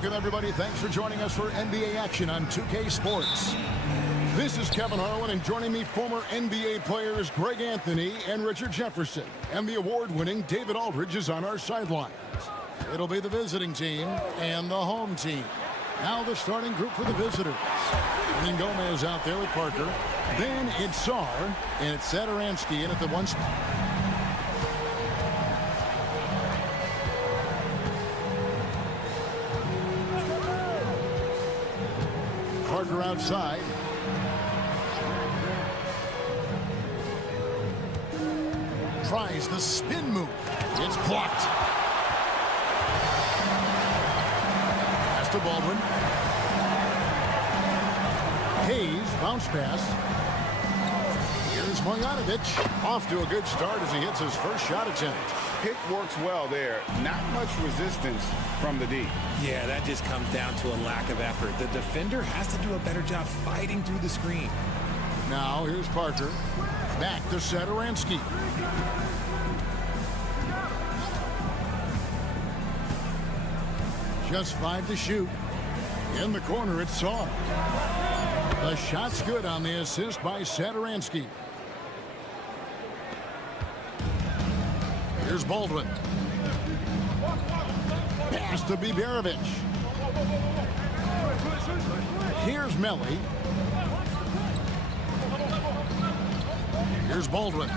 Welcome, everybody. Thanks for joining us for NBA action on 2K Sports. This is Kevin Harlan, and joining me, former NBA players Greg Anthony and Richard Jefferson. And the award-winning David Aldridge is on our sidelines. It'll be the visiting team and the home team. Now the starting group for the visitors. Hernan Gomez out there with Parker. Then it's Sarr, and it's Satoransky in at the one spot. Parker outside. Tries the spin move. It's blocked. Pass to Baldwin. Hayes, bounce pass. Here's Marjanovic. Off to a good start as he hits his first shot attempt. Pick works well there. Not much resistance from the D. Yeah, that just comes down to a lack of effort. The defender has to do a better job fighting through the screen. Now here's Parker. Back to Satoransky. Just 5 to shoot. In the corner, it's Sarr. The shot's good on the assist by Satoransky. Here's Baldwin. Pass to Biberovic. Here's Melli. Here's Baldwin.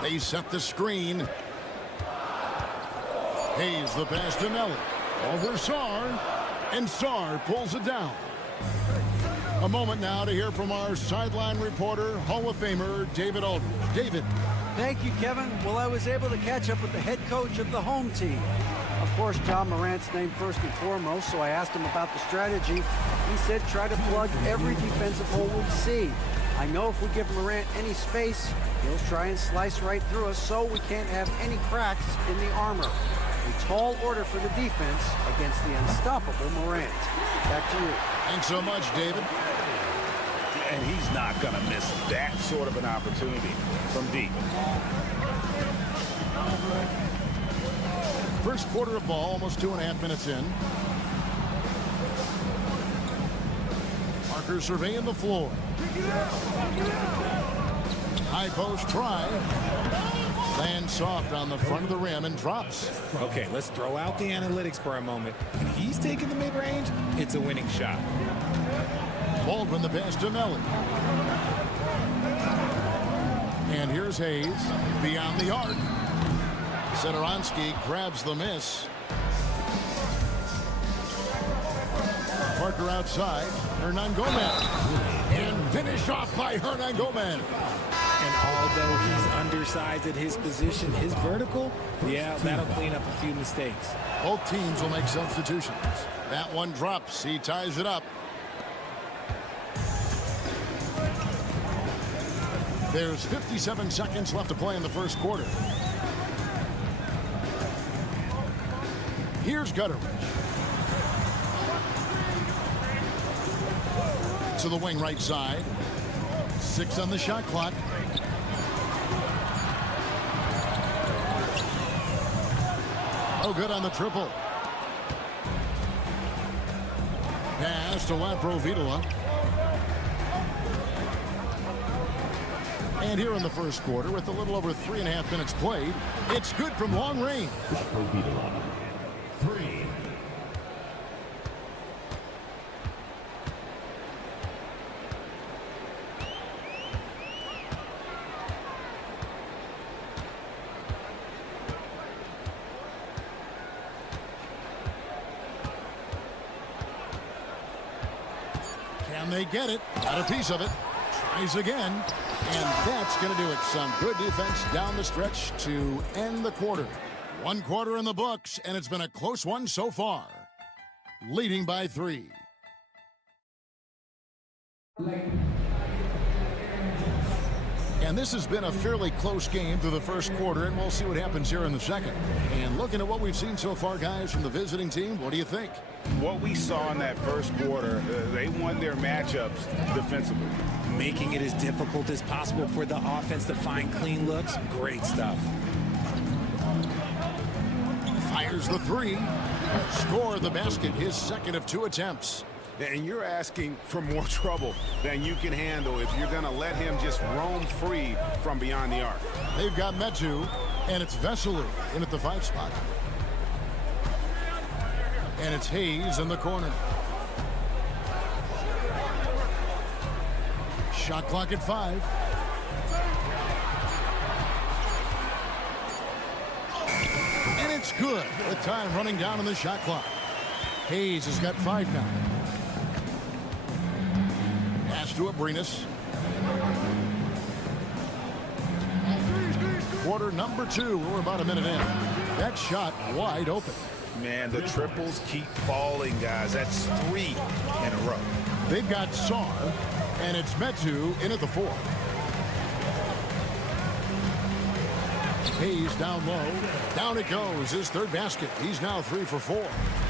They set the screen. Hayes the pass to Melli. Over Sarr. And Sarr pulls it down. A moment now to hear from our sideline reporter, Hall of Famer David Aldridge. David. Thank you, Kevin. Well, I was able to catch up with the head coach of the home team. Of course, John Morant's named first and foremost, so I asked him about the strategy. He said try to plug every defensive hole we see. I know if we give Morant any space, he'll try and slice right through us, so we can't have any cracks in the armor. A tall order for the defense against the unstoppable Morant. Back to you. Thanks so much, David. And he's not going to miss that sort of an opportunity from deep. First quarter of ball, almost 2.5 minutes in. Parker surveying the floor. High post try. Lands soft on the front of the rim and drops. Okay, let's throw out the analytics for a moment. When he's taking the mid-range, it's a winning shot. Baldwin the pass to Melli. And here's Hayes beyond the arc. Satoransky grabs the miss. Parker outside. Hernan Gomez. And finished off by Hernan Gomez. And although he's undersized at his position, his vertical, yeah, that'll clean up a few mistakes. Both teams will make substitutions. That one drops. He ties it up. There's 57 seconds left to play in the first quarter. Here's Gutteridge. To the wing right side. 6 on the shot clock. Oh, good on the triple. Pass to Laprovitola. And here in the first quarter, with a little over 3.5 minutes played, it's good from long range. 3. Can they get it? Got a piece of it. Tries again. And that's going to do it. Some good defense down the stretch to end the quarter. 1 quarter in the books, and it's been a close one so far. Leading by 3. And this has been a fairly close game through the first quarter, and we'll see what happens here in the second. And looking at what we've seen so far, guys, from the visiting team, what do you think? What we saw in that first quarter, they won their matchups defensively. Making it as difficult as possible for the offense to find clean looks. Great stuff. Fires the 3. Score the basket, his second of 2 attempts. And you're asking for more trouble than you can handle if you're going to let him just roam free from beyond the arc. They've got Metu, and it's Vesely in at the 5 spot. And it's Hayes in the corner. Shot clock at 5. And it's good with time running down on the shot clock. Hayes has got 5 now. Pass to Abrinas. Quarter number 2. We're about a minute in. That shot wide open. Man, the triples keep falling, guys. That's 3 in a row. They've got Sar, and it's Metu in at the 4. Hayes down low. Down it goes. His 3rd basket. He's now 3 for 4.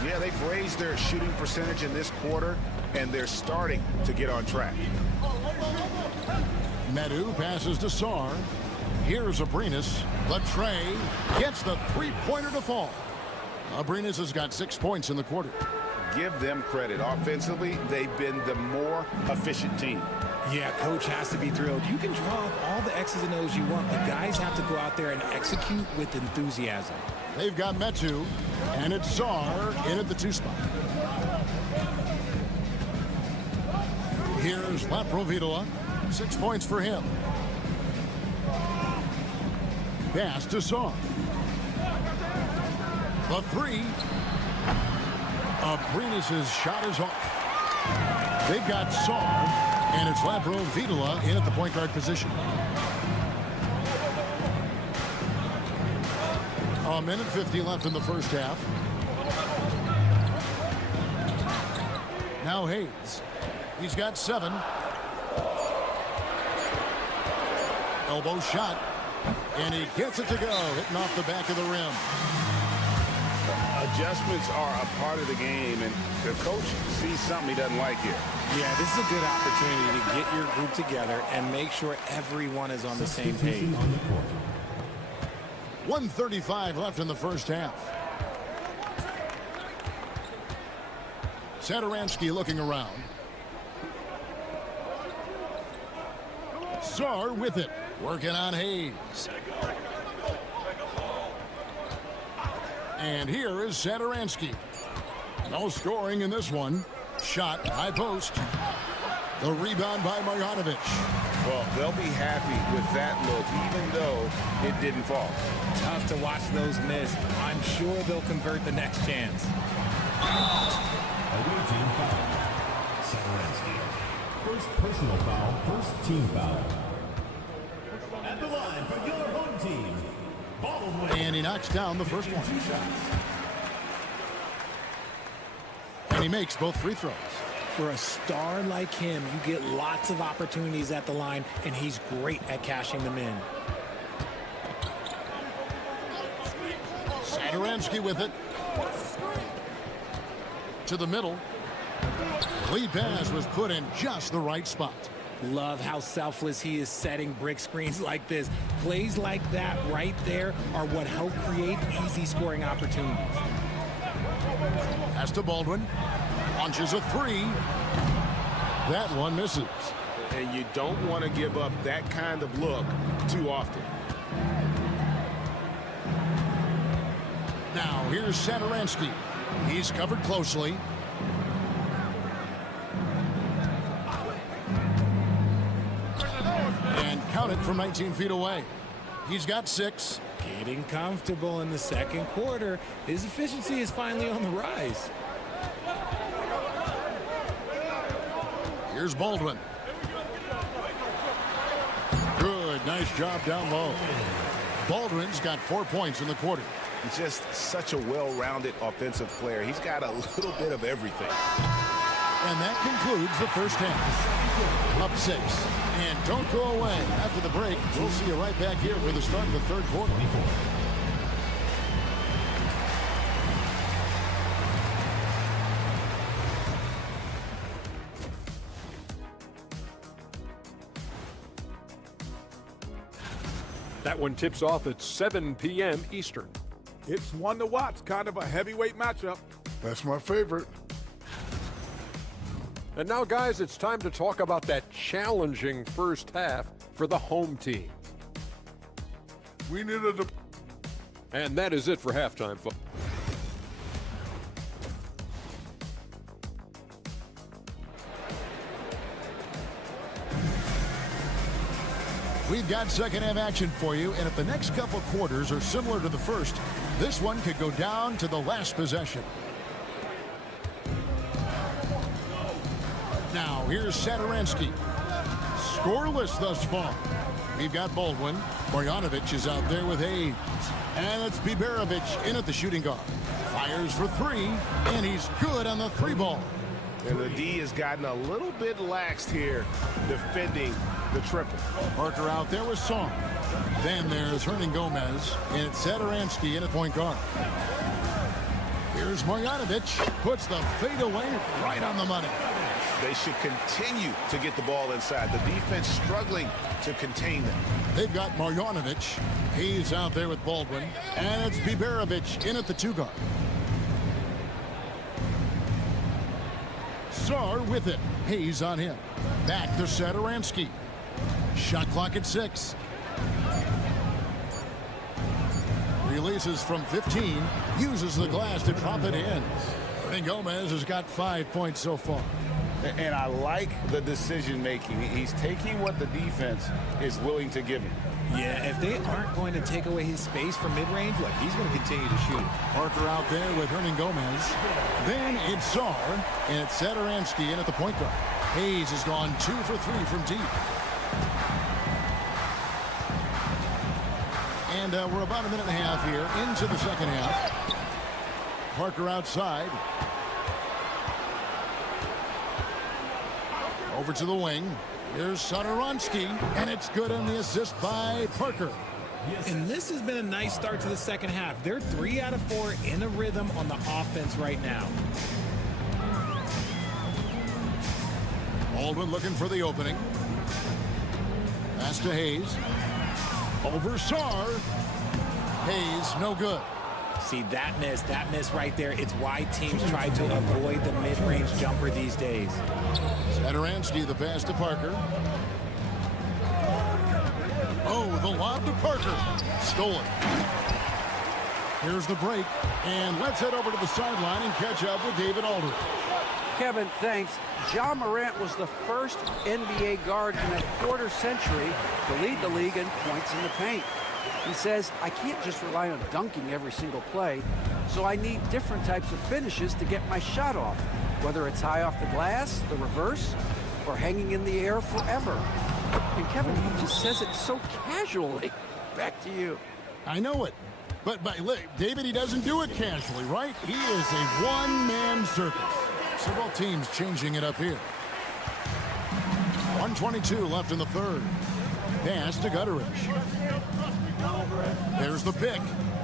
Yeah, they've raised their shooting percentage in this quarter, and they're starting to get on track. Metu passes to Sar. Here's Abrinas. Latre gets the 3-pointer to fall. Abrinas has got 6 points in the quarter. Give them credit. Offensively, they've been the more efficient team. Yeah, coach has to be thrilled. You can draw up all the X's and O's you want. The guys have to go out there and execute with enthusiasm. They've got Metu, and it's Sar in at the 2 spot. Here's Laprovitola. 6 points for him. Pass to Sar. The 3. Abrinas' shot is off. They've got Sar, and it's Laprovitola in at the point guard position. A minute 50 left in the first half. Now Hayes. He's got 7. Elbow shot. And he gets it to go, hitting off the back of the rim. Adjustments are a part of the game, and the coach sees something he doesn't like here. Yeah, this is a good opportunity to get your group together and make sure everyone is on the same page. 1:35 left in the first half. Satoransky looking around. Sar with it. Working on Hayes. And here is Satoransky. No scoring in this one. Shot, high post. The rebound by Marjanovic. Well, they'll be happy with that look, even though it didn't fall. Tough to watch those miss. I'm sure they'll convert the next chance. Away team foul. Satoransky. First personal foul, first team foul. At the line for your home team. And he knocks down the first one. And he makes both free throws. For a star like him, you get lots of opportunities at the line, and he's great at cashing them in. Satoransky with it. To the middle. Lead pass was put in just the right spot. Love how selfless he is setting brick screens like this. Plays like that right there are what help create easy scoring opportunities. Pass to Baldwin. Launches a 3. That one misses. And you don't want to give up that kind of look too often. Now here's Satoransky. He's covered closely. And count it from 19 feet away. He's got 6. Getting comfortable in the second quarter. His efficiency is finally on the rise. Here's Baldwin. Good, nice job down low. Baldwin's got 4 points in the quarter. He's just such a well-rounded offensive player. He's got a little bit of everything. And that concludes the first half. Up 6. And don't go away. After the break, we'll see you right back here for the start of the third quarter. That one tips off at 7 p.m. Eastern. It's one to watch, kind of a heavyweight matchup. That's my favorite. And now, guys, it's time to talk about that challenging first half for the home team. We needed a... And that is it for halftime, folks. We've got second half action for you, and if the next couple quarters are similar to the first, this one could go down to the last possession. Now, here's Satoransky. Scoreless thus far. We've got Baldwin. Marjanovic is out there with Hayes. And it's Biberovic in at the shooting guard. Fires for three, and he's good on the three ball. And the D has gotten a little bit laxed here defending the triple. Parker out there with Song. Then there's Hernan Gomez, and it's Satoransky in at point guard. Here's Marjanovic, puts the fadeaway right on the money. They should continue to get the ball inside. The defense struggling to contain them. They've got Marjanovic. He's out there with Baldwin, and it's Biberovic in at the two guard. Sar with it. Hayes on him. Back to Satoransky. Shot clock at 6. Releases from 15. Uses the glass to drop it in. Hernan Gomez has got 5 points so far. And I like the decision making. He's taking what the defense is willing to give him. Yeah, if they aren't going to take away his space from mid-range, look, he's going to continue to shoot. Parker out there with Hernan Gomez. Then it's Sar, and it's Satoransky in at the point guard. Hayes has gone 2 for 3 from deep. And we're about a minute and a half here into the second half. Parker outside. Over to the wing. Here's Satoransky, and it's good on the assist by Parker. And this has been a nice start to the second half. They're 3 out of 4 in a rhythm on the offense right now. Baldwin looking for the opening. Pass to Hayes. Over Sar. Hayes, no good. See, that miss right there. It's why teams try to avoid the mid-range jumper these days. Satoransky, the pass to Parker. Oh, the lob to Parker. Stolen. Here's the break. And let's head over to the sideline and catch up with David Aldridge. Kevin, thanks. Ja Morant was the first NBA guard in a quarter century to lead the league in points in the paint. He says, I can't just rely on dunking every single play, so I need different types of finishes to get my shot off, whether it's high off the glass, the reverse, or hanging in the air forever. And Kevin, he just says it so casually. Back to you. I know it. But David, he doesn't do it casually, right? He is a one-man circus. Several teams changing it up here. 1:22 left in the third. Pass to Gutteridge. There's the pick.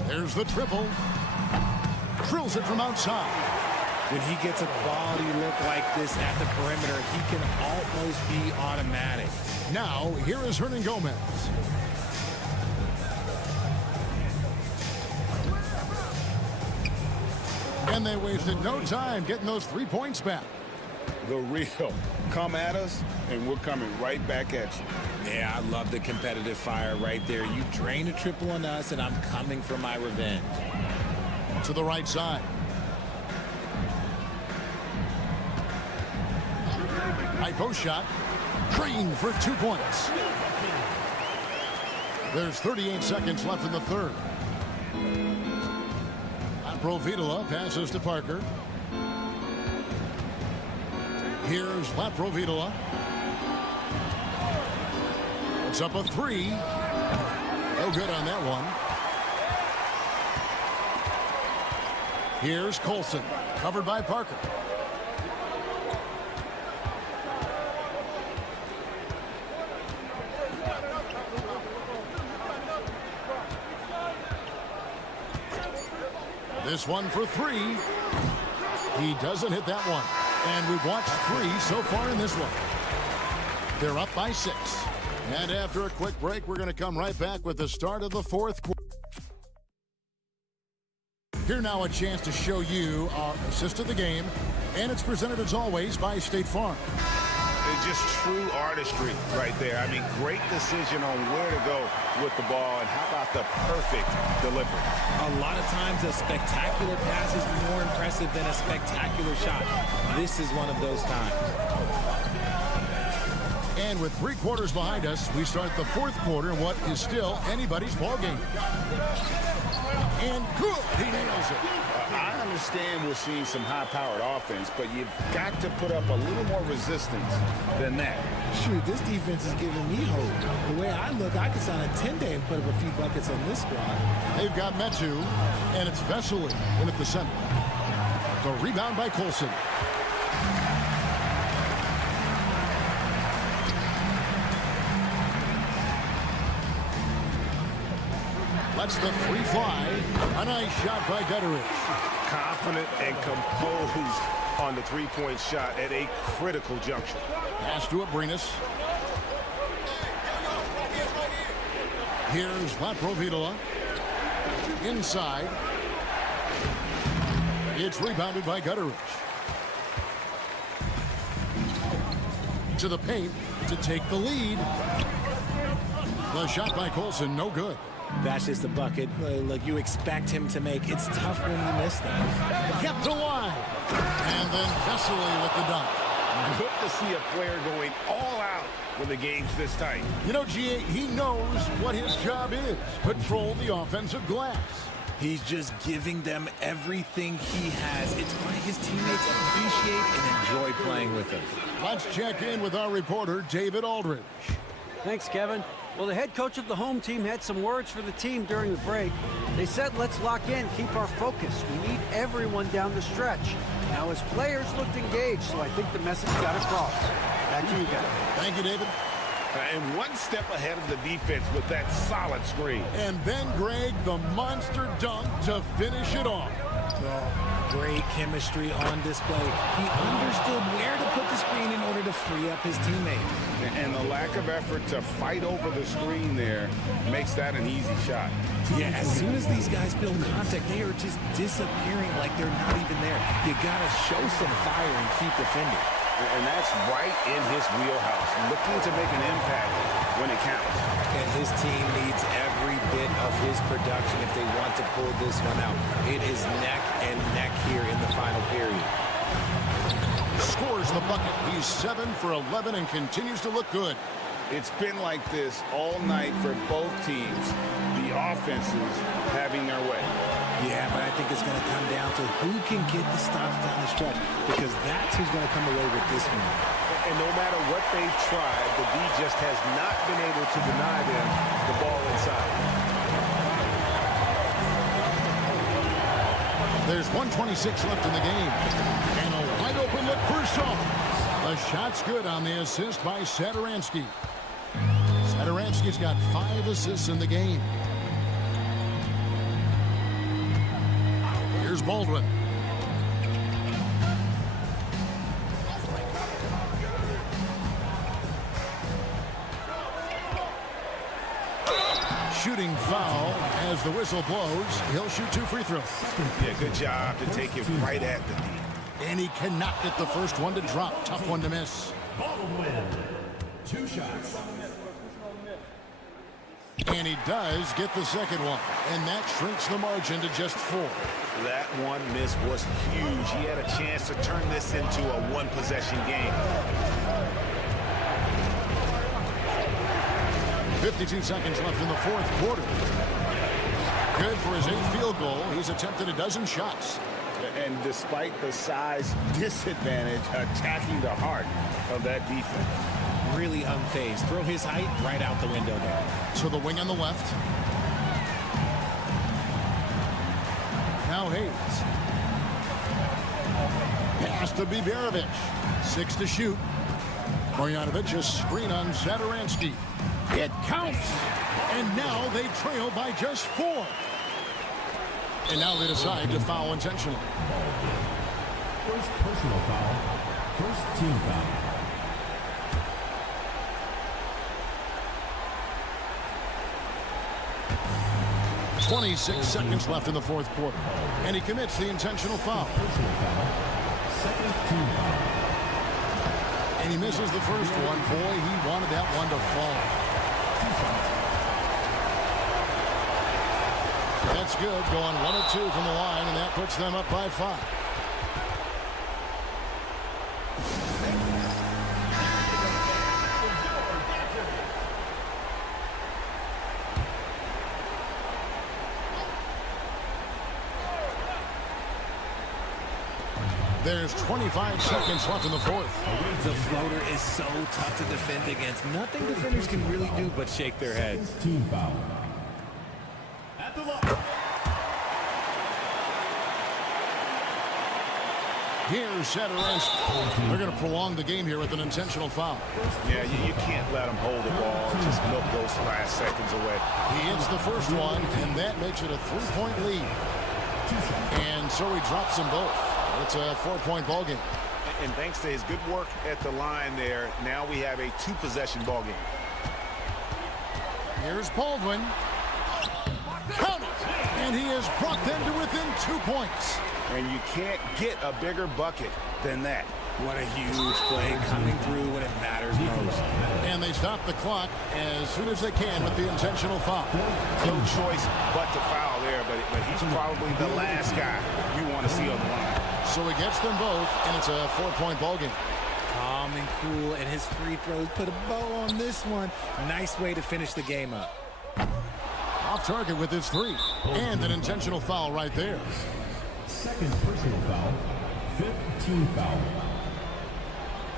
There's the triple. Drills it from outside. When he gets a quality look like this at the perimeter, he can almost be automatic. Now, here is Hernan Gomez. And they wasted no time getting those 3 points back. The real. Come at us, and we're coming right back at you. Yeah, I love the competitive fire right there. You drain a triple on us, and I'm coming for my revenge. To the right side. High post shot. Drained for 2 points. There's 38 seconds left in the third. Laprovitola passes to Parker. Here's Laprovitola. It's up a 3. No good on that one. Here's Colson, covered by Parker. This one for 3. He doesn't hit that one. And we've watched 3 so far in this one. They're up by 6. And after a quick break, we're going to come right back with the start of the fourth quarter. Here now a chance to show you our assist of the game, and it's presented as always by State Farm. It's just true artistry right there. I mean, great decision on where to go with the ball, and how about the perfect delivery? A lot of times a spectacular pass is more impressive than a spectacular shot. This is one of those times. And with 3 quarters behind us, we start the 4th quarter in what is still anybody's ball game. And good, he nails it. I understand we're seeing some high-powered offense, but you've got to put up a little more resistance than that. Shoot, this defense is giving me hope. The way I look, I could sign a 10-day and put up a few buckets on this squad. They've got Metu, and it's Vesely in at the center. The rebound by Colson. That's the free fly. A nice shot by Gutteridge. Confident and composed on the three-point shot at a critical juncture. Pass to Abrinas. Here's Latprovidola. Inside. It's rebounded by Gutteridge. To the paint to take the lead. The shot by Colson, no good. That's just a bucket. Look, you expect him to make. It's tough when you miss those. Kept alive. And then Vesely with the dunk. Good to see a player going all out when the game's this tight. You know, G.A., he knows what his job is. Patrol the offensive glass. He's just giving them everything he has. It's why his teammates appreciate and enjoy playing with him. Let's check in with our reporter, David Aldridge. Thanks, Kevin. Well, the head coach of the home team had some words for the team during the break. They said, let's lock in, keep our focus. We need everyone down the stretch. Now, his players looked engaged, so I think the message got across. Back to you guys. Thank you, David. And one step ahead of the defense with that solid screen. And then, Greg, the monster dunk to finish it off. Great chemistry on display. He understood where to put the screen in order to free up his teammate. And the lack of effort to fight over the screen there makes that an easy shot. Yeah, as soon as these guys feel contact, they are just disappearing like they're not even there. You got to show some fire and keep defending. And that's right in his wheelhouse, looking to make an impact when it counts. And his team needs every bit of his production if they want to pull this one out. It is neck and neck here in the final period. Scores the bucket. He's 7 for 11 and continues to look good. It's been like this all night for both teams. The offenses having their way. Yeah, but I think it's going to come down to who can get the stops down the stretch, because that's who's going to come away with this one. And no matter what they've tried, the D just has not been able to deny them the ball inside. There's 1:26 left in the game. And a wide open look for Shaw. The shot's good on the assist by Satoransky. Satoransky's got 5 assists in the game. Here's Baldwin. Shooting foul as the whistle blows. He'll shoot 2 free throws. Yeah, good job to take it right at the D. And he cannot get the first one to drop. Tough one to miss. Baldwin, 2 shots. And he does get the second one. And that shrinks the margin to just 4. That one miss was huge. He had a chance to turn this into a one-possession game. 52 seconds left in the 4th quarter. Good for his 8th field goal. He's attempted a dozen shots. And despite the size disadvantage, attacking the heart of that defense. Really unfazed. Throw his height right out the window there. To the wing on the left. Now Hayes. Pass to Biberovic. 6 to shoot. Marjanovic, a screen on Satoransky. It counts. And now they trail by just 4. And now they decide to foul intentionally. First personal foul. First team foul. 26 seconds left in the fourth quarter. And he commits the intentional foul. Personal foul. Second team foul. And he misses the first one. Boy, he wanted that one to fall. That's good. Going 1 of 2 from the line, and that puts them up by 5. There's 25 seconds left in the fourth. The floater is so tough to defend against. Nothing defenders can really do but shake their heads. Team foul. At the line. Here's Satoransky. They're going to prolong the game here with an intentional foul. Yeah, you can't let them hold the ball. Just milk those last seconds away. He hits the first one, and that makes it a 3-point lead. And so he drops them both. It's a 4-point ball game. And thanks to his good work at the line there, now we have a 2-possession ball game. Here's Baldwin. Count it! And he has brought them to within 2 points. And you can't get a bigger bucket than that. What a huge play coming through when it matters most. And they stop the clock as soon as they can with the intentional foul. No choice but to foul there, but he's probably the last guy you want to see on the line. So he gets them both, and it's a 4-point ball game. Calm and cool, and his free throws put a bow on this one. Nice way to finish the game up. Off target with his 3. And an intentional foul right there. Second personal foul. Fifth team foul.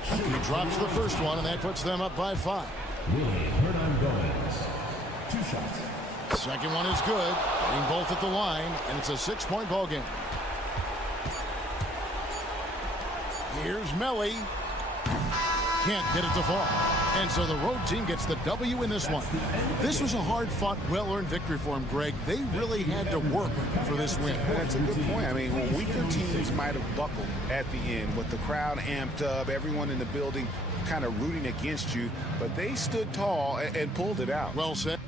He drops the first one, and that puts them up by 5. Willie Hernan-Gomez. 2 shots. Second one is good. Getting both at the line, and it's a 6-point ball game. Here's Melly. Can't get it to fall. And so the road team gets the W in this one. This was a hard-fought, well-earned victory for him, Greg. They really had to work for this win. That's a good point. I mean, weaker teams might have buckled at the end with the crowd amped up, everyone in the building kind of rooting against you, but they stood tall and pulled it out. Well said.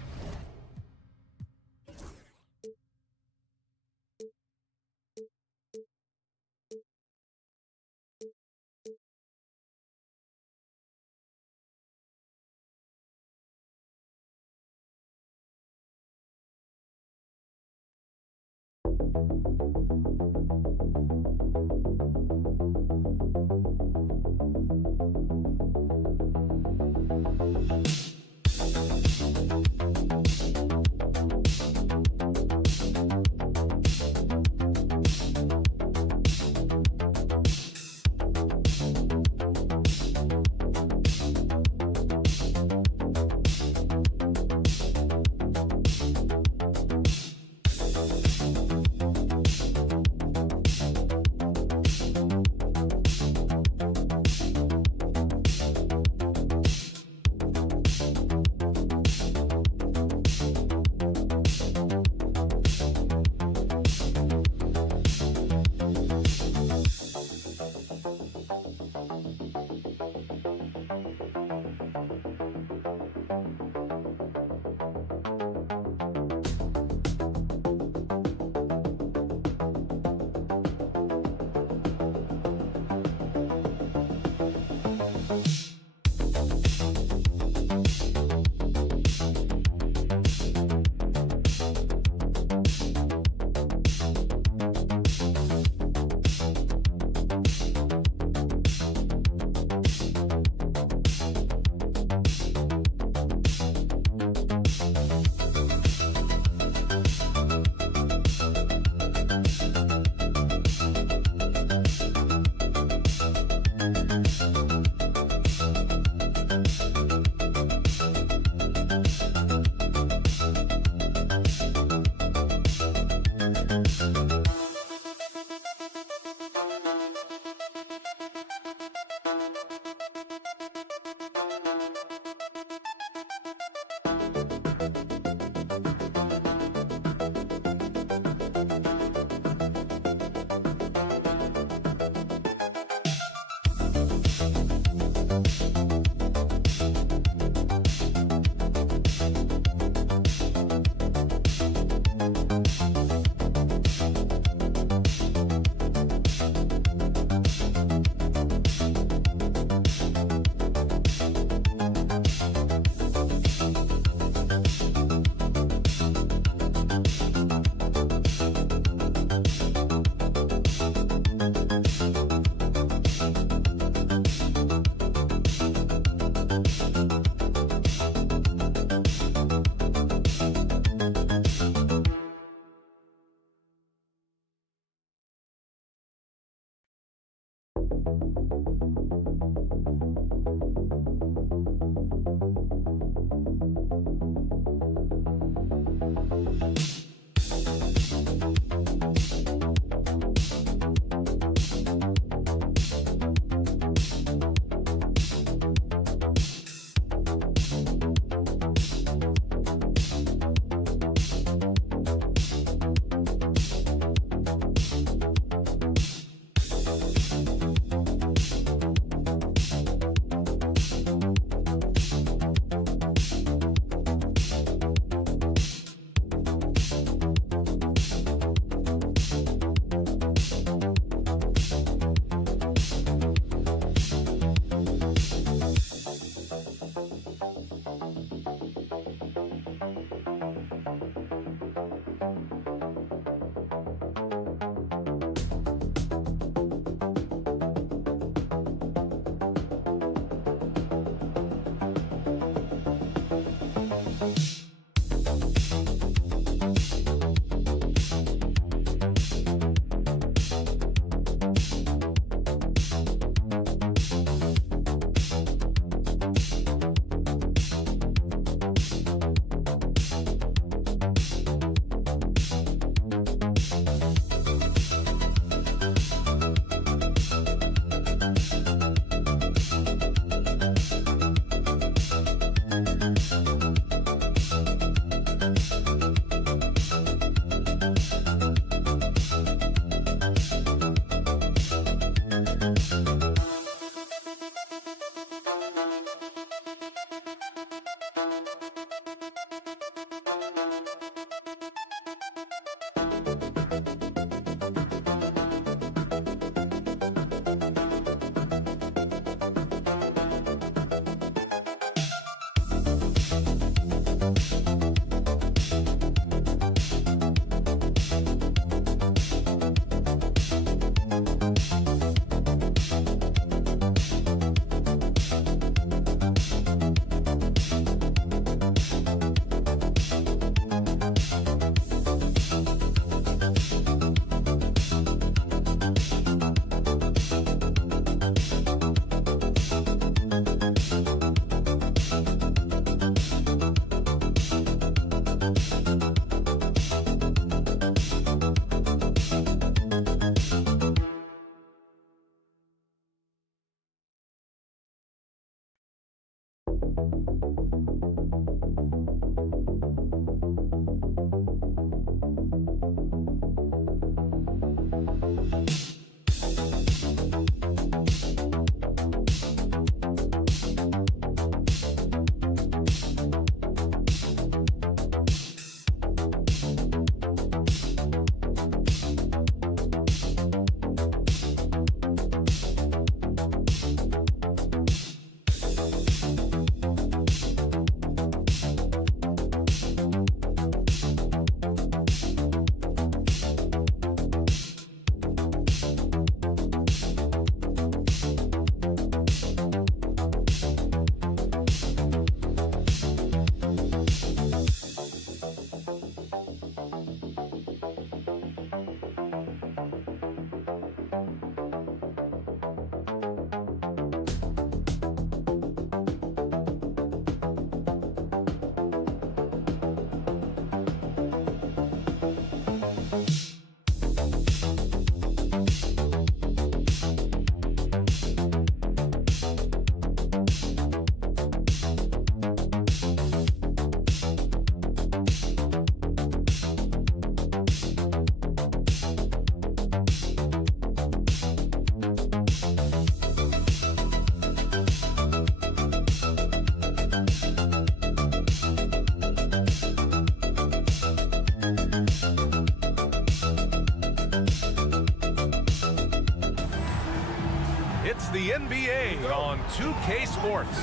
It's the NBA on 2K Sports.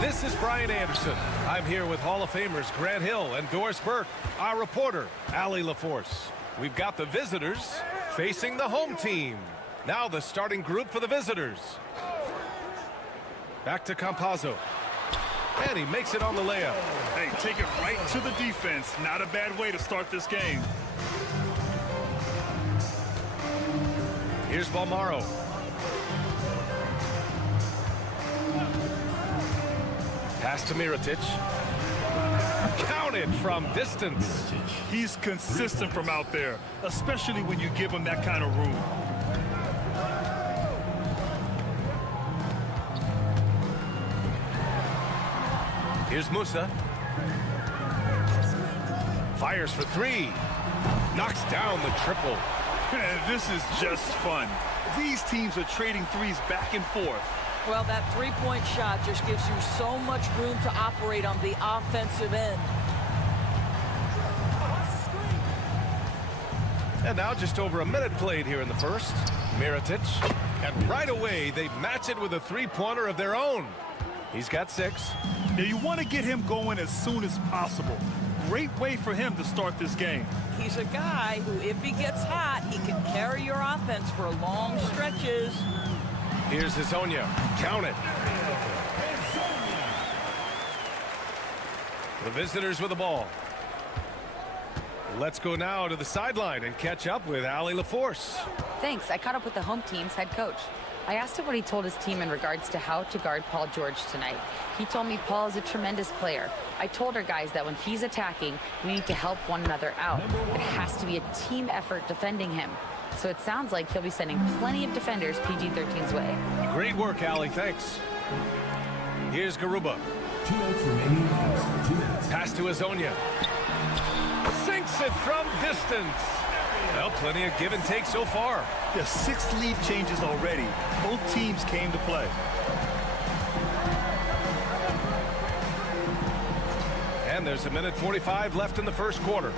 This is Brian Anderson. I'm here with Hall of Famers Grant Hill and Doris Burke, our reporter, Allie LaForce. We've got the visitors facing the home team. Now the starting group for the visitors. Back to Campazzo. And he makes it on the layup. Hey, take it right to the defense. Not a bad way to start this game. Here's Balmaro. Pass to Mirotic. Counted from distance. He's consistent from out there, especially when you give him that kind of room. Here's Musa. Fires for three. Knocks down the triple. This is just fun. These teams are trading threes back and forth. Well, that three-point shot just gives you so much room to operate on the offensive end. And now just over a minute played here in the first. Mirotic. And right away, they match it with a three-pointer of their own. He's got 6. Now you want to get him going as soon as possible. Great way for him to start this game. He's a guy who, if he gets hot, he can carry your offense for long stretches. Here's Hezonja. Count it. The visitors with the ball. Let's go now to the sideline and catch up with Allie LaForce. Thanks. I caught up with the home team's head coach. I asked him what he told his team in regards to how to guard Paul George tonight. He told me Paul is a tremendous player. I told our guys that when he's attacking, we need to help one another out. It has to be a team effort defending him. So it sounds like he'll be sending plenty of defenders PG-13's way. Great work, Allie. Thanks. Here's Garuba. 2 minutes remaining. 2 minutes. Pass to Hezonja. Sinks it from distance. Well, plenty of give and take so far. There's 6 lead changes already. Both teams came to play. And there's 1:45 left in the first quarter.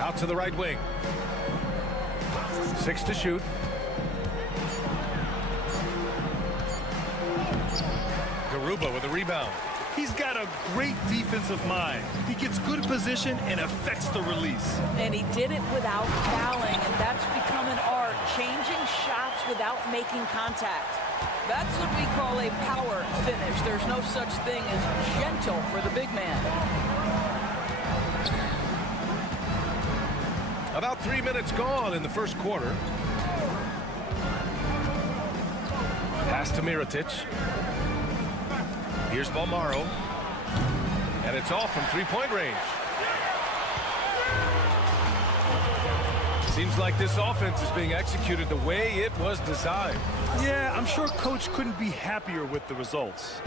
Out to the right wing. 6 to shoot. Garuba with a rebound. He's got a great defensive mind. He gets good position and affects the release. And he did it without fouling, and that's become an art, changing shots without making contact. That's what we call a power finish. There's no such thing as gentle for the big man. About 3 minutes gone in the first quarter. Pass to Mirotic. Here's Balmaro. And it's off from three-point range. Seems like this offense is being executed the way it was designed. Yeah, I'm sure Coach couldn't be happier with the results.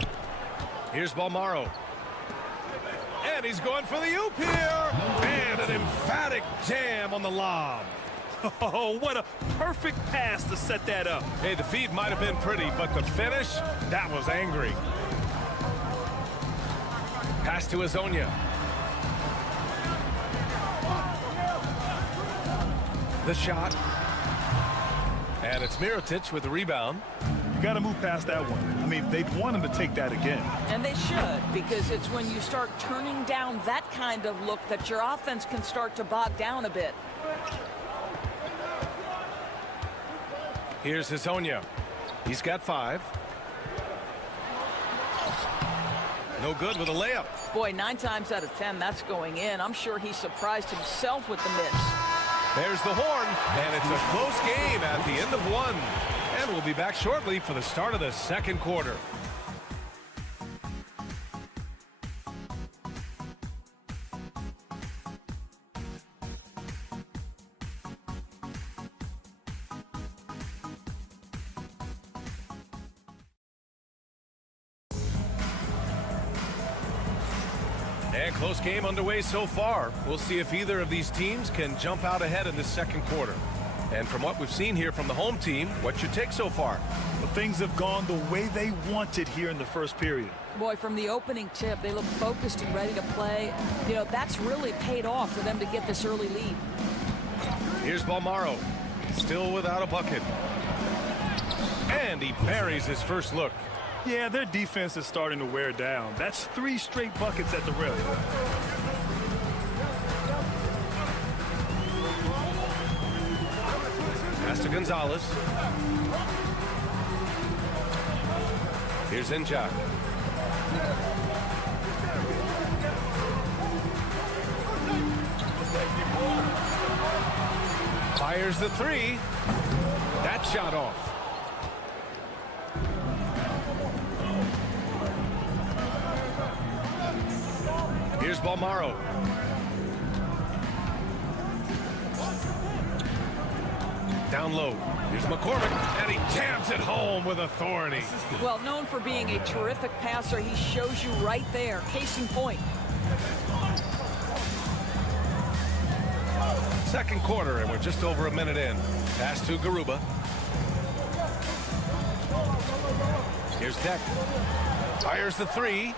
Here's Balmaro. And he's going for the oop here. And an emphatic jam on the lob. Oh, what a perfect pass to set that up. Hey, the feed might have been pretty, but the finish, that was angry. Pass to Hezonja. The shot. And it's Mirotic with the rebound. You got to move past that one. I mean, they'd want him to take that again. And they should, because it's when you start turning down that kind of look that your offense can start to bog down a bit. Here's Hezonja. He's got 5. No good with a layup. Boy, 9 times out of 10, that's going in. I'm sure he surprised himself with the miss. There's the horn, and it's a close game at the end of 1. And we'll be back shortly for the start of the second quarter. And close game underway so far. We'll see if either of these teams can jump out ahead in the second quarter. And from what we've seen here from the home team, what's your take so far? Well, things have gone the way they wanted here in the first period. Boy, from the opening tip, they look focused and ready to play. You know, that's really paid off for them to get this early lead. Here's Balmaro. Still without a bucket. And he buries his first look. Yeah, their defense is starting to wear down. That's 3 straight buckets at the rim. Pass to Gonzalez. Here's Injak. Fires the 3. That shot off. Here's Balmaro. Down low. Here's McCormick, and he jams it home with authority. Well, known for being a terrific passer, he shows you right there. Case in point. Second quarter, and we're just over a minute in. Pass to Garuba. Here's Deck. Fires the 3.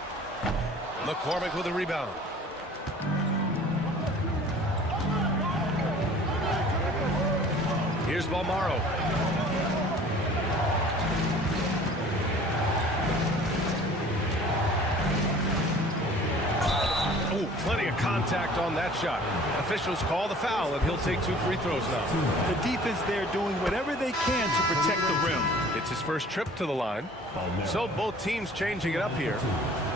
McCormick with a rebound. Here's Balmaro. Oh, plenty of contact on that shot. Officials call the foul, and he'll take 2 free throws now. The defense there doing whatever they can to protect the rim. It's his first trip to the line. So both teams changing it up here.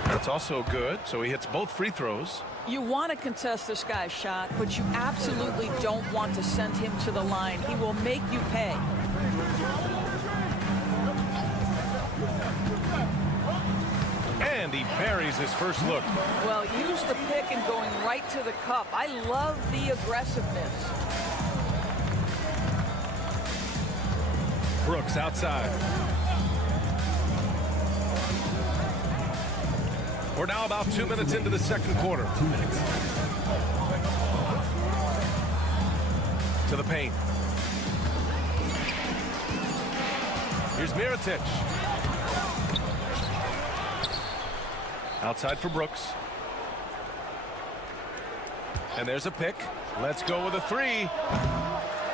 That's also good, so he hits both free throws. You want to contest this guy's shot, but you absolutely don't want to send him to the line. He will make you pay. And he buries his first look. Well, use the pick and going right to the cup. I love the aggressiveness. Brooks outside. We're now about 2 minutes into the second quarter. 2 minutes. To the paint. Here's Mirotic. Outside for Brooks. And there's a pick. Let's go with a 3.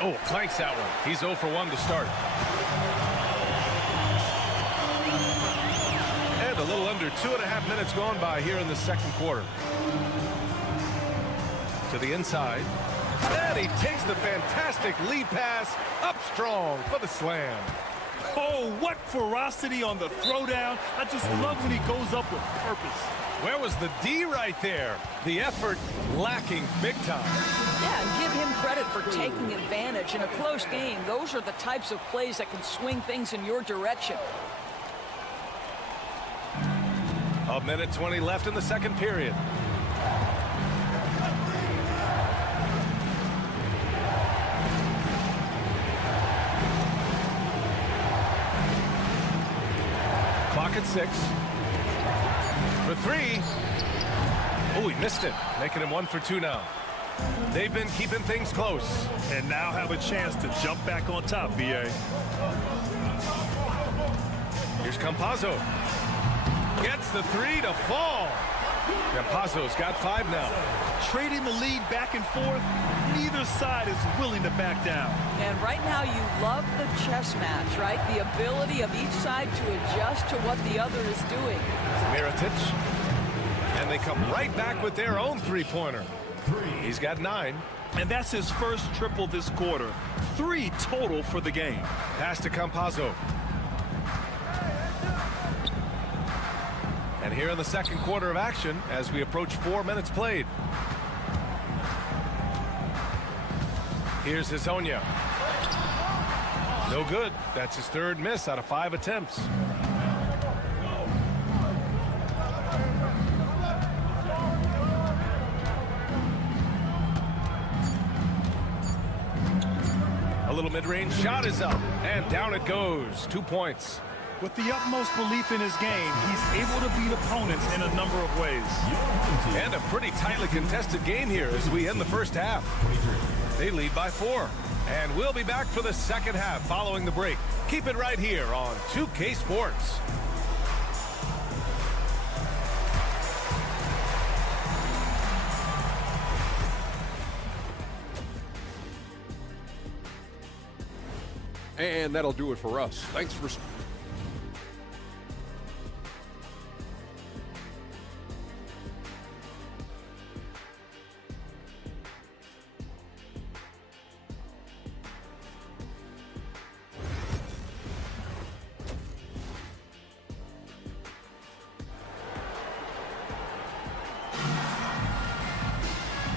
Oh, clanks that one. He's 0 for 1 to start. And a little under 2.5 minutes gone by here in the second quarter. To the inside. And he takes the fantastic lead pass up strong for the slam. Oh, what ferocity on the throwdown. I just love when he goes up with purpose. Where was the D right there? The effort lacking big time. Yeah, and give him credit for taking advantage. In a close game, those are the types of plays that can swing things in your direction. A minute 20 left in the second period. Clock at 6. For 3. Oh, he missed it. Making him 1 for 2 now. They've been keeping things close. And now have a chance to jump back on top, B.A. Here's Campazzo. Gets the 3 to fall. Campazzo's got 5 now. Trading the lead back and forth, neither side is willing to back down. And right now you love the chess match, right? The ability of each side to adjust to what the other is doing. Mirotic. And they come right back with their own three-pointer. He's got 9. And that's his first triple this quarter. 3 total for the game. Pass to Campazzo. And here in the second quarter of action as we approach 4 minutes played. Here's Hezonja. No good. That's his 3rd miss out of 5 attempts. A little mid-range shot is up, and down it goes. 2 points. With the utmost belief in his game, he's able to beat opponents in a number of ways. And a pretty tightly contested game here as we end the first half. They lead by 4. And we'll be back for the second half following the break. Keep it right here on 2K Sports. And that'll do it for us. Thanks for...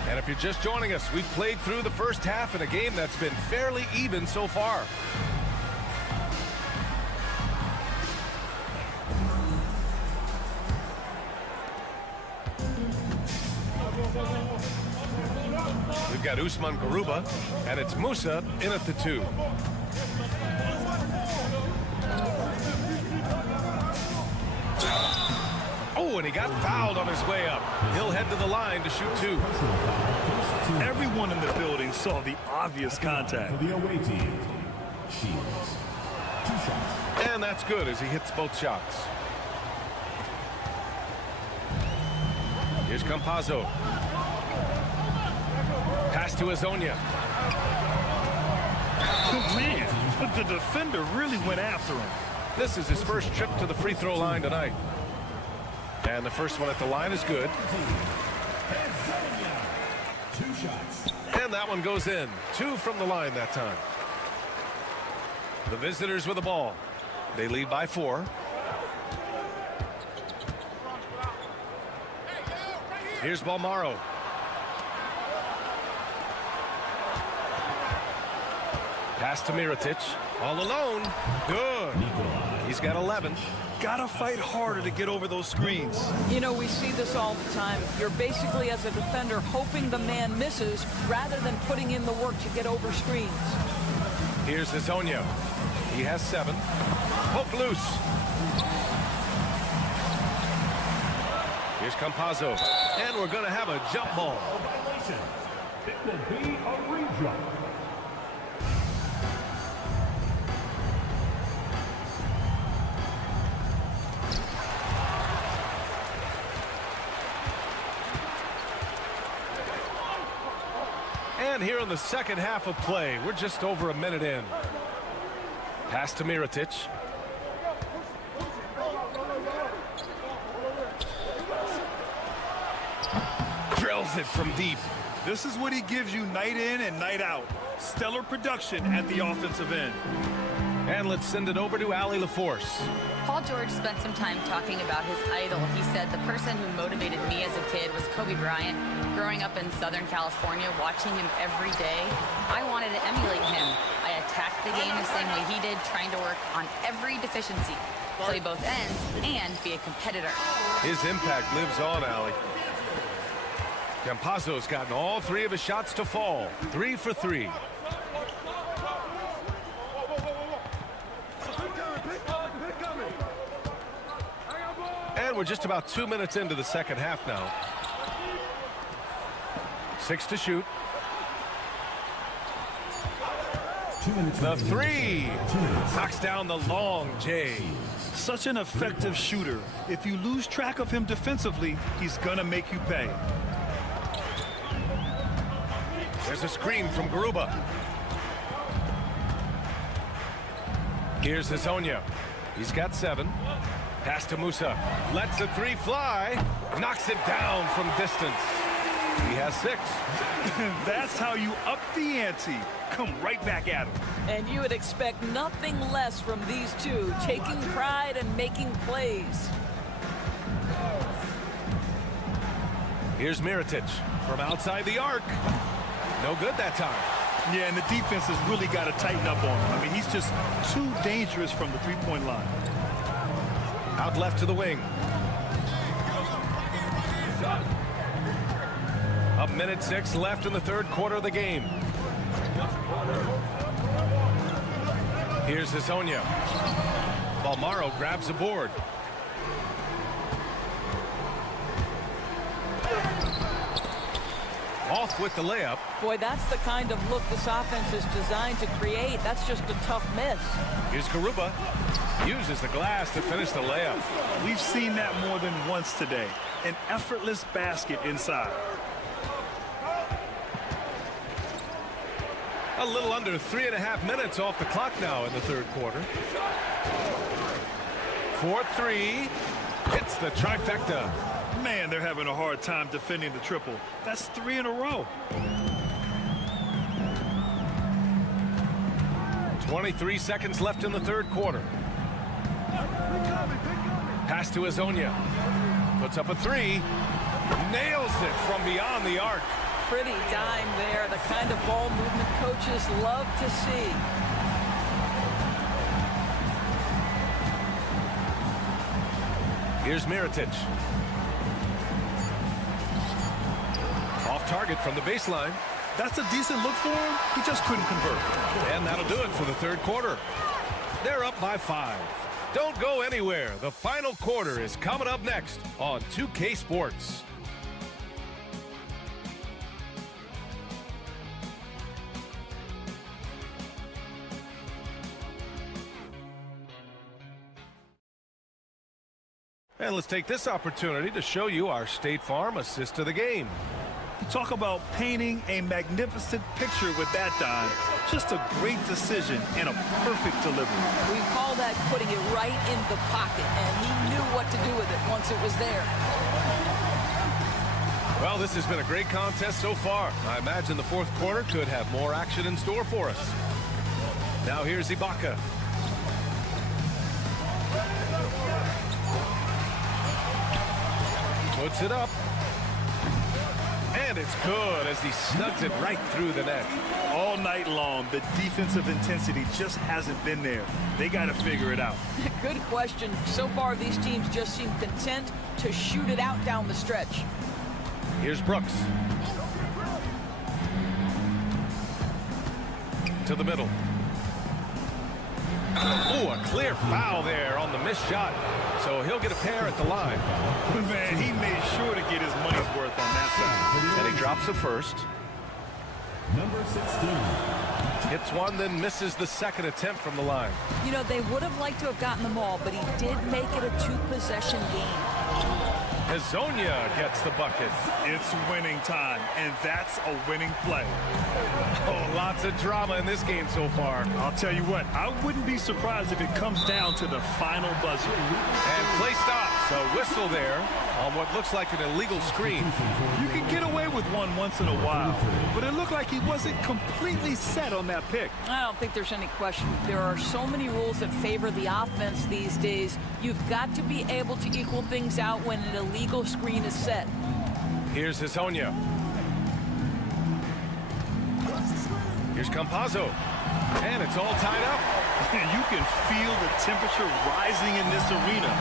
And if you're just joining us, we've played through the first half in a game that's been fairly even so far. We've got Usman Garuba, and it's Musa in at the 2. Oh, and he got fouled on his way up. He'll head to the line to shoot 2. Everyone in the building saw the obvious contact. For the away team, Shields. 2 shots. And that's good as he hits both shots. Here's Campazzo. Pass to Azonia. Man, the defender really went after him. This is his first trip to the free throw line tonight. And the first one at the line is good. 2 shots. And that one goes in. 2 from the line that time. The visitors with the ball. They lead by 4. Here's Balmaro. Pass to Mirotic. All alone. Good. He's got 11. Gotta fight harder to get over those screens. You know, we see this all the time. You're basically, as a defender, hoping the man misses rather than putting in the work to get over screens. Here's Azonia. He has 7. Poke loose. Here's Campazzo. And we're going to have a jump ball. It will be a re-jump. And here in the second half of play, we're just over a minute in. Pass to Mirotic. Drills it from deep. This is what he gives you night in and night out. Stellar production at the offensive end. And let's send it over to Allie LaForce. Paul George spent some time talking about his idol. He said, the person who motivated me as a kid was Kobe Bryant. Growing up in Southern California, watching him every day, I wanted to emulate him. I attacked the game the same way he did, trying to work on every deficiency, play both ends, and be a competitor. His impact lives on, Allie. Campazzo's gotten all 3 of his shots to fall. 3 for 3. And we're just about 2 minutes into the second half now. 6 to shoot. 2 minutes. The 3 knocks down the long J. Such an effective shooter. If you lose track of him defensively, he's gonna make you pay. There's a screen from Garuba. Here's Azonia. He's got 7. Pass to Musa. Lets the 3 fly. Knocks it down from distance. He has 6. That's how you up the ante. Come right back at him. And you would expect nothing less from these two, taking pride and making plays. Here's Mirotic from outside the arc. No good that time. Yeah, and the defense has really got to tighten up on him. I mean, he's just too dangerous from the three-point line. Out left to the wing. A minute 6 left in the third quarter of the game. Here's Azonia. Balmaro grabs the board. Off with the layup. Boy, that's the kind of look this offense is designed to create. That's just a tough miss. Here's Garuba. Uses the glass to finish the layup. We've seen that more than once today. An effortless basket inside. A little under 3.5 minutes off the clock now in the third quarter. 4-3. Hits the trifecta. Man, they're having a hard time defending the triple. That's 3 in a row. 23 seconds left in the third quarter. Pass to Hezonja. Puts up a 3. Nails it from beyond the arc. Pretty dime there. The kind of ball movement coaches love to see. Here's Mirotic. Off target from the baseline. That's a decent look for him. He just couldn't convert. And that'll do it for the third quarter. They're up by 5. Don't go anywhere. The final quarter is coming up next on 2K Sports. And let's take this opportunity to show you our State Farm assist to the game. You talk about painting a magnificent picture with that dime. Just a great decision and a perfect delivery. We call that putting it right in the pocket, and he knew what to do with it once it was there. Well, this has been a great contest so far. I imagine the fourth quarter could have more action in store for us. Now here's Ibaka. Puts it up. And it's good as he snugs it right through the net. All night long, the defensive intensity just hasn't been there. They got to figure it out. Good question. So far, these teams just seem content to shoot it out down the stretch. Here's Brooks. To the middle. Oh, a clear foul there on the missed shot. So he'll get a pair at the line. Man, he made sure to get his money's worth on that side. And he drops the first. Number 16. Hits one, then misses the second attempt from the line. You know, they would have liked to have gotten the ball, but he did make it a 2-possession game. Hezonja gets the bucket. It's winning time, and that's a winning play. Oh, lots of drama in this game so far. I'll tell you what, I wouldn't be surprised if it comes down to the final buzzer. And play stops. A whistle there on what looks like an illegal screen. You can get away with one once in a while, but it looked like he wasn't completely set on that pick. I don't think there's any question. There are so many rules that favor the offense these days. You've got to be able to equal things out when an illegal screen is set. Here's Hezonja. Here's Campazzo. And it's all tied up. You can feel the temperature rising in this arena.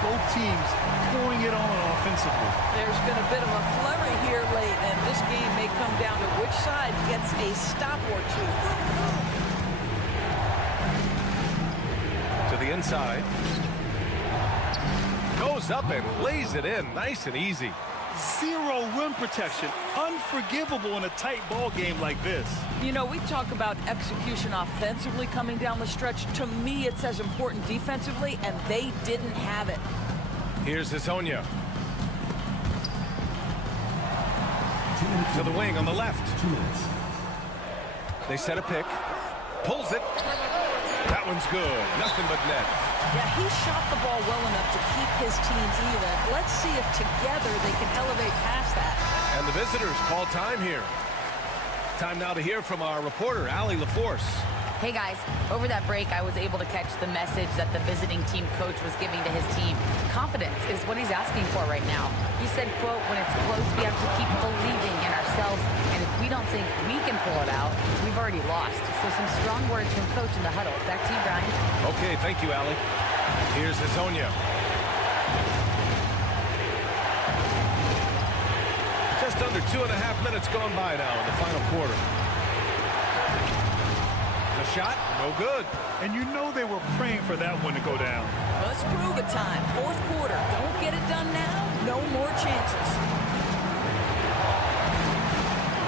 Both teams pouring it on offensively. There's been a bit of a flurry here late, and this game may come down to which side gets a stop or two. To the inside. Goes up and lays it in nice and easy. Zero rim protection. Unforgivable in a tight ball game like this. You know, we talk about execution offensively coming down the stretch. To me, it's as important defensively, and they didn't have it. Here's Hezonja. To the wing on the left. They set a pick. Pulls it. That one's good. Nothing but net. Yeah, he shot the ball well enough to keep his team even. Let's see if together they can elevate past that. And the visitors call time here. Time now to hear from our reporter, Allie LaForce. Hey guys, over that break I was able to catch the message that the visiting team coach was giving to his team. Confidence is what he's asking for right now. He said, quote, when it's close we have to keep believing in ourselves, and if we don't think we can pull it out, we've already lost. So some strong words from coach in the huddle. Back to you, Brian. Okay, thank you, Allie. Here's Hezonja. Just under 2.5 minutes gone by now in the final quarter. The shot, no good. And you know they were praying for that one to go down. Let's prove it time. Fourth quarter. Don't get it done now. No more chances.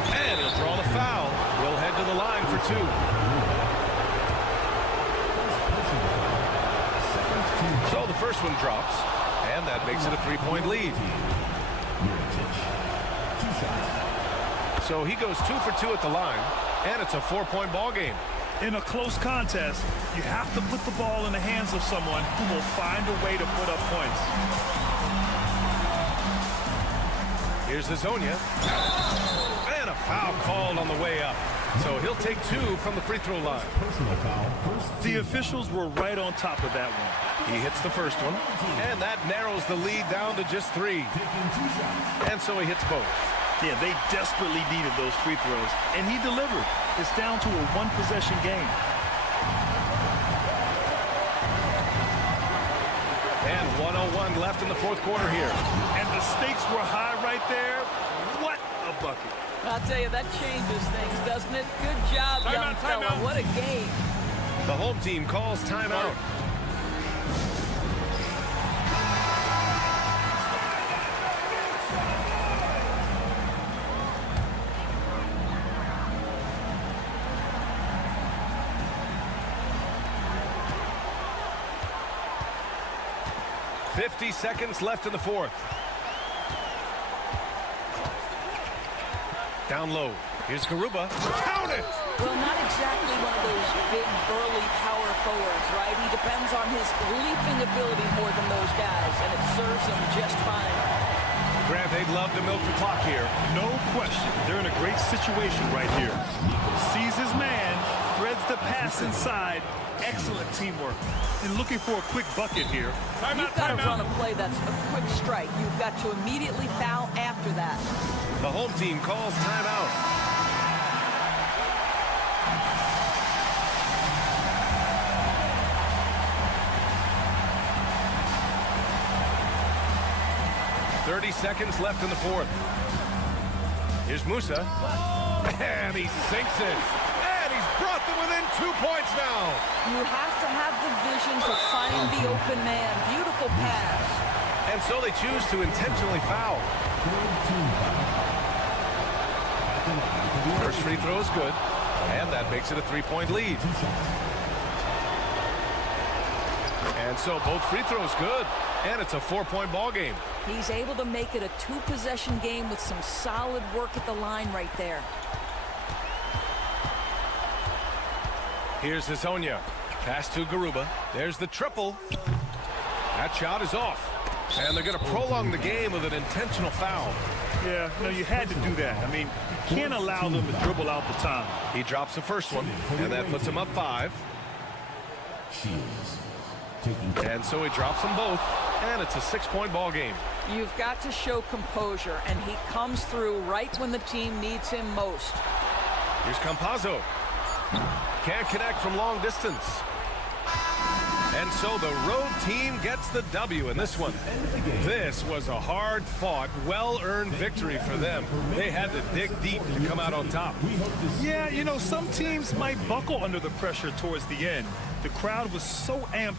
And he'll draw the foul. We'll head to the line for two. So the first one drops, and that makes it a 3-point lead. So he goes 2 for 2 at the line. and it's a 4-point ball game. In a close contest, you have to put the ball in the hands of someone who will find a way to put up points. Here's Hazonia. And a foul called on the way up. So he'll take 2 from the free throw line. Personal foul. The officials were right on top of that one. He hits the first one, and that narrows the lead down to just 3. And so he hits both. Yeah, they desperately needed those free throws, and he delivered. It's down to a one-possession game. And 1:01 left in the fourth quarter here. And the stakes were high right there. What a bucket. I'll tell you, that changes things, doesn't it? Good job, young fella. What a game. The home team calls timeout. .50 seconds left in the fourth. Down low. Here's Garuba. Count it! Well, not exactly one of those big, burly power forwards, right? He depends on his leaping ability more than those guys, and it serves him just fine. Grant, they'd love to milk the clock here. No question. They're in a great situation right here. Sees his man, threads the pass inside. Excellent teamwork. And looking for a quick bucket here. You've got to run a play that's a quick strike. You've got to immediately foul after that. The home team calls timeout. .30 seconds left in the fourth. Here's Musa. And he sinks it. And he's brought them within 2 points now. You have to have the vision to find the open man. Beautiful pass. And so they choose to intentionally foul. First free throw is good, and that makes it a 3-point lead. And so both free throws good, and it's a 4-point ball game. He's able to make it a 2-possession game with some solid work at the line right there. Here's Hazonia. Pass to Garuba. There's the triple. That shot is off. And they're going to prolong the game with an intentional foul. Yeah, no, you had to do that. I mean, you can't allow them to dribble out the time. He drops the first one, and that puts him up 5. And so he drops them both, and it's a 6-point ball game. You've got to show composure, and he comes through right when the team needs him most. Here's Campazzo. Can't connect from long distance. And so the road team gets the W in this one. This was a hard-fought, well-earned victory for them. They had to dig deep to come out on top. Yeah, you know, some teams might buckle under the pressure towards the end. The crowd was so amped.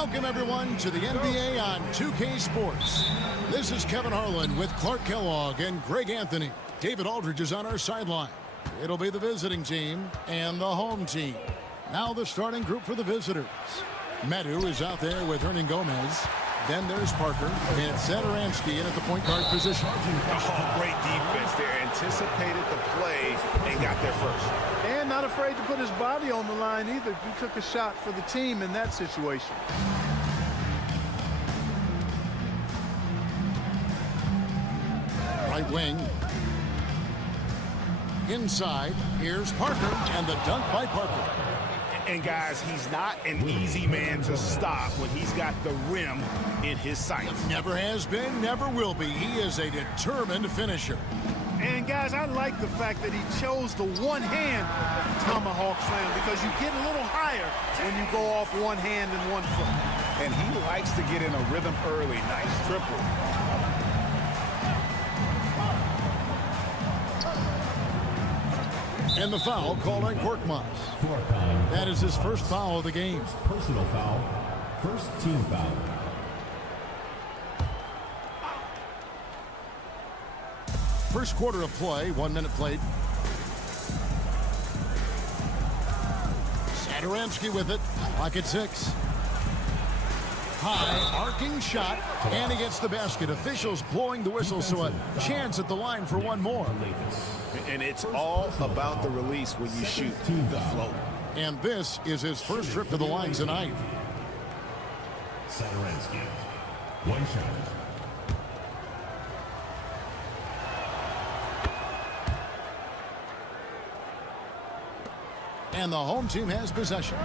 Welcome, everyone, to the NBA on 2K Sports. This is Kevin Harlan with Clark Kellogg and Greg Anthony. David Aldridge is on our sideline. It'll be the visiting team and the home team. Now the starting group for the visitors. Medu is out there with Hernan Gomez. Then there's Parker, and Satoransky in at the point guard position. Oh, great defense there. Anticipated the play and got there first. And not afraid to put his body on the line either. He took a shot for the team in that situation. Right wing. Inside, here's Parker, and the dunk by Parker. And guys, he's not an easy man to stop when he's got the rim in his sights. Never has been, never will be. He is a determined finisher. And guys, I like the fact that he chose the one-hand tomahawk slam because you get a little higher when you go off one hand and 1 foot. And he likes to get in a rhythm early. Nice triple. And the foul called on Korkmaz. That is his first foul of the game. Personal foul. First team foul. First quarter of play, 1 minute played. Satoransky with it. Pocket 6. High arcing shot, and he gets the basket. Officials blowing the whistle, so a chance at the line for one more. And it's all about the release when you shoot the floater. And this is his first trip to the line tonight. Satoransky. One shot. And the home team has possession.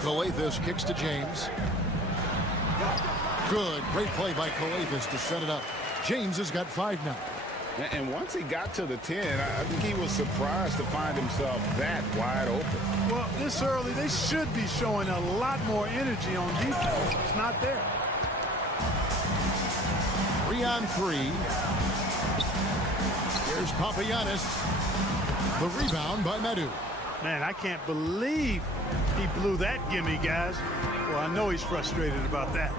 Calathes kicks to James. Good. Great play by Calathes to set it up. James has got 5 now. And once he got to the 10, I think he was surprised to find himself that wide open. Well, this early, they should be showing a lot more energy on defense. It's not there. 3 on 3. Here's Papagiannis. The rebound by Medu. Man, I can't believe he blew that gimme, guys. Well, I know he's frustrated about that.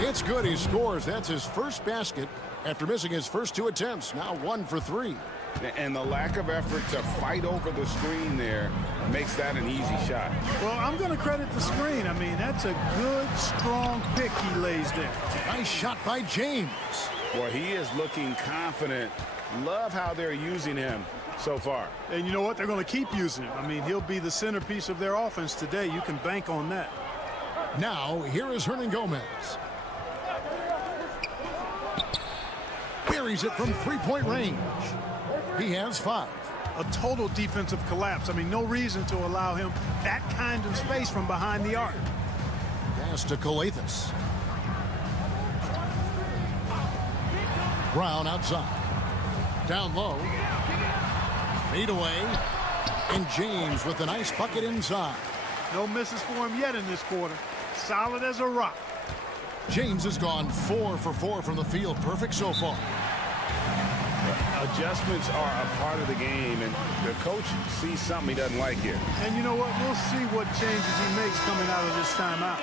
It's good. He scores. That's his first basket after missing his first 2 attempts. Now 1 for 3. And the lack of effort to fight over the screen there makes that an easy shot. Well, I'm going to credit the screen. I mean, that's a good, strong pick he lays there. Nice shot by James. Well, he is looking confident. Love how they're using him so far. And you know what? They're going to keep using him. I mean, he'll be the centerpiece of their offense today. You can bank on that. Now, here is Hernan Gomez. Buries it from 3-point range. He has 5. A total defensive collapse. I mean, no reason to allow him that kind of space from behind the arc. Pass to Calathes. Brown outside. Down low. Fade away. And James with a nice bucket inside. No misses for him yet in this quarter. Solid as a rock. James has gone 4 for 4 from the field. Perfect so far. Adjustments are a part of the game, and the coach sees something he doesn't like here. And you know what? We'll see what changes he makes coming out of this timeout.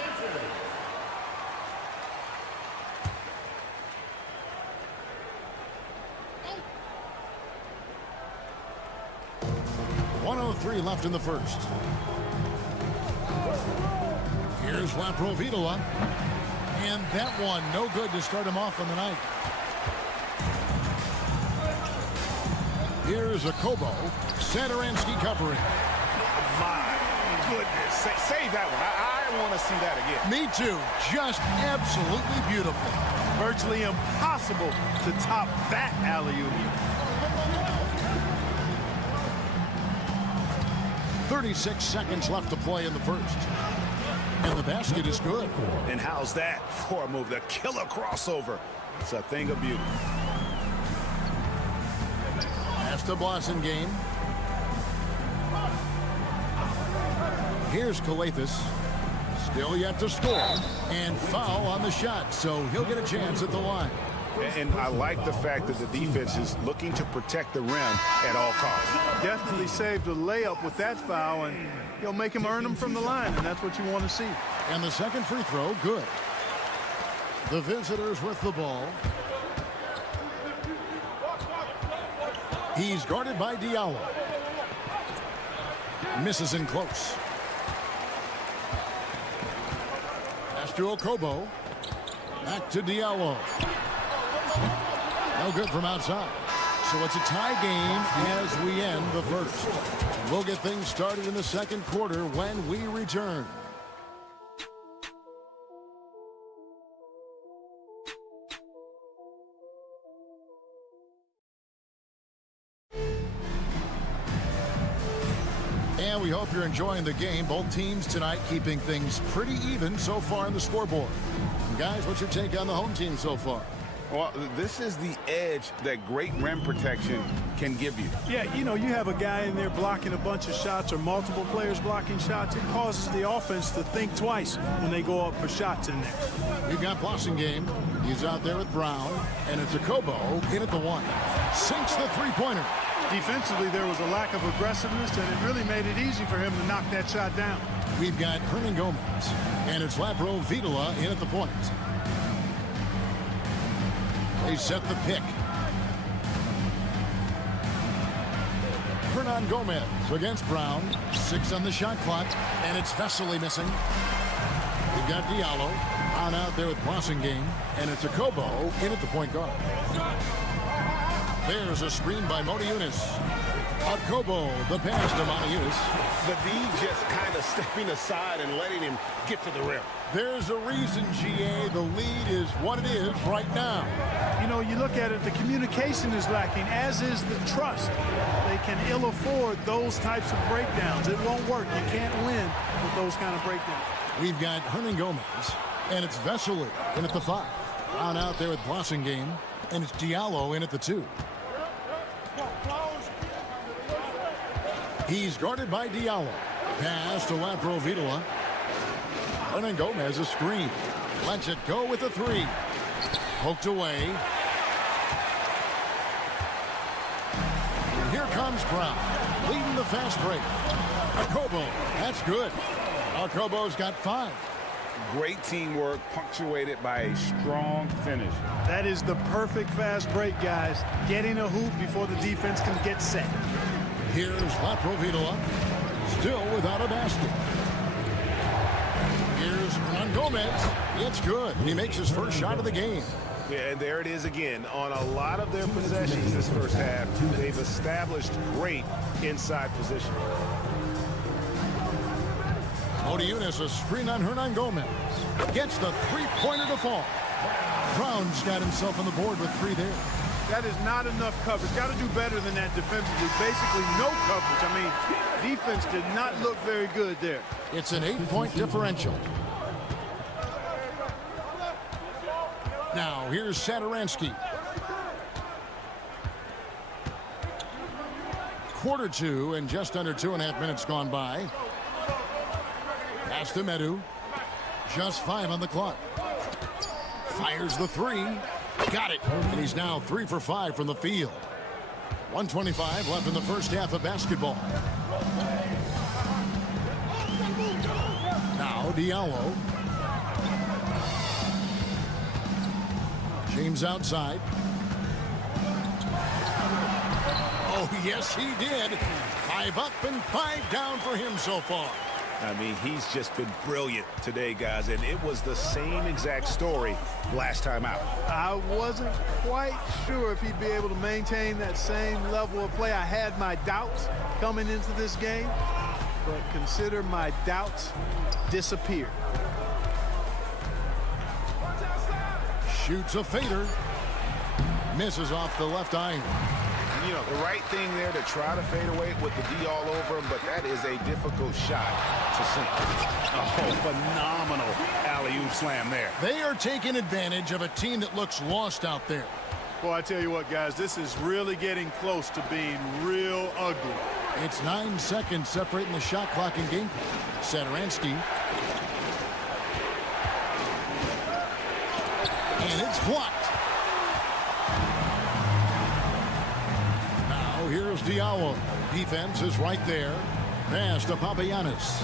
.103 left in the first. Here's Laprovitola. And that one, no good to start him off on the night. Here's a Kobo. Satoransky covering. My goodness. Save that one. I want to see that again. Me too. Just absolutely beautiful. Virtually impossible to top that alley-oop. 36 seconds left to play in the first. And the basket is good. And how's that for a move? The killer crossover. It's a thing of beauty. That's the Blossom game. Here's Calathes. Still yet to score. And foul on the shot, so he'll get a chance at the line. And I like the fact that the defense is looking to protect the rim at all costs. Definitely saved a layup with that foul, and he'll make him earn them from the line, and that's what you want to see. And the second free throw, good. The visitors with the ball. He's guarded by Diallo. Misses in close. Pass to Okobo. Back to Diallo. No good from outside. So it's a tie game as we end the first. We'll get things started in the second quarter when we return. And we hope you're enjoying the game. Both teams tonight keeping things pretty even so far on the scoreboard. And guys, what's your take on the home team so far? Well, this is the edge that great rim protection can give you. Yeah, you know, you have a guy in there blocking a bunch of shots or multiple players blocking shots. It causes the offense to think twice when they go up for shots in there. We've got Blossingame. He's out there with Brown. And it's Okobo in at the one. Sinks the three-pointer. Defensively, there was a lack of aggressiveness, and it really made it easy for him to knock that shot down. We've got Hernan Gomez. And it's Lapro Vitola in at the point. They set the pick. Hernan Gomez against Brown. 6 on the shot clock. And it's Vesely missing. We've got Diallo. Brown out there with Blossingame. And it's Okobo in at the point guard. There's a screen by Motiejunas. Okobo, the pass to Motiejunas. The D just kind of stepping aside and letting him get to the rim. There's a reason, GA, the lead is what it is right now. You know, you look at it, the communication is lacking, as is the trust. They can ill afford those types of breakdowns. It won't work. You can't win with those kind of breakdowns. We've got Hernan Gomez, and it's Vesely in at the 5. Brown out there with Blossingame, and it's Diallo in at the 2. He's guarded by Diallo. Pass to Lapro Vitola. Hernan Gomez a screen. Lets it go with the 3. Poked away. And here comes Brown, leading the fast break. Okobo, that's good. Okobo's got 5. Great teamwork, punctuated by a strong finish. That is the perfect fast break, guys. Getting a hoop before the defense can get set. Here's Lapro Vitola, still without a basket. Here's Hernan Gomez. It's good. He makes his first shot of the game. Yeah, and there it is again. On a lot of their possessions this first half, they've established great inside position. Motiejunas a screen on Hernan Gomez. Gets the three-pointer to fall. Brown's got himself on the board with 3 there. That is not enough coverage. Got to do better than that defensively. Basically no coverage. I mean, defense did not look very good there. It's an 8-point differential. Now, here's Satoransky. Quarter 2 and just under 2.5 minutes gone by. Pass to Medu. Just 5 on the clock. Fires the 3. Got it. And he's now 3 for 5 from the field. 1:25 left in the first half of basketball. Now Diallo. James outside. Oh, yes, he did. 5 up and 5 down for him so far. I mean, he's just been brilliant today, guys, and it was the same exact story last time out. I wasn't quite sure if he'd be able to maintain that same level of play. I had my doubts coming into this game, but consider my doubts disappeared. Shoots a fader. Misses off the left iron. You know, the right thing there to try to fade away with the D all over him, but that is a difficult shot to sink. Oh, phenomenal alley-oop slam there. They are taking advantage of a team that looks lost out there. Well, I tell you what, guys, this is really getting close to being real ugly. It's 9 seconds separating the shot clock and game clock. Satoransky. And it's blocked. Now here's Diallo. Defense is right there. Pass to Papagiannis.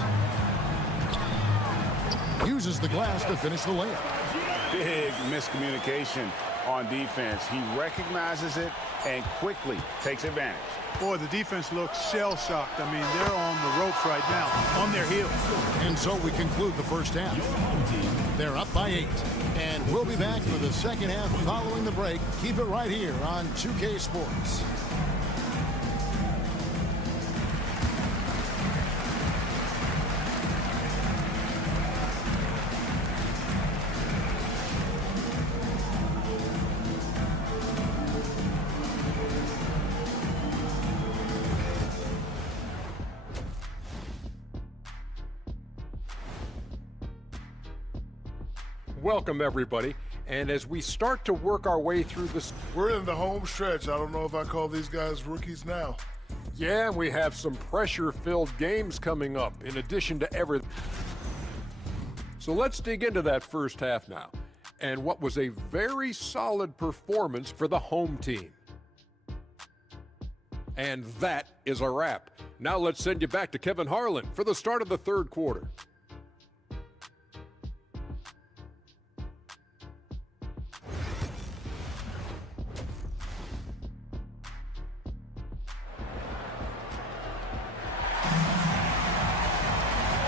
uses the glass to finish the layup. Big miscommunication on defense. He recognizes it and quickly takes advantage. Boy, the defense looks shell-shocked. I mean, they're on the ropes right now, on their heels. And so we conclude the first half. They're up by 8. And we'll be back for the second half following the break. Keep it right here on 2K Sports. Welcome, everybody. And as we start to work our way through this... We're in the home stretch. I don't know if I call these guys rookies now. Yeah, we have some pressure-filled games coming up, in addition to everything. So let's dig into that first half now, and what was a very solid performance for the home team. And that is a wrap. Now let's send you back to Kevin Harlan for the start of the third quarter.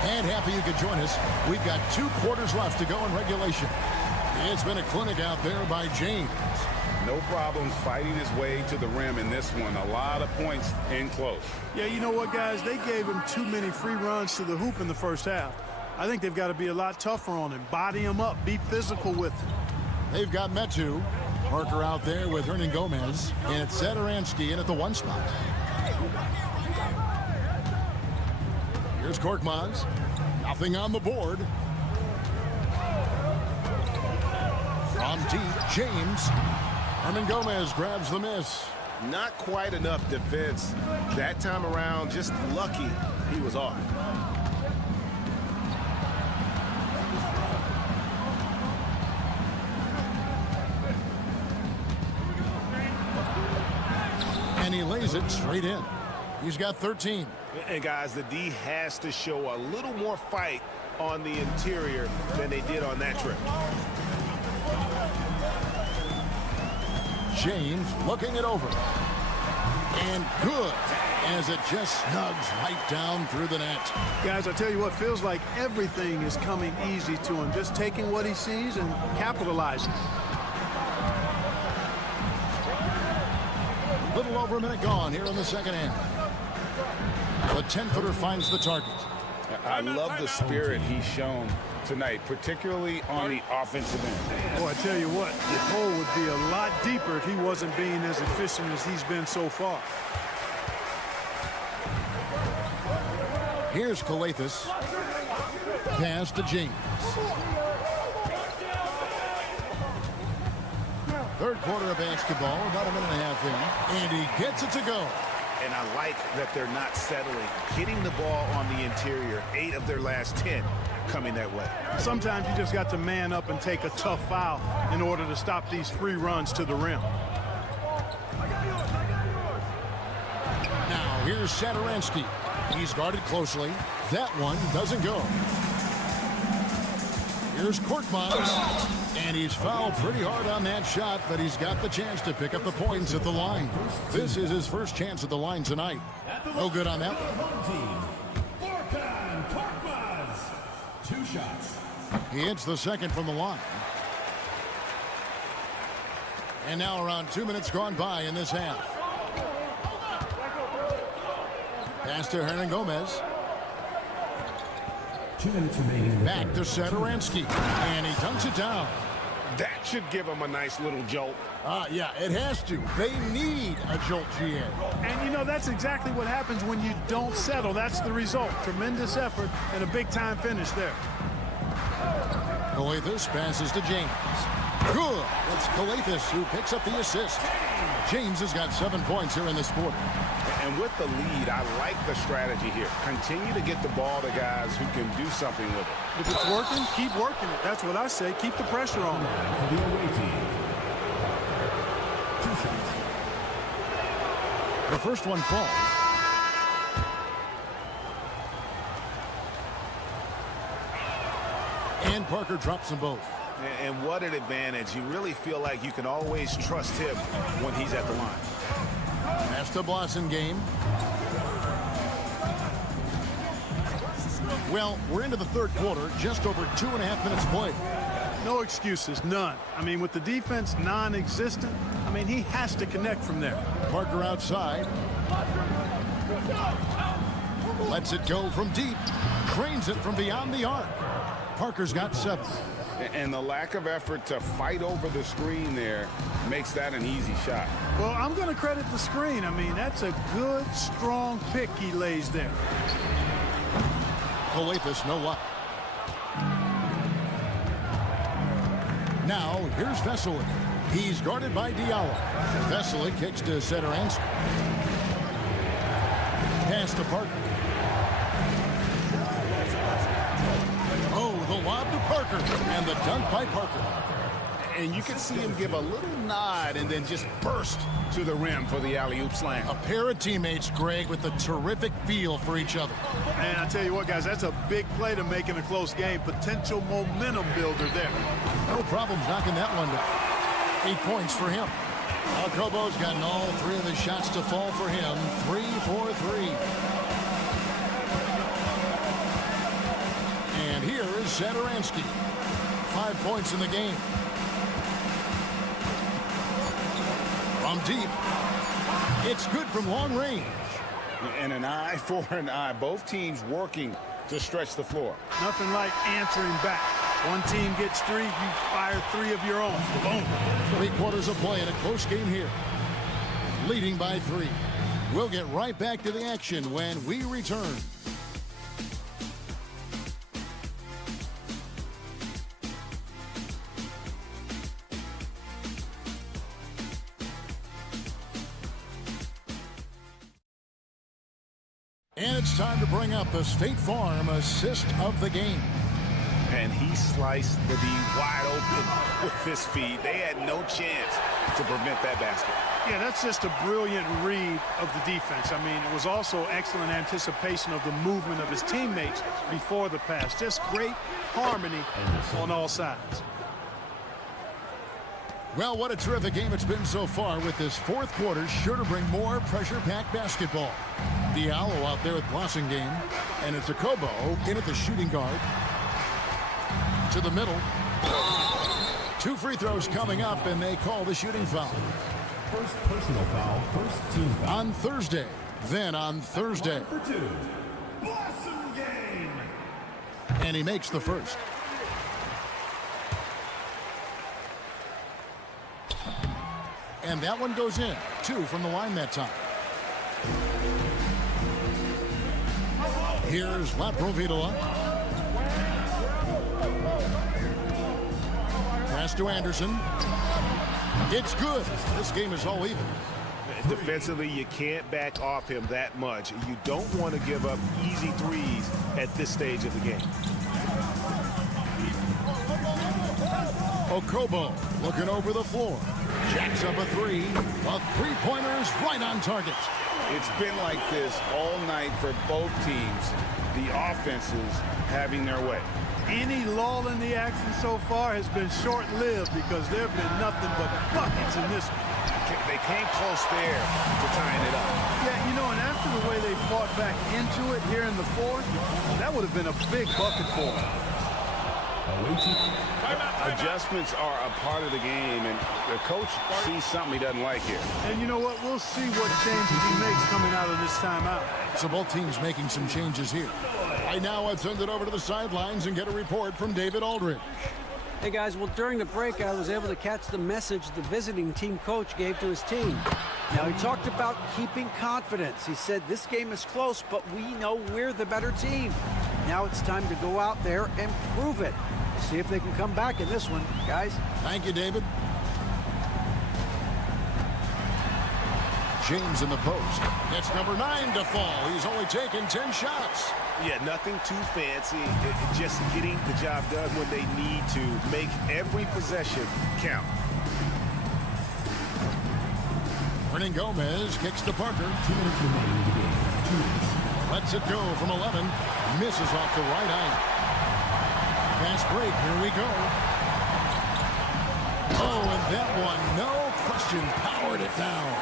And happy you could join us. We've got 2 quarters left to go in regulation. It's been a clinic out there by James. No problems fighting his way to the rim in this one. A lot of points in close. Yeah, you know what, guys? They gave him too many free runs to the hoop in the first half. I think they've got to be a lot tougher on him. Body him up. Be physical with him. They've got Metu. Parker out there with Hernan Gomez. And it's Satoransky in at the 1 spot. Here's Korkmaz. Nothing on the board. From deep, James. Hernan Gomez grabs the miss. Not quite enough defense. That time around, just lucky he was off. And he lays it straight in. He's got 13. And guys, the D has to show a little more fight on the interior than they did on that trip. James looking it over. And good, as it just snugs right down through the net. Guys, I tell you what, feels like everything is coming easy to him. Just taking what he sees and capitalizing. A little over a minute gone here in the second half. The 10-footer finds the target. I love the spirit he's shown tonight, particularly on the offensive end. Boy, I tell you what, the hole would be a lot deeper if he wasn't being as efficient as he's been so far. Here's Kalathis. Pass to James. Third quarter of basketball, about a minute and a half in. And he gets it to go. And I like that they're not settling. Hitting the ball on the interior, 8 of their last 10 coming that way. Sometimes you just got to man up and take a tough foul in order to stop these free runs to the rim. Now here's Satoransky. He's guarded closely. That one doesn't go. Here's Korkmaz. And he's fouled pretty hard on that shot, but he's got the chance to pick up the points at the line. This is his first chance at the line tonight. No good on that one. 2 shots. He hits the second from the line. And now around 2 minutes gone by in this half. Pass to Hernan Gomez. 2 minutes remaining. Back to Satoransky. And he dunks it down. That should give him a nice little jolt. Yeah, it has to. They need a jolt, GA. And, you know, that's exactly what happens when you don't settle. That's the result. Tremendous effort and a big-time finish there. Kalathis passes to James. Good. It's Kalathis who picks up the assist. James has got 7 points here in this quarter. And with the lead, I like the strategy here. Continue to get the ball to guys who can do something with it. If it's working, keep working it. That's what I say. Keep the pressure on. For the away team. 2 shots. The first one falls. And Parker drops them both. And what an advantage. You really feel like you can always trust him when he's at the line. That's the Blossom game. Well, we're into the third quarter, just over 2.5 minutes played. No excuses, none. I mean, with the defense non-existent, I mean, he has to connect from there. Parker outside. Lets it go from deep. Cranes it from beyond the arc. Parker's got 7. And the lack of effort to fight over the screen there makes that an easy shot. Well, I'm going to credit the screen. I mean, that's a good, strong pick he lays there. Colepas, no luck. Now, here's Vesely. He's guarded by Diallo. Vesely kicks to Satoransky. Pass to Parker. Oh, the lob to Parker. And the dunk by Parker. And you can see him give a little nod and then just burst to the rim for the alley-oop slam. A pair of teammates, Greg, with a terrific feel for each other. And I tell you what, guys, that's a big play to make in a close game. Potential momentum builder there. No problems knocking that one down. 8 points for him. Alcobo's gotten all 3 of his shots to fall for him. 3 for 3. And here is Satoransky. 5 points in the game. From deep. It's good from long range. And an eye for an eye. Both teams working to stretch the floor. Nothing like answering back. One team gets 3, you fire 3 of your own. Boom. 3 quarters of play in a close game here. Leading by 3. We'll get right back to the action when we return. And it's time to bring up the State Farm assist of the game. And he sliced the D wide open with his feet. They had no chance to prevent that basket. Yeah, that's just a brilliant read of the defense. I mean, it was also excellent anticipation of the movement of his teammates before the pass. Just great harmony on all sides. Well, what a terrific game it's been so far, with this fourth quarter sure to bring more pressure-packed basketball. Diallo out there with Blossom game, and it's Okobo in at the shooting guard. To the middle. 2 free throws coming up, and they call the shooting foul. First personal foul, first team foul. On Thursday. Then on Thursday. For 2. Blossom game. And he makes the first. And that one goes in. 2 from the line that time. Here's Laprovitola. Pass to Anderson. It's good. This game is all even. Defensively, you can't back off him that much. You don't want to give up easy threes at this stage of the game. Okobo looking over the floor. Jacks up a 3. A three-pointer's right on target. It's been like this all night for both teams. The offenses having their way. Any lull in the action so far has been short-lived because there have been nothing but buckets in this one. They came close there to tying it up. Yeah, you know, and after the way they fought back into it here in the fourth, that would have been a big bucket for them. Adjustments are a part of the game, and the coach sees something he doesn't like here. And you know what? We'll see what changes he makes coming out of this timeout. So both teams making some changes here. Right now, I'd send it over to the sidelines and get a report from David Aldridge. Hey, guys, well, during the break, I was able to catch the message the visiting team coach gave to his team. Now, he talked about keeping confidence. He said, this game is close, but we know we're the better team. Now it's time to go out there and prove it. See if they can come back in this one, guys. Thank you, David. James in the post. It's number 9 to fall. He's only taken 10 shots. Yeah, nothing too fancy. Just getting the job done when they need to. Make every possession count. Hernan Gomez kicks to Parker. 2 minutes remaining in the game. 2 minutes. Lets it go from 11. Misses off the right eye. Fast break. Here we go. Oh, and that one, no question, powered it down.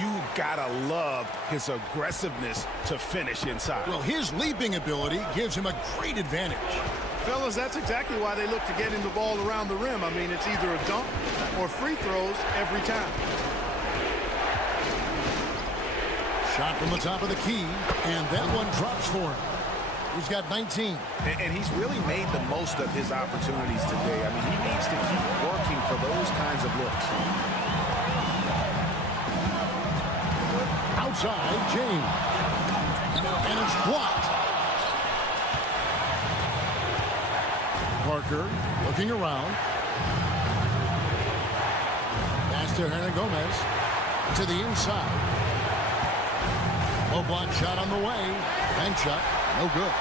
You gotta love his aggressiveness to finish inside. Well, his leaping ability gives him a great advantage. Fellas, that's exactly why they look to get him the ball around the rim. I mean, it's either a dunk or free throws every time. Shot from the top of the key, and that one drops for him. He's got 19. And he's really made the most of his opportunities today. I mean, he needs to keep working for those kinds of looks. Outside, James. And it's blocked. Parker looking around. Pass to Hernan Gomez. To the inside. Low block shot on the way. Bank shot. No good.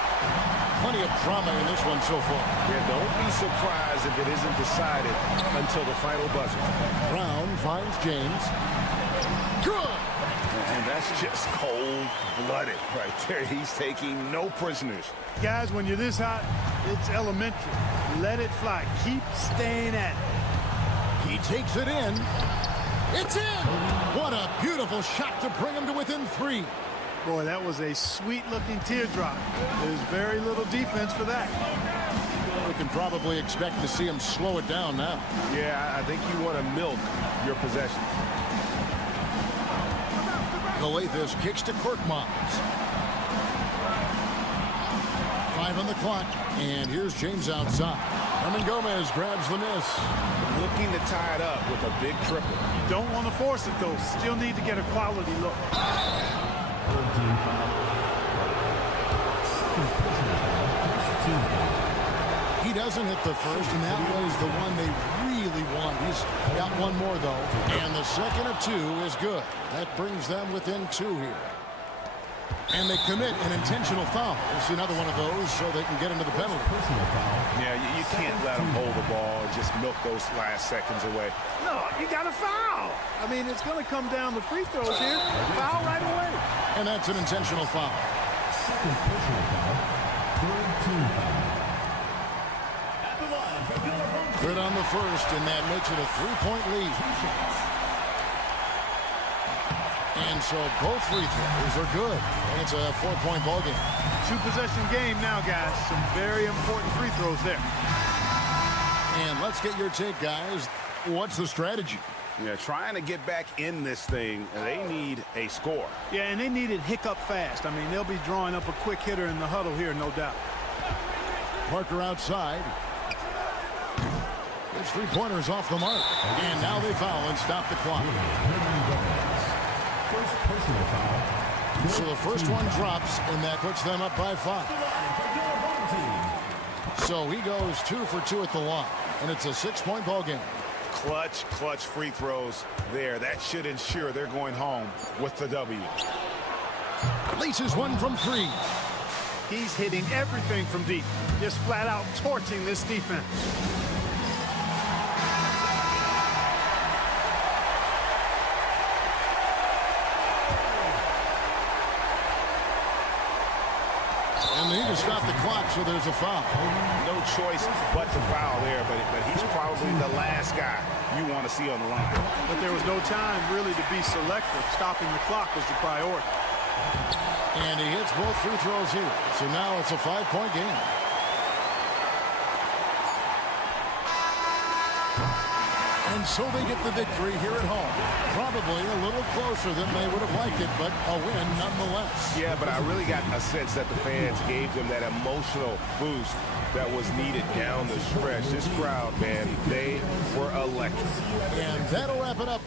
Plenty of drama in this one so far. Yeah, don't be surprised if it isn't decided until the final buzzer. Brown finds James. Good. And that's just cold-blooded right there. He's taking no prisoners. Guys, when you're this hot, it's elementary. Let it fly. Keep staying at it. He takes it in. It's in. What a beautiful shot to bring him to within 3. Boy, that was a sweet-looking teardrop. There's very little defense for that. We can probably expect to see him slow it down now. Yeah, I think you want to milk your possessions. Galathis kicks to Korkmaz. 5 on the clock, and here's James outside. Hernan Gomez grabs the miss. Looking to tie it up with a big triple. You don't want to force it, though. Still need to get a quality look. He doesn't hit the first, and that was the one they really want. He's got one more, though. And the second of 2 is good. That brings them within 2 here. And they commit an intentional foul. It's another one of those so they can get into the penalty. Yeah, you can't let them hold the ball and just milk those last seconds away. No, you got to foul. I mean, it's going to come down to free throws here. Foul right away. And that's an intentional foul. Second personal foul. Third team foul. At the line for your home team. Good on the first, and that makes it a 3-point lead. And so both free throws are good. And it's a 4-point ball game. 2-possession game now, guys. Some very important free throws there. And let's get your take, guys. What's the strategy? Yeah, trying to get back in this thing, they need a score. Yeah, and they need it hiccup fast. I mean, they'll be drawing up a quick hitter in the huddle here, no doubt. Parker outside. His 3-pointer's off the mark. And now they foul and stop the clock. First personal foul. So the first one drops, and that puts them up by 5. So he goes 2 for 2 at the line, and it's a 6-point ball game. Clutch free throws there. That should ensure they're going home with the W. Laces one from 3. He's hitting everything from deep. Just flat out torching this defense. And they need to stop the clock, so there's a foul. No choice but to foul there, but he's probably the last guy you want to see on the line. But there was no time really to be selective. Stopping the clock was the priority. And he hits both free throws here. So now it's a 5-point game. And so they get the victory here at home. Probably a little closer than they would have liked it, but a win nonetheless. Yeah, but I really got a sense that the fans gave them that emotional boost that was needed down the stretch. This crowd, man, they were electric. And that'll wrap it up.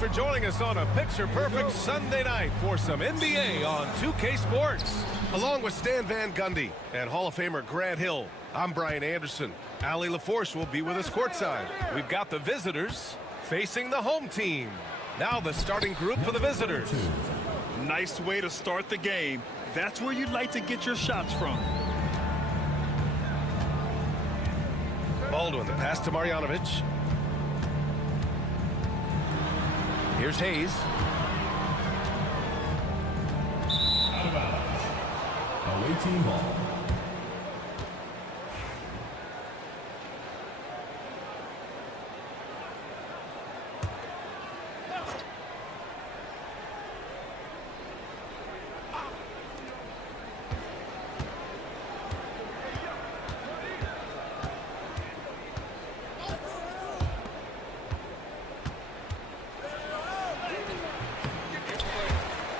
for joining us on a picture-perfect Sunday night for some NBA on 2K Sports. Along with Stan Van Gundy and Hall of Famer Grant Hill, I'm Brian Anderson. Allie LaForce will be with us courtside. We've got the visitors facing the home team. Now the starting group for the visitors. Nice way to start the game. That's where you'd like to get your shots from. Baldwin, the pass to Marjanovic. Here's Hayes. Out of bounds. Away team ball.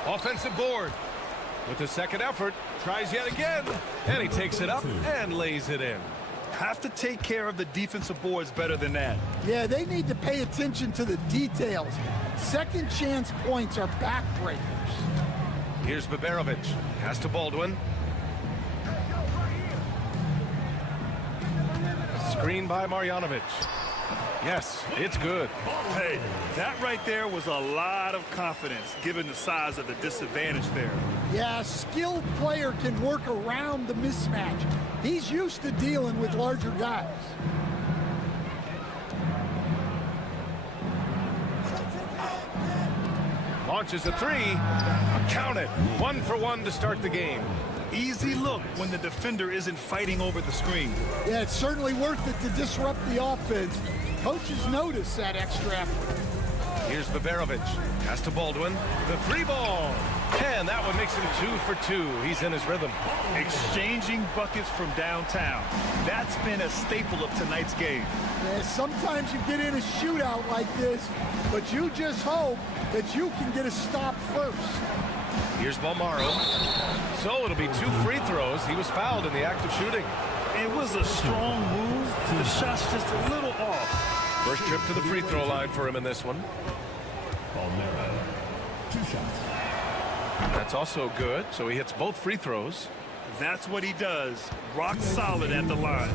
Offensive board. With the second effort, tries yet again, and he takes it up and lays it in. Have to take care of the defensive boards better than that. Yeah, they need to pay attention to the details. Second chance points are backbreakers. Here's Baberovic. Pass to Baldwin. Screen by Marjanovic. Yes, it's good. Hey, that right there was a lot of confidence given the size of the disadvantage there. Yeah, a skilled player can work around the mismatch. He's used to dealing with larger guys. Launches a three. Count it. 1 for 1 to start the game. Easy look when the defender isn't fighting over the screen. Yeah, it's certainly worth it to disrupt the offense. Coaches notice that extra effort. Here's Babarovic. Pass to Baldwin. The 3-ball. And that one makes him 2 for 2. He's in his rhythm. Exchanging buckets from downtown. That's been a staple of tonight's game. Yeah, sometimes you get in a shootout like this, but you just hope that you can get a stop first. Here's Balmaro. So it'll be 2 free throws. He was fouled in the act of shooting. It was a strong move. The shot's just a little off. First trip to the free throw line for him in this one. Balmero, 2 shots. That's also good. So he hits both free throws. That's what he does. Rock solid at the line.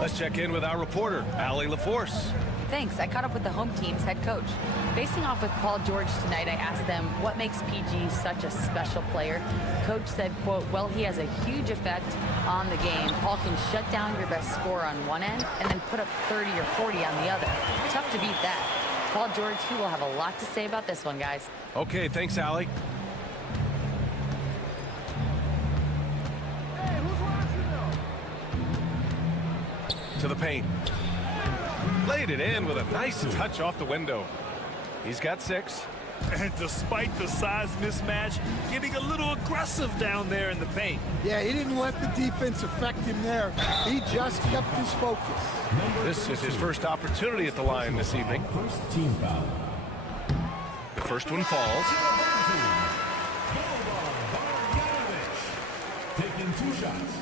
Let's check in with our reporter, Allie LaForce. Thanks. I caught up with the home team's head coach. Facing off with Paul George tonight, I asked them what makes PG such a special player. Coach said, quote, well, he has a huge effect on the game. Paul can shut down your best scorer on one end and then put up 30 or 40 on the other. Tough to beat that. Paul George, he will have a lot to say about this one, guys. Okay, thanks, Allie. To the paint. Laid it in with a nice touch off the window. He's got 6. And despite the size mismatch, getting a little aggressive down there in the paint. Yeah, he didn't let the defense affect him there. He just kept his focus. This is his first opportunity at the line this evening. First team foul. The first one falls. Taking 2 shots.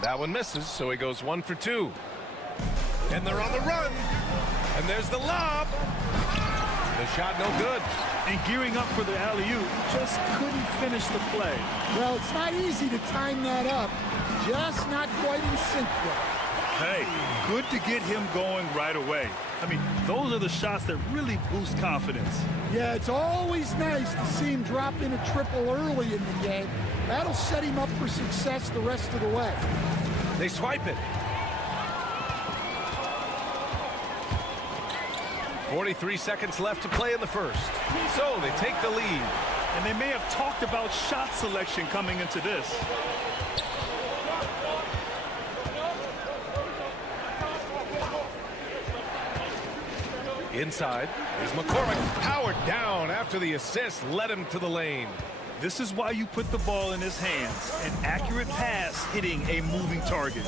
That one misses, so he goes 1 for 2. And they're on the run. And there's the lob. The shot no good. And gearing up for the alley-oop, just couldn't finish the play. Well, it's not easy to time that up. Just not quite in sync there. Hey, good to get him going right away. I mean, those are the shots that really boost confidence. Yeah, it's always nice to see him drop in a triple early in the game. That'll set him up for success the rest of the way. They swipe it. 43 seconds left to play in the first. So they take the lead. And they may have talked about shot selection coming into this. Inside is McCormick. Powered down after the assist led him to the lane. This is why you put the ball in his hands. An accurate pass hitting a moving target.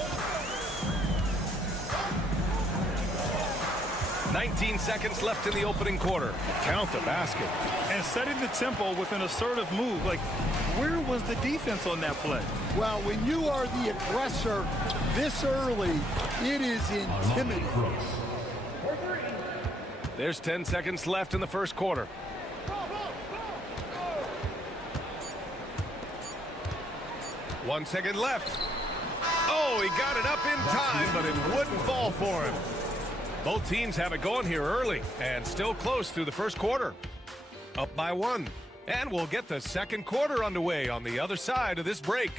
19 seconds left in the opening quarter. Count the basket. And setting the tempo with an assertive move. Like, where was the defense on that play? Well, when you are the aggressor this early, it is intimidating. There's 10 seconds left in the first quarter. One second left. Oh, he got it up in time, but it wouldn't fall for him. Both teams have it going here early and still close through the first quarter. Up by 1. And we'll get the second quarter underway on the other side of this break.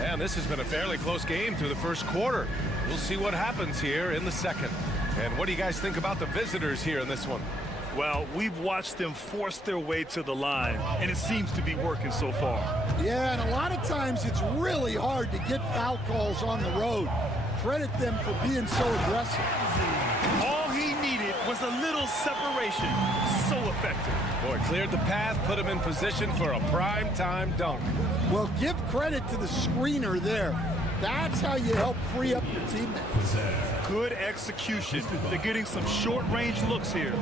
And this has been a fairly close game through the first quarter. We'll see what happens here in the second. And what do you guys think about the visitors here in this one? Well, we've watched them force their way to the line, and it seems to be working so far. Yeah, and a lot of times it's really hard to get foul calls on the road. Credit them for being so aggressive. All he needed was a little separation. So effective. Boy, cleared the path, put him in position for a prime-time dunk. Well, give credit to the screener there. That's how you help free up your teammates. Good execution. They're getting some short-range looks here.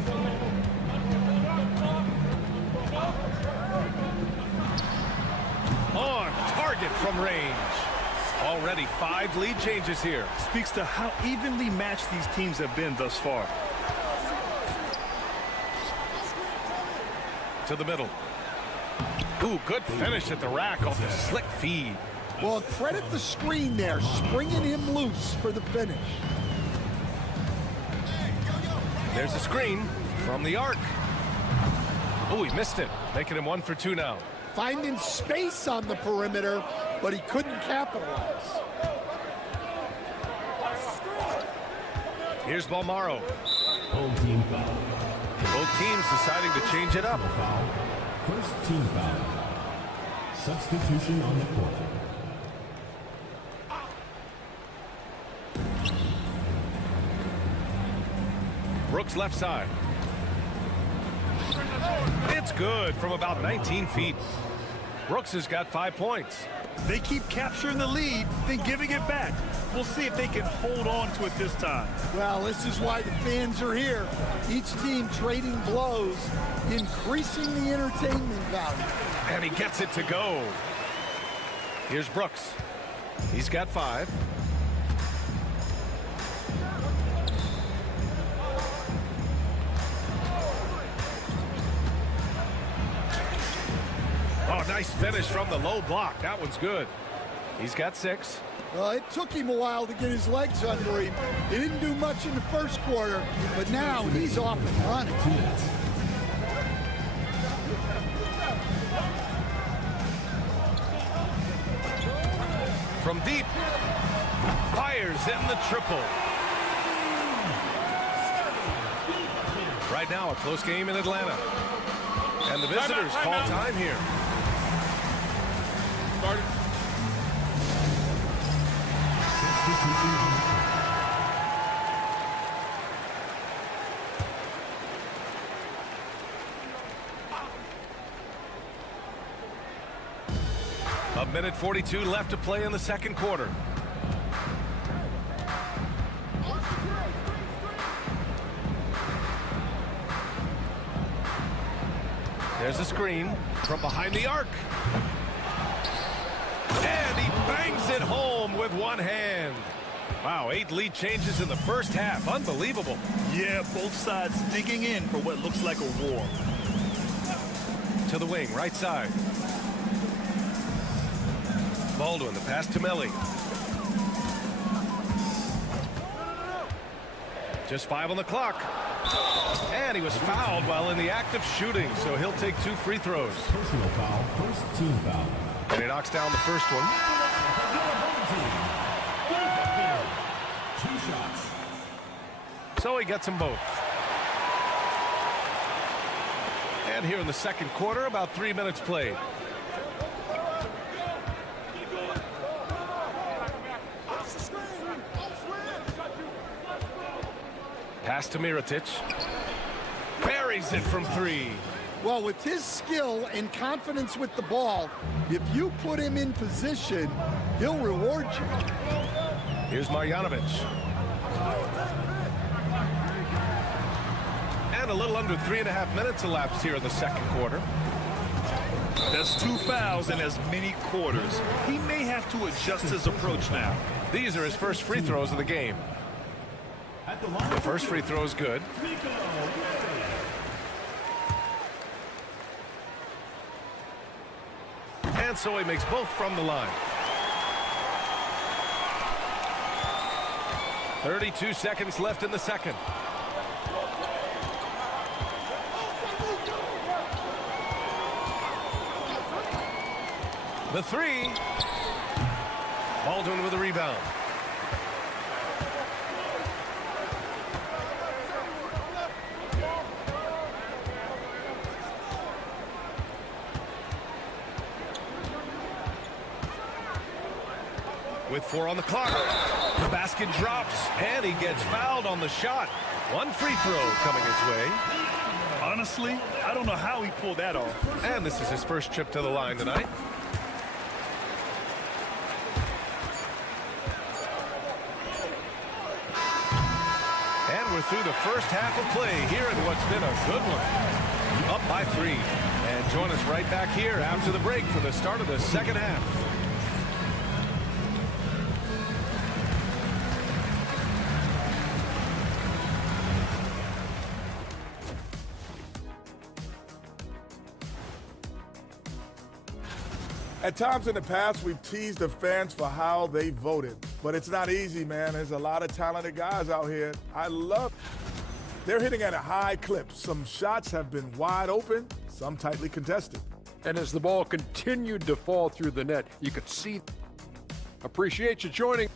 On target from range. Already 5 lead changes here. Speaks to how evenly matched these teams have been thus far. To the middle. Ooh, good finish at the rack off the slick feed. Well, credit the screen there, springing him loose for the finish. There's a screen from the arc. Oh, he missed it, making him 1 for 2 now. Finding space on the perimeter, but he couldn't capitalize. Here's Balmaro. Home team foul. Both teams deciding to change it up. First team foul. Substitution on the court. Brooks left side. It's good from about 19 feet. Brooks has got 5 points. They keep capturing the lead, then giving it back. We'll see if they can hold on to it this time. Well, this is why the fans are here. Each team trading blows, increasing the entertainment value. And he gets it to go. Here's Brooks. He's got 5. Oh, nice finish from the low block. That one's good. He's got 6. Well, it took him a while to get his legs under him. He didn't do much in the first quarter, but now he's off and running. From deep. Fires in the triple. Right now, a close game in Atlanta. And the visitors call time here. A minute 42 left to play in the second quarter. There's a screen from behind the arc. And he bangs it home with one hand. Wow, 8 lead changes in the first half. Unbelievable. Yeah, both sides digging in for what looks like a war. To the wing, right side. Baldwin, the pass to Melly. Just 5 on the clock. And he was fouled while in the act of shooting, so he'll take 2 free throws. Personal foul, first team foul. And he knocks down the first one. 2 shots. So he gets them both. And here in the second quarter, about 3 minutes played. Pass to Mirotic. Buries it from 3. Well, with his skill and confidence with the ball, if you put him in position, he'll reward you. Here's Marjanovic. And a little under 3.5 minutes elapsed here in the second quarter. That's 2 fouls in as many quarters. He may have to adjust his approach now. These are his first free throws of the game. The first free throw is good. And so he makes both from the line. 32 seconds left in the second. The 3. Baldwin with a rebound. With 4 on the clock. The basket drops, and he gets fouled on the shot. 1 free throw coming his way. Honestly, I don't know how he pulled that off. And this is his first trip to the line tonight. And we're through the first half of play here in what's been a good one. Up by 3. And join us right back here after the break for the start of the second half. At times in the past, we've teased the fans for how they voted. But it's not easy, man. There's a lot of talented guys out here. They're hitting at a high clip. Some shots have been wide open, some tightly contested. And as the ball continued to fall through the net, you could see. Appreciate you joining.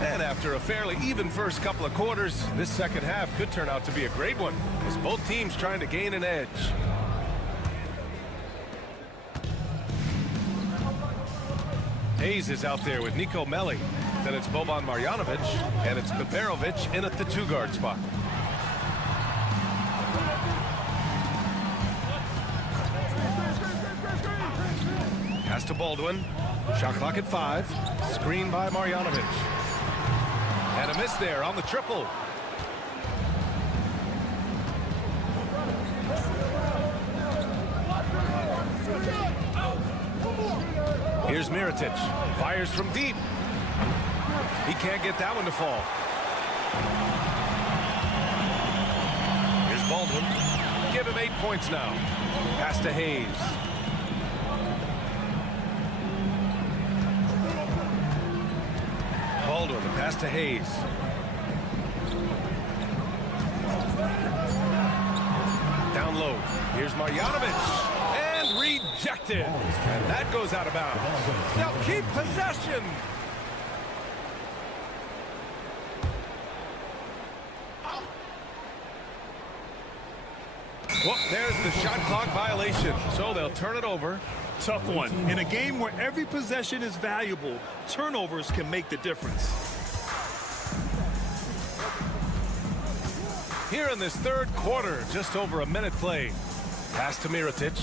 And after a fairly even first couple of quarters, this second half could turn out to be a great one, as both teams trying to gain an edge. Hayes is out there with Nico Melli. Then it's Boban Marjanovic, and it's Beberovic in at the 2-guard spot. Pass to Baldwin. Shot clock at 5. Screen by Marjanovic. And a miss there on the triple. Here's Mirotic. Fires from deep. He can't get that one to fall. Here's Baldwin. Give him 8 points now. Pass to Hayes. Baldwin, the pass to Hayes. Down low. Here's Marjanovic. And rejected. And that goes out of bounds. They'll keep possession. Well, there's the shot clock violation. So they'll turn it over. Tough one. In a game where every possession is valuable, turnovers can make the difference. Here in this third quarter, just over a minute played. Pass to Mirotic.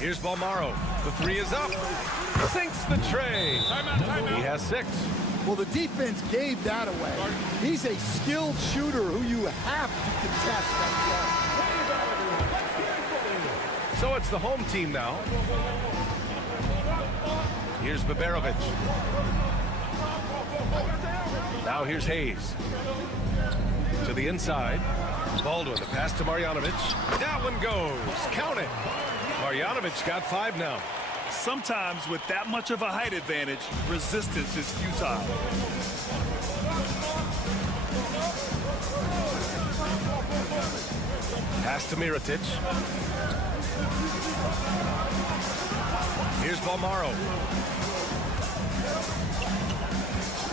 Here's Balmaro. The 3 is up. Sinks the tray. He has 6. Well, the defense gave that away. He's a skilled shooter who you have to contest that. So it's the home team now. Here's Beberovic. Now here's Hayes. To the inside. Baldwin, the pass to Marjanovic. That one goes. Count it. Marjanovic got 5 now. Sometimes with that much of a height advantage, resistance is futile. Pass to Mirotic. Here's Balmaro.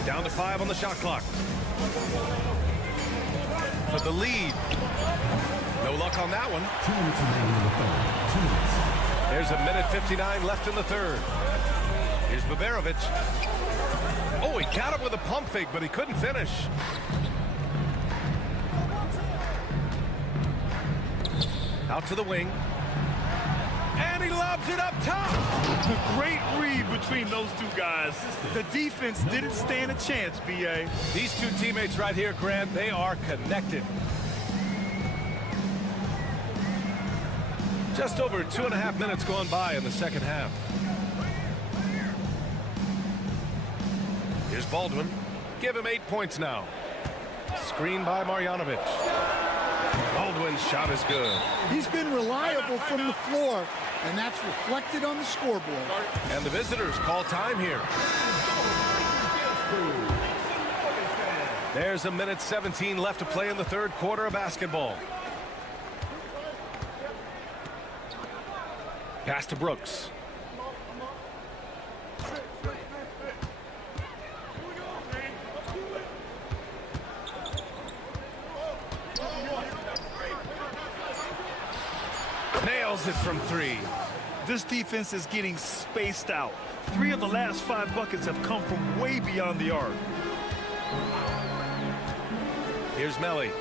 Down to 5 on the shot clock. For the lead. No luck on that one. There's a minute 59 left in the third. Here's Beberovic. Oh, he got him with a pump fake, but he couldn't finish. Out to the wing. And he lobs it up top. Great read between those two guys. The defense didn't stand a chance, B.A. These two teammates right here, Grant, they are connected. Just over 2.5 minutes gone by in the second half. Here's Baldwin. Give him 8 points now. Screen by Marjanovic. Baldwin's shot is good. He's been reliable from the floor, and that's reflected on the scoreboard. And the visitors call time here. There's a minute 17 left to play in the third quarter of basketball. Pass to Brooks. Nails it from 3. This defense is getting spaced out. 3 of the last 5 buckets have come from way beyond the arc. Here's Melli.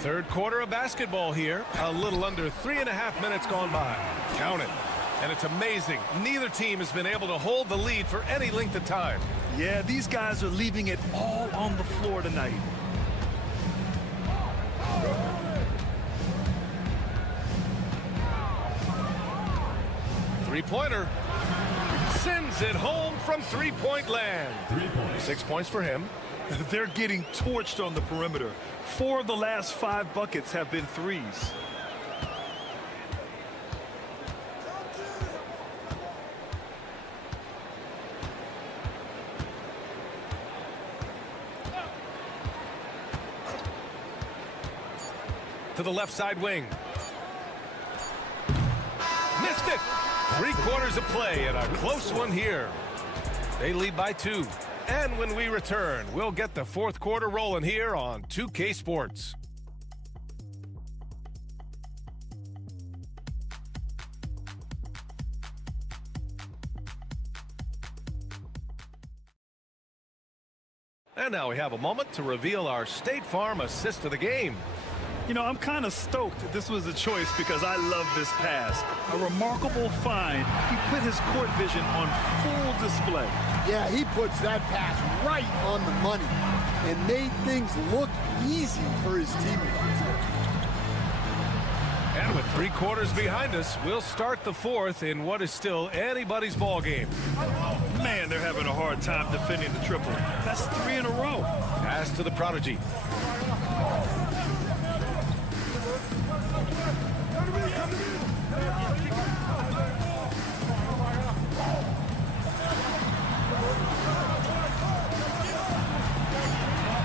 Third quarter of basketball here. A little under 3.5 minutes gone by. Count it. And it's amazing. Neither team has been able to hold the lead for any length of time. Yeah, these guys are leaving it all on the floor tonight. Three-pointer. sends it home from three-point land. 3 points. 6 points for him. They're getting torched on the perimeter. 4 of the last 5 buckets have been threes. To the left side wing. Missed it. 3/4 of play and a close one here. They lead by 2. And when we return, we'll get the fourth quarter rolling here on 2K Sports. And now we have a moment to reveal our State Farm assist of the game. You know, I'm kind of stoked that this was a choice because I love this pass. A remarkable find. He put his court vision on full display. Yeah, he puts that pass right on the money and made things look easy for his teammates. And with 3/4 behind us, we'll start the fourth in what is still anybody's ball game. Man, they're having a hard time defending the triple. That's 3 in a row. Pass to the prodigy.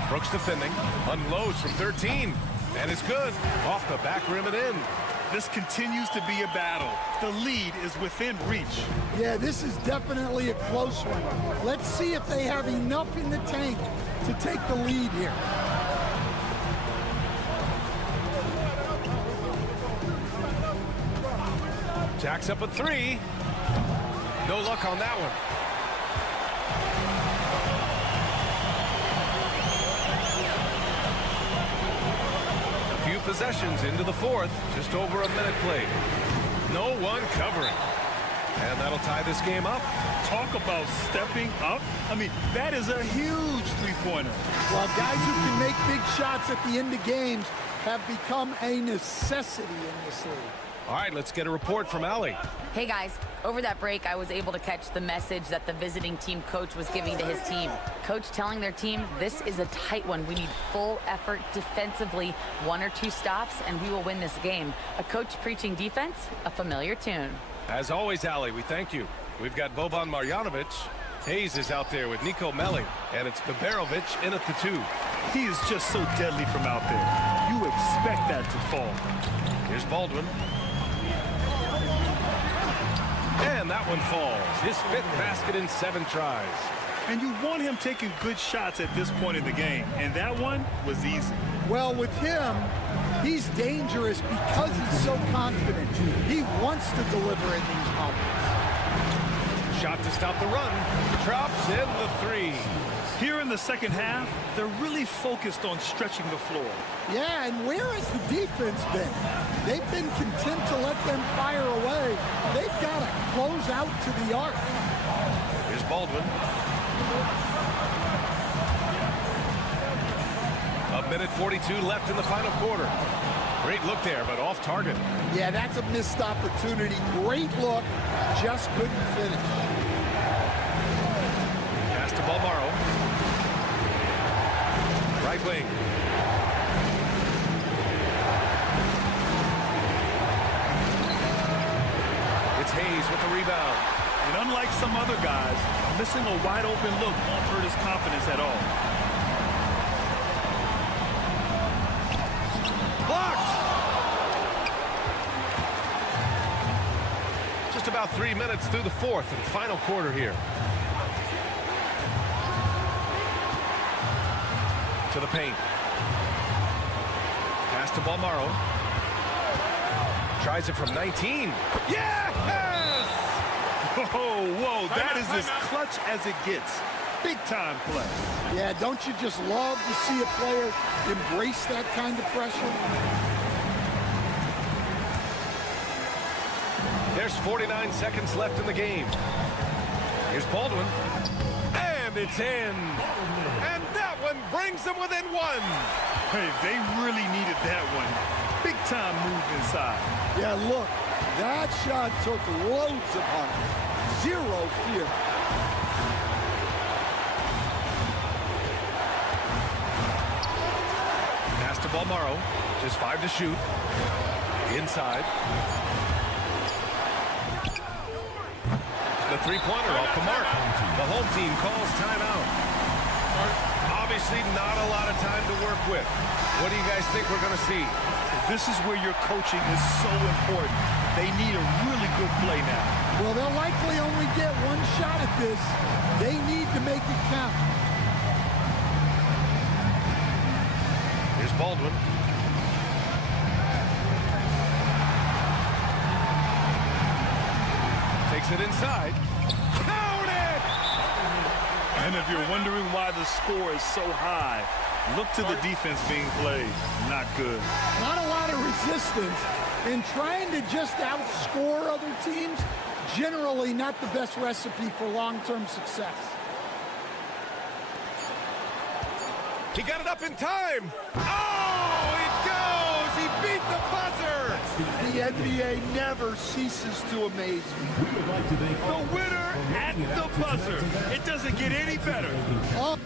Brooks defending, unloads from 13, and it's good. Off the back rim and in. This continues to be a battle. The lead is within reach. Yeah, this is definitely a close one. Let's see if they have enough in the tank to take the lead here. Jacks up a 3. No luck on that one. Possessions into the fourth, just over a minute played. No one covering. And that'll tie this game up. Talk about stepping up. I mean, that is a huge three-pointer. Well, guys who can make big shots at the end of games have become a necessity in this league. All right, let's get a report from Allie. Hey guys, over that break I was able to catch the message that the visiting team coach was giving to his team. Coach telling their team, this is a tight one. We need full effort defensively, 1 or 2 stops, and we will win this game. A coach preaching defense, a familiar tune. As always, Allie, we thank you. We've got Boban Marjanovic. Hayes is out there with Nico Melli, and it's Beberovic in at the 2. He is just so deadly from out there. You expect that to fall. Here's Baldwin. And that one falls. His 5th basket in 7 tries. And you want him taking good shots at this point in the game. And that one was easy. Well, with him, he's dangerous because he's so confident. He wants to deliver in these moments. Shot to stop the run. Drops in the 3. Here in the second half, they're really focused on stretching the floor. Yeah, and where has the defense been? They've been content to let them fire away. They've got to close out to the arc. Here's Baldwin. A minute 42 left in the final quarter. Great look there, but off target. Yeah, that's a missed opportunity. Great look, just couldn't finish. Pass to Balmaro. Right wing. It's Hayes with the rebound. And unlike some other guys, missing a wide open look won't hurt his confidence at all. Blocked! Just about 3 minutes through the fourth and final quarter here. To the paint. Pass to Balmaro. Tries it from 19. Yes! Whoa, that is as clutch as it gets. Big time play. Yeah, don't you just love to see a player embrace that kind of pressure? There's 49 seconds left in the game. Here's Baldwin. And it's in. And that one brings them within 1. Hey, they really needed that one. Big time move inside. Yeah, look, that shot took loads of punch. Zero fear. Pass to Balmaro. Just 5 to shoot. Inside. The three-pointer off the mark. The home team calls timeout. Obviously not a lot of time to work with. What do you guys think we're going to see? This is where your coaching is so important. They need a really good play now. Well, they'll likely only get one shot at this. They need to make it count. Here's Baldwin. Takes it inside. Count it! And if you're wondering why the score is so high, look to the defense being played. Not good. Not a lot of resistance. And trying to just outscore other teams, generally not the best recipe for long-term success. He got it up in time. Oh, it goes. He beat the buzzer. The NBA never ceases to amaze me. The winner at the buzzer. It doesn't get any better. Oh.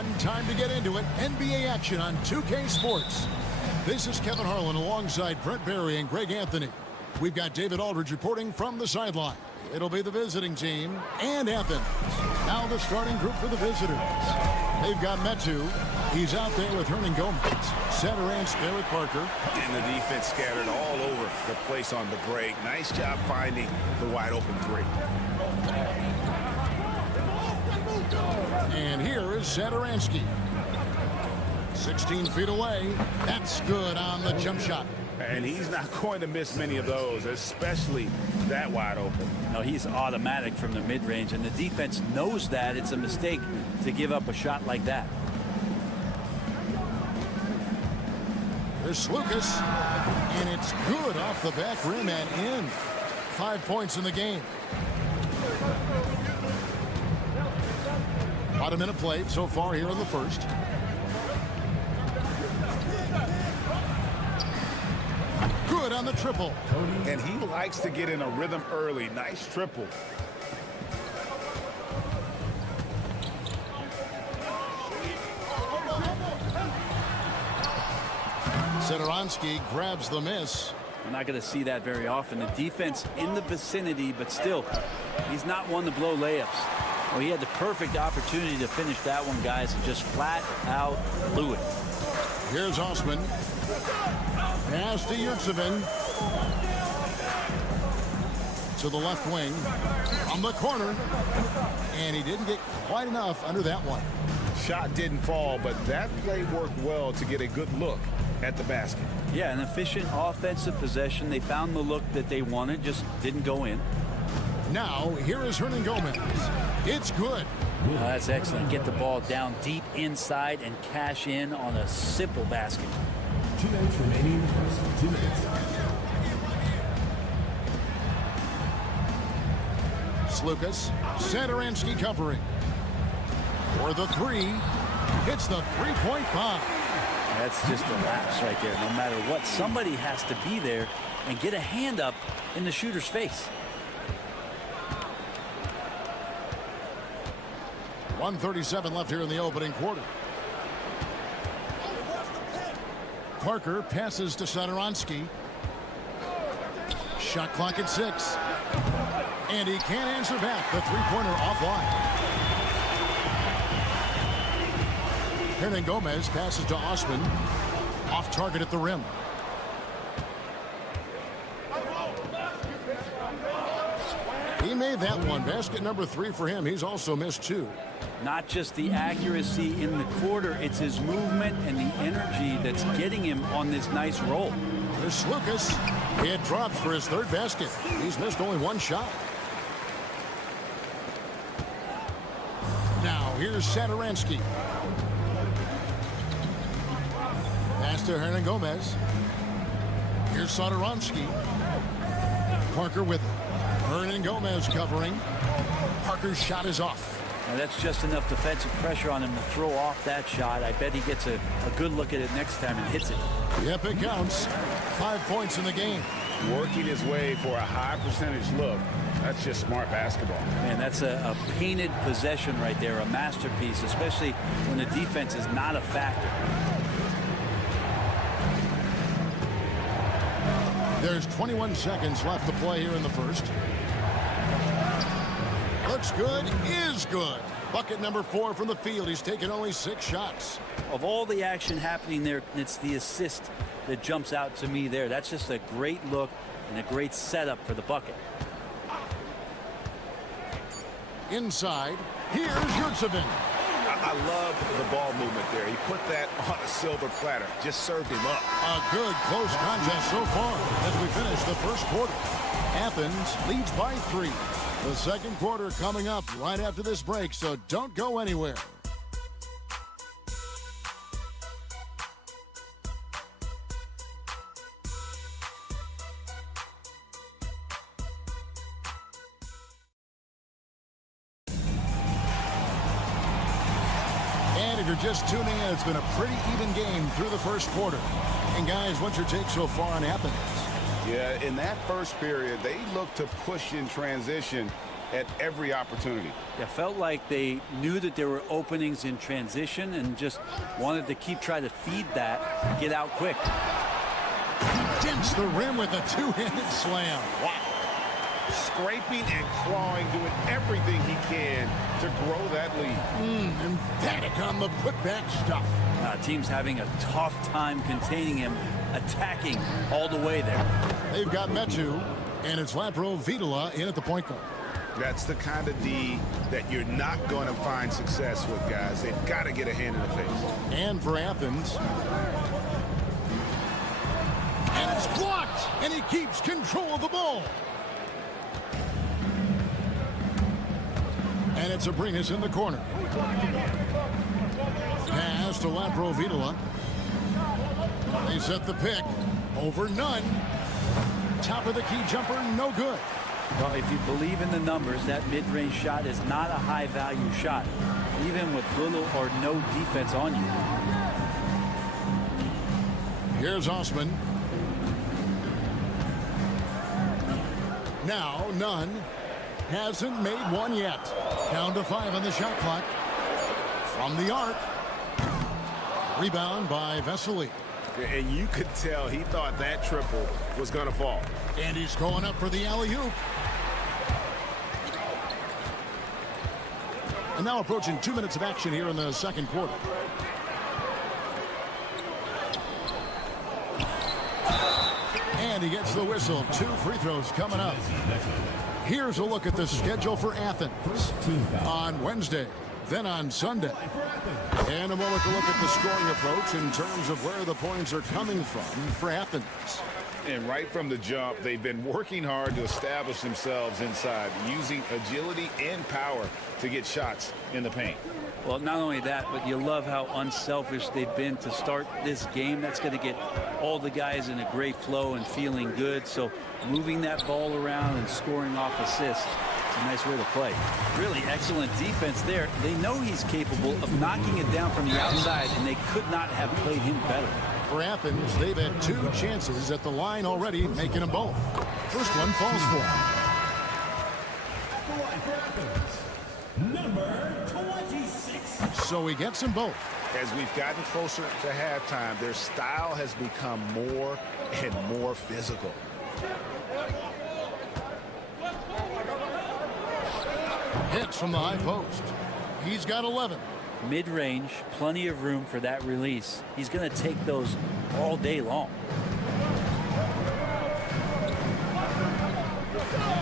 1, time to get into it. NBA action on 2K Sports. This is Kevin Harlan alongside Brent Barry and Greg Anthony. We've got David Aldridge reporting from the sideline. It'll be the visiting team and Athens. Now the starting group for the visitors. They've got Metu. He's out there with Hernan Gomez. Satoransky there with Parker. And the defense scattered all over the place on the break. Nice job finding the wide open three. And here is Satoransky. 16 feet away. That's good on the jump shot. And he's not going to miss many of those, especially that wide open. No, he's automatic from the mid-range, and the defense knows that. It's a mistake to give up a shot like that. Here's Lucas, and it's good off the back rim and in. 5 points in the game. About a minute played so far here in the first. Good on the triple. And he likes to get in a rhythm early. Nice triple. Satoransky grabs the miss. We're not going to see that very often. The defense in the vicinity, but still, he's not one to blow layups. Well, he had the perfect opportunity to finish that one, guys, and just flat out blew it. Here's Osman. Pass to Yurtsevin. To the left wing. On the corner. And he didn't get quite enough under that one. Shot didn't fall, but that play worked well to get a good look at the basket. Yeah, an efficient offensive possession. They found the look that they wanted, just didn't go in. Now, here is Hernan Gomez. It's good. Oh, that's excellent. Get the ball down deep inside and cash in on a simple basket. 2 minutes remaining. 2 minutes. Lucas. Satoransky covering. For the three. Hits the three-point bomb. That's just a lapse right there. No matter what, somebody has to be there and get a hand up in the shooter's face. 1:37 left here in the opening quarter. Parker passes to Satoransky. Shot clock at 6. And he can't answer back. The three-pointer offline. Hernan Gomez passes to Osman. Off target at the rim. He made that one. Basket number 3 for him. He's also missed 2. Not just the accuracy in the quarter, it's his movement and the energy that's getting him on this nice roll. Here's Lucas. He had dropped for his 3rd basket. He's missed only 1 shot. Now here's Satoransky. Pass to Hernan Gomez. Here's Satoransky. Parker with it. Hernan Gomez covering. Parker's shot is off. Now that's just enough defensive pressure on him to throw off that shot. I bet he gets a good look at it next time and hits it. Yep, it counts. 5 points in the game. Working his way for a high percentage look. That's just smart basketball. Man, that's a painted possession right there, a masterpiece, especially when the defense is not a factor. There's 21 seconds left to play here in the first. Looks good, is good. Bucket number 4 from the field. He's taken only 6 shots. Of all the action happening there, it's the assist that jumps out to me there. That's just a great look and a great setup for the bucket. Inside, here's Yurtsevin. I love the ball movement there. He put that on a silver platter. Just served him up. A good close contest so far as we finish the first quarter. Athens leads by 3. The second quarter coming up right after this break, so don't go anywhere. And if you're just tuning in, it's been a pretty even game through the first quarter. And guys, what's your take so far on Athens? Yeah, in that first period, they looked to push in transition, at every opportunity. It felt like they knew that there were openings in transition and just wanted to try to feed that and get out quick. He dents the rim with a two-handed slam. Wow. Scraping and clawing, doing everything he can to grow that lead. Emphatic on the putback stuff. Team's having a tough time containing him, attacking all the way there. They've got Metu, and it's Vitola in at the point guard. That's the kind of D that you're not going to find success with, guys. They've got to get a hand in the face. And for Athens. And it's blocked, and he keeps control of the ball. And it's Abrinas in the corner. Pass to Vitola. They set the pick. Over none. Top of the key jumper, no good. Well, if you believe in the numbers, that mid-range shot is not a high-value shot, even with little or no defense on you. Here's Osman. Now, none. Hasn't made one yet. Down to 5 on the shot clock. From the arc. Rebound by Vesely. And you could tell he thought that triple was going to fall. And he's going up for the alley-oop. And now approaching 2 minutes of action here in the second quarter. And he gets the whistle. 2 free throws coming up. Here's a look at the schedule for Athens on Wednesday, then on Sunday. And a moment to look at the scoring approach in terms of where the points are coming from for Athens. And right from the jump, they've been working hard to establish themselves inside, using agility and power to get shots in the paint. Well, not only that, but you love how unselfish they've been to start this game. That's going to get all the guys in a great flow and feeling good. So moving that ball around and scoring off assists, it's a nice way to play. Really excellent defense there. They know he's capable of knocking it down from the outside, and they could not have played him better. For Athens, they've had 2 chances at the line already, making them both. First one falls for At the line for Athens, number 26. So he gets them both. As we've gotten closer to halftime, their style has become more and more physical. Hits from the high post. He's got 11. Mid-range, plenty of room for that release. He's going to take those all day long.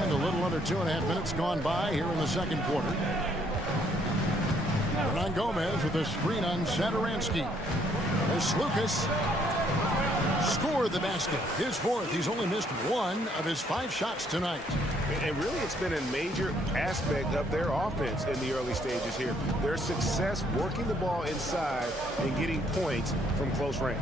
And a little under 2.5 minutes gone by here in the second quarter. Hernan Gomez with a screen on Satoransky. There's Lucas. Scored the basket. His 4th. He's only missed 1 of his 5 shots tonight. And really, it's been a major aspect of their offense in the early stages here. Their success working the ball inside and getting points from close range.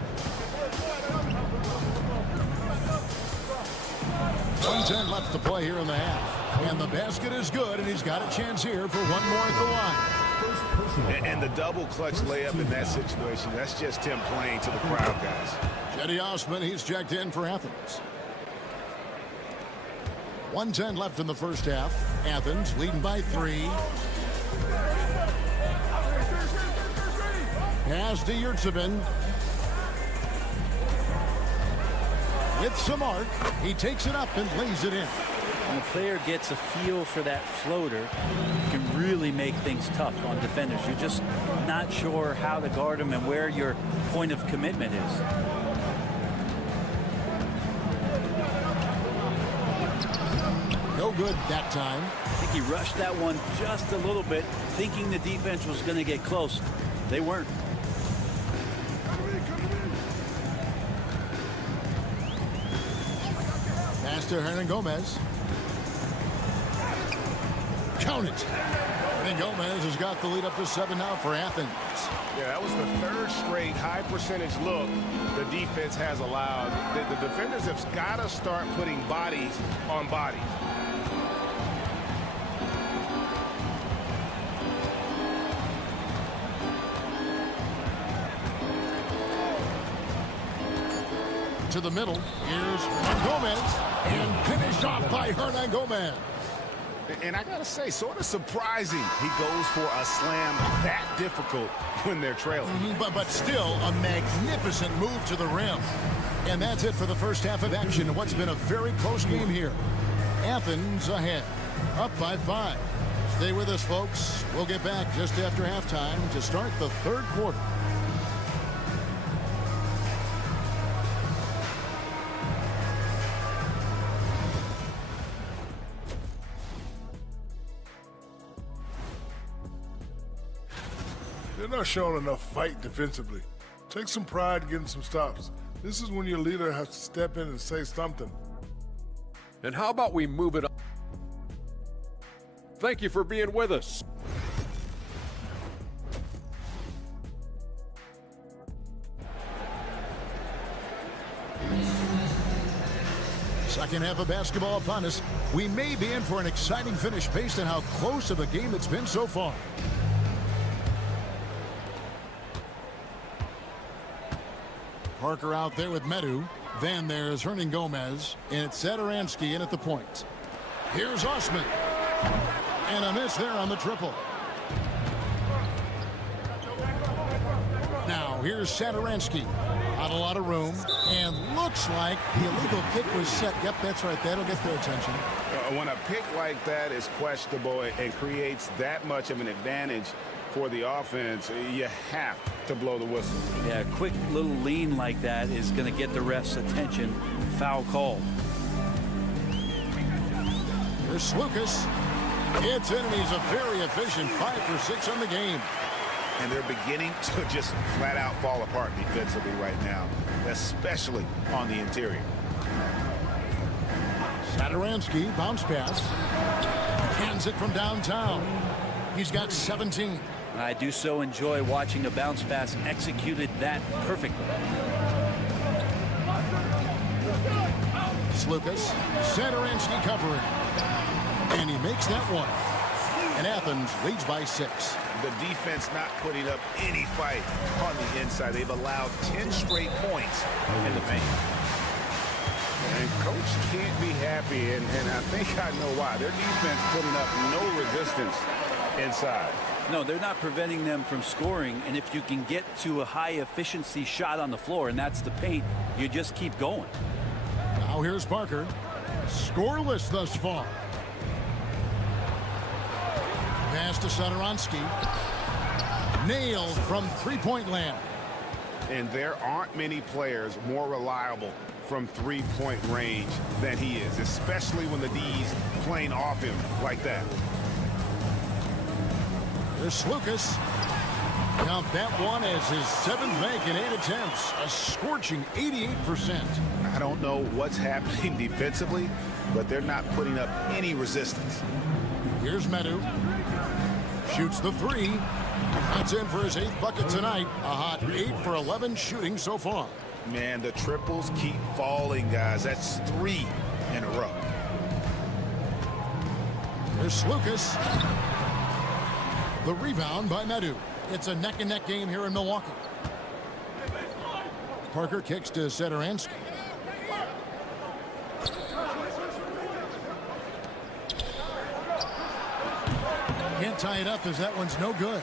1:10 left to play here in the half. And the basket is good, and he's got a chance here for 1 more at the line. And the double clutch layup in that situation, that's just him playing to the crowd, guys. Cedi Osman, he's checked in for Athens. 1:10 left in the first half. Athens leading by 3. Pass to Yurtsevin. With some arc, he takes it up and lays it in. When a player gets a feel for that floater, it can really make things tough on defenders. You're just not sure how to guard him and where your point of commitment is. No good that time. I think he rushed that one just a little bit, thinking the defense was going to get close. They weren't. Pass to Hernan Gomez. Count it. Hernan Gomez has got the lead up to 7 now for Athens. Yeah, that was the 3rd straight high percentage look the defense has allowed. The defenders have got to start putting bodies on bodies. To the middle. Here's Hernan Gomez. And finished off by Hernan Gomez. And I got to say, sort of surprising he goes for a slam that difficult when they're trailing. But still a magnificent move to the rim. And that's it for the first half of action. What's been a very close game here. Athens ahead, up by 5. Stay with us, folks. We'll get back just after halftime to start the third quarter. They're not showing enough fight defensively. Take some pride getting some stops. This is when your leader has to step in and say something. And how about we move it on? Thank you for being with us. Second half of basketball upon us. We may be in for an exciting finish based on how close of a game it's been so far. Parker out there with Medu. Then there's Hernan Gomez. And it's Satoransky in at the point. Here's Osman. And a miss there on the triple. Now here's Satoransky. Not a lot of room. And looks like the illegal kick was set. Yep, that's right. That'll get their attention. When a pick like that is questionable and creates that much of an advantage for the offense, you have to blow the whistle. Yeah, a quick little lean like that is going to get the ref's attention. Foul call. Here's Lucas. It's in, and he's a very efficient 5 for 6 on the game. And they're beginning to just flat out fall apart defensively right now, especially on the interior. Satoransky, bounce pass. Hands it from downtown. He's got 17. I do so enjoy watching a bounce pass executed that perfectly. Lucas, Satoransky covering. And he makes that one. And Athens leads by 6. The defense not putting up any fight on the inside. They've allowed 10 straight points in the paint. And coach can't be happy, and I think I know why. Their defense putting up no resistance inside. No, they're not preventing them from scoring, and if you can get to a high efficiency shot on the floor, and that's the paint, you just keep going. Now here's Parker. Scoreless thus far. Pass to Satoransky. Nailed from three-point land. And there aren't many players more reliable from three-point range than he is, especially when the D's playing off him like that. There's Lucas. Count that one as his 7th make in 8 attempts. A scorching 88%. I don't know what's happening defensively, but they're not putting up any resistance. Here's Medu. Shoots the 3. That's in for his 8th bucket tonight. A hot 8 for 11 shooting so far. Man, the triples keep falling, guys. That's 3 in a row. There's Lucas. The rebound by Medu. It's a neck-and-neck game here in Milwaukee. Parker kicks to Satoransky. Can't tie it up as that one's no good.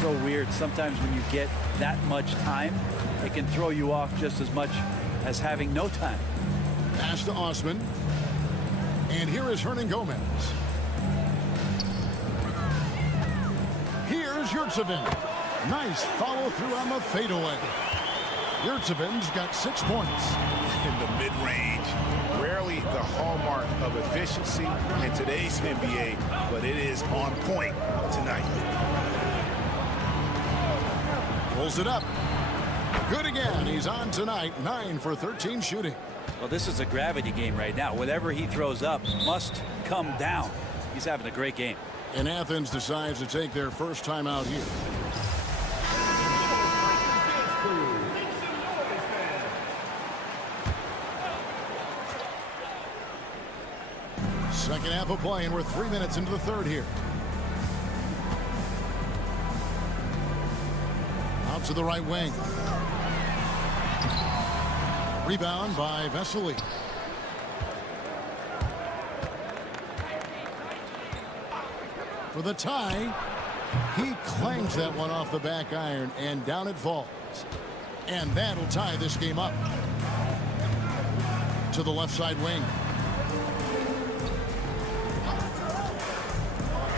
So weird. Sometimes when you get that much time, it can throw you off just as much as having no time. Pass to Osman. And here is Hernan Gomez. Here's Yurtsevin. Nice follow through on the fadeaway. Yurtsevin's got 6 points. In the mid-range, rarely the hallmark of efficiency in today's NBA, but it is on point tonight. Pulls it up. Good again. He's on tonight. 9 for 13 shooting. Well, this is a gravity game right now. Whatever he throws up must come down. He's having a great game. And Athens decides to take their first time out here. Second half of play, and we're 3 minutes into the third here. Out to the right wing. Rebound by Vesely. for the tie. He clangs that one off the back iron, and down it falls. And that'll tie this game up. To the left side wing.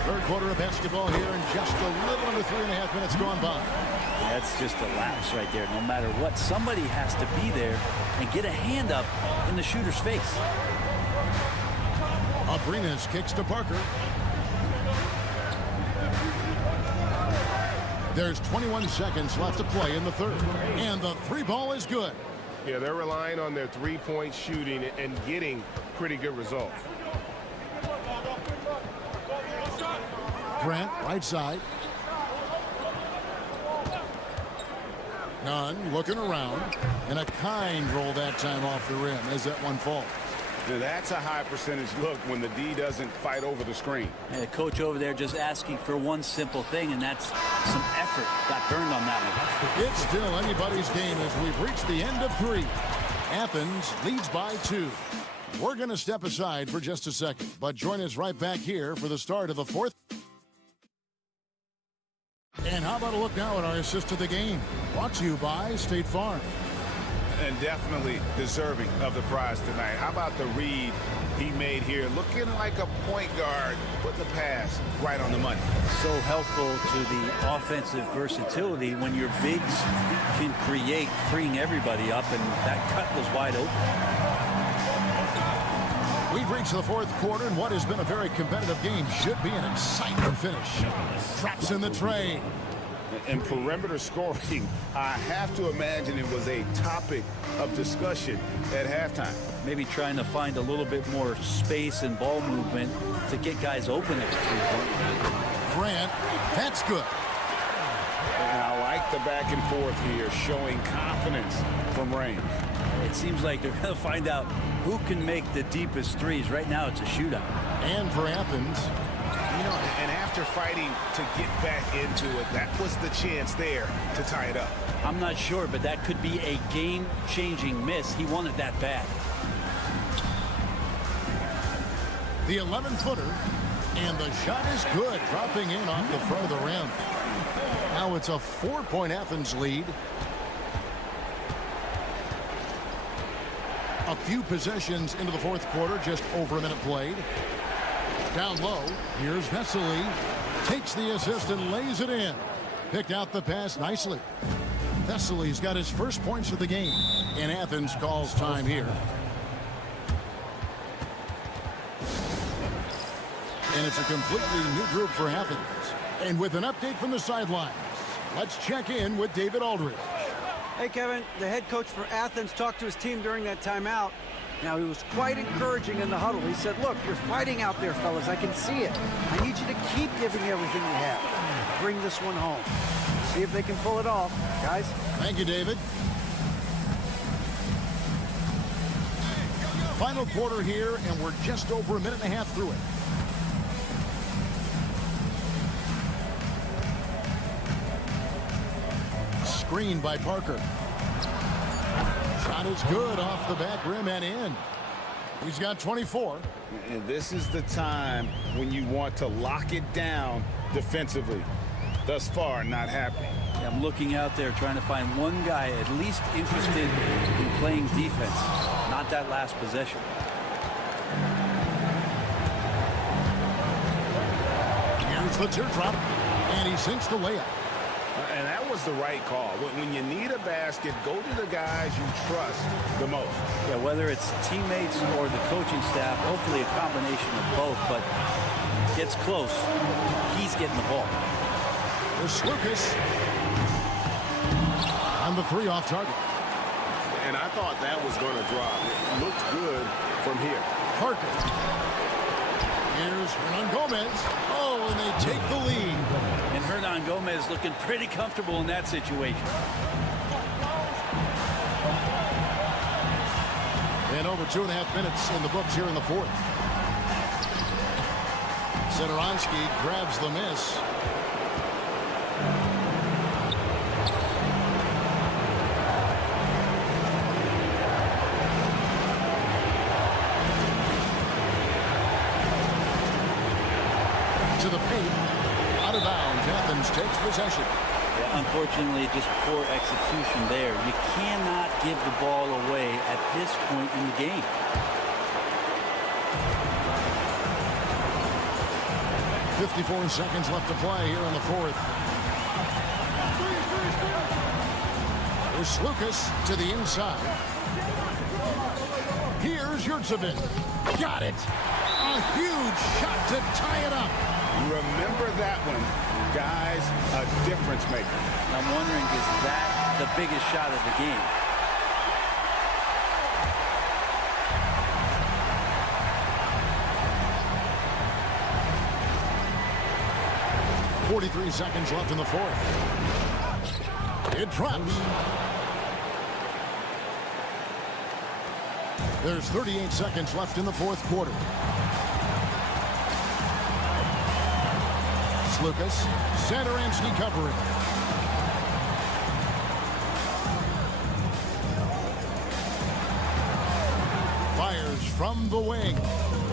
Third quarter of basketball here, and just a little under 3.5 minutes gone by. That's just a lapse right there. No matter what, somebody has to be there and get a hand up in the shooter's face. Abrinas kicks to Parker. There's 21 seconds left to play in the third, and the three ball is good. Yeah, they're relying on their three-point shooting and getting pretty good results. Grant, right side. Nunn looking around, and a kind roll that time off the rim as that one falls. That's a high percentage look when the D doesn't fight over the screen. And the coach over there just asking for one simple thing, and that's some effort. Got burned on that one. It's still anybody's game as we've reached the end of 3. Athens leads by 2. We're going to step aside for just a second, but join us right back here for the start of the 4th. And how about a look now at our assist to the game? Brought to you by State Farm. And definitely deserving of the prize tonight. How about the read he made here? Looking like a point guard with the pass right on the money. So helpful to the offensive versatility when your bigs can create, freeing everybody up, and that cut was wide open. We've reached the 4th quarter, and what has been a very competitive game should be an exciting finish. Traps in the tray. And perimeter scoring, I have to imagine it was a topic of discussion at halftime. Maybe trying to find a little bit more space and ball movement to get guys open at the three-point. Grant, that's good. And I like the back and forth here, showing confidence from range. It seems like they're going to find out who can make the deepest threes. Right now, it's a shootout. And for Athens, you know, and after fighting to get back into it, that was the chance there to tie it up. I'm not sure, but that could be a game-changing miss. He wanted that bad. The 11-footer, and the shot is good, dropping in off the front of the rim. Now it's a 4-point Athens lead. A few possessions into the 4th quarter, just over a minute played. Down low, here's Vesely. Takes the assist and lays it in. Picked out the pass nicely. Vesely's got his first points of the game, and Athens calls time here. And it's a completely new group for Athens. And with an update from the sidelines, let's check in with David Aldridge. Hey, Kevin, the head coach for Athens talked to his team during that timeout. Now, he was quite encouraging in the huddle. He said, look, you're fighting out there, fellas. I can see it. I need you to keep giving everything you have. Bring this one home. See if they can pull it off, guys. Thank you, David. Final quarter here, and we're just over a minute and a half through it. Screen by Parker. Shot is good off the back rim and in. He's got 24. And this is the time when you want to lock it down defensively. Thus far, not happening. Yeah, I'm looking out there trying to find one guy at least interested in playing defense, not that last possession. Here's the teardrop, and he sinks the layup. And that was the right call. When you need a basket, go to the guys you trust the most. Yeah, whether it's teammates or the coaching staff, hopefully a combination of both, but gets close, he's getting the ball. There's Lucas on the 3 off target. And I thought that was going to drop. It looked good from here. Parker. Here's Hernan Gomez. Oh, and they take the lead. And Hernan Gomez looking pretty comfortable in that situation. And over 2.5 minutes in the books here in the 4th. Setoransky grabs the miss. To the paint. of bounds. Athens takes possession. Yeah, unfortunately, just poor execution there. You cannot give the ball away at this point in the game. .54 seconds left to play here in the fourth. There's Lucas to the inside. Here's Yurtsevin. Got it. A huge shot to tie it up. Remember that one. Guys, a difference maker. I'm wondering, is that the biggest shot of the game? .43 seconds left in the fourth. It drops. There's 38 seconds left in the fourth quarter. Lucas, Satoransky covering. Fires from the wing.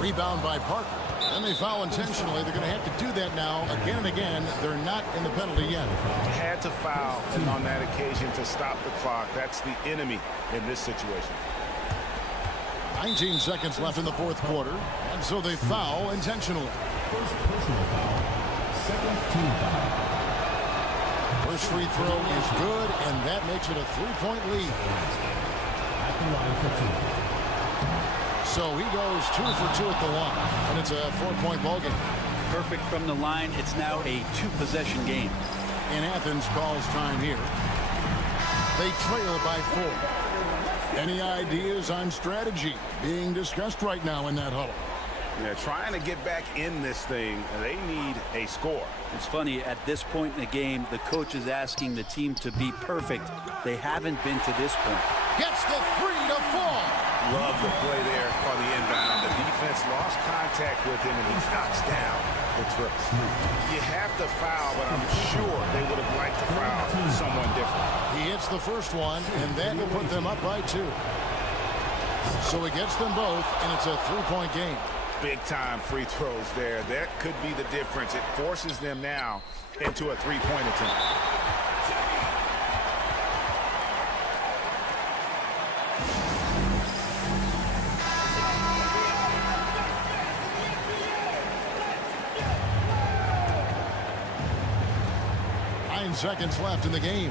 Rebound by Parker. And they foul intentionally. They're going to have to do that now again and again. They're not in the penalty yet. Had to foul on that occasion to stop the clock. That's the enemy in this situation. 19 seconds left in the fourth quarter. And so they foul intentionally. First personal foul. Second team foul. First free throw is good, and that makes it a 3-point lead. At the line for two. So he goes 2 for 2 at the line, and it's a 4-point ball game. Perfect from the line. It's now a 2-possession game. And Athens calls time here. They trail by 4. Any ideas on strategy being discussed right now in that huddle? Yeah, trying to get back in this thing, they need a score. It's funny, at this point in the game, the coach is asking the team to be perfect. They haven't been to this point. Gets the 3 to fall. Love the play there on the inbound. The defense lost contact with him, and he knocks down the triple. You have to foul, but I'm sure they would have liked to foul someone different. He hits the first one, and that will put them up by 2. So he gets them both, and it's a 3-point game. Big-time free throws there. That could be the difference. It forces them now into a 3-point attempt. Seconds left in the game.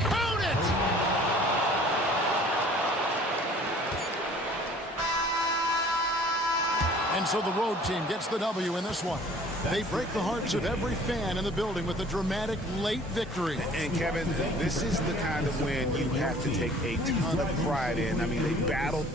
Count it! And so the road team gets the W in this one. They break the hearts of every fan in the building with a dramatic late victory. And Kevin, this is the kind of win you have to take a ton of pride in. I mean, they battled.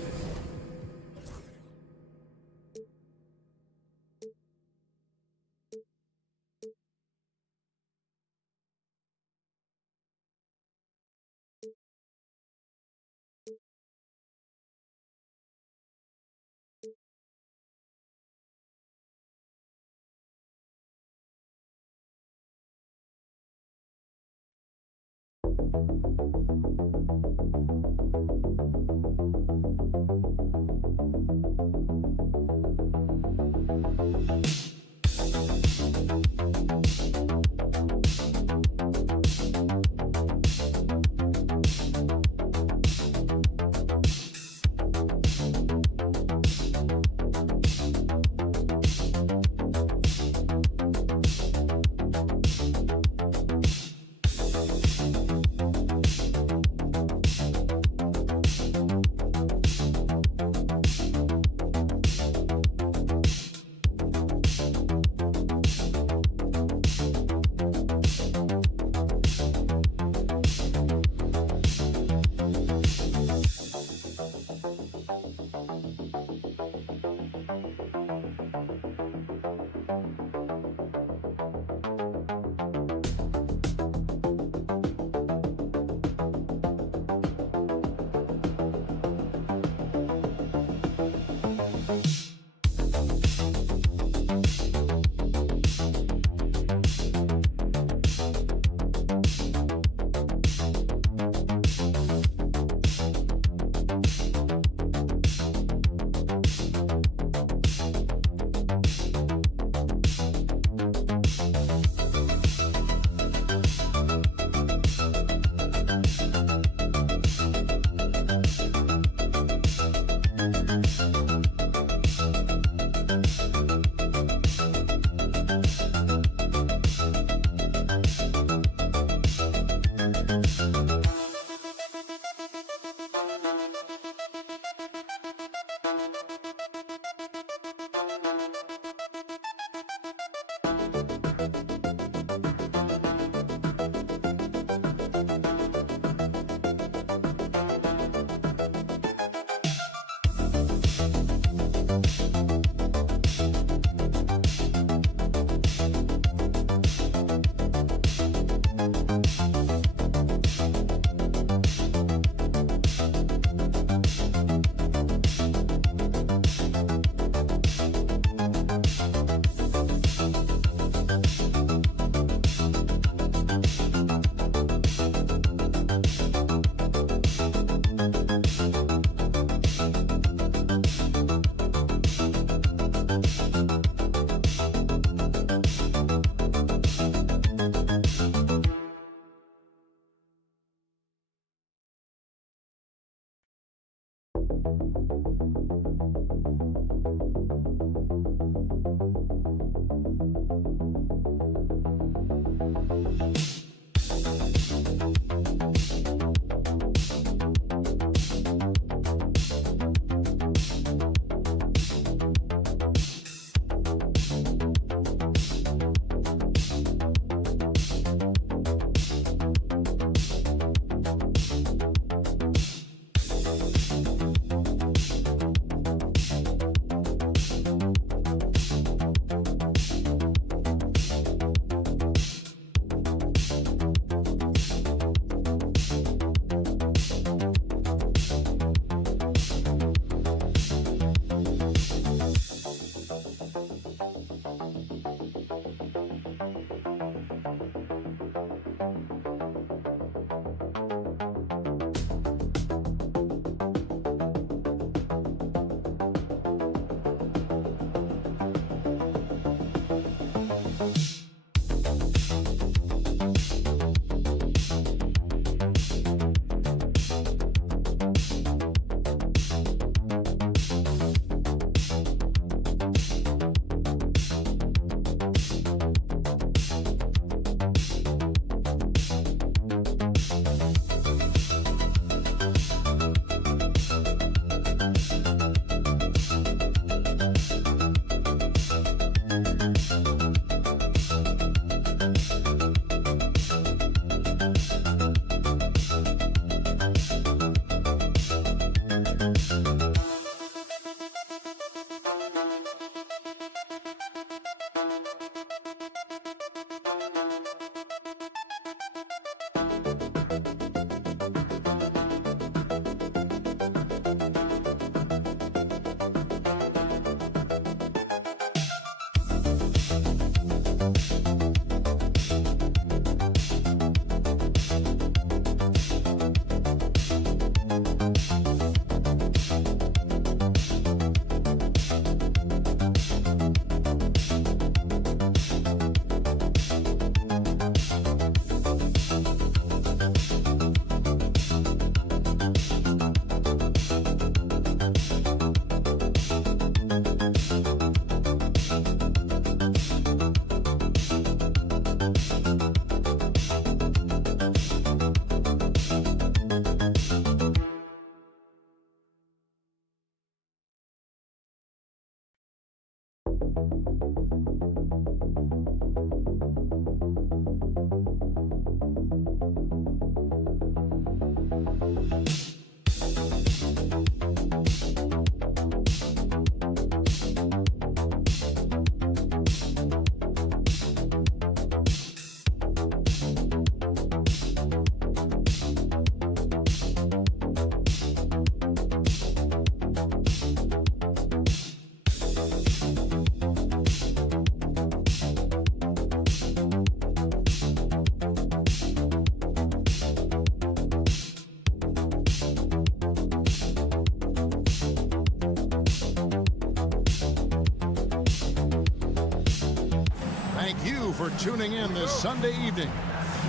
Thank you for tuning in this Sunday evening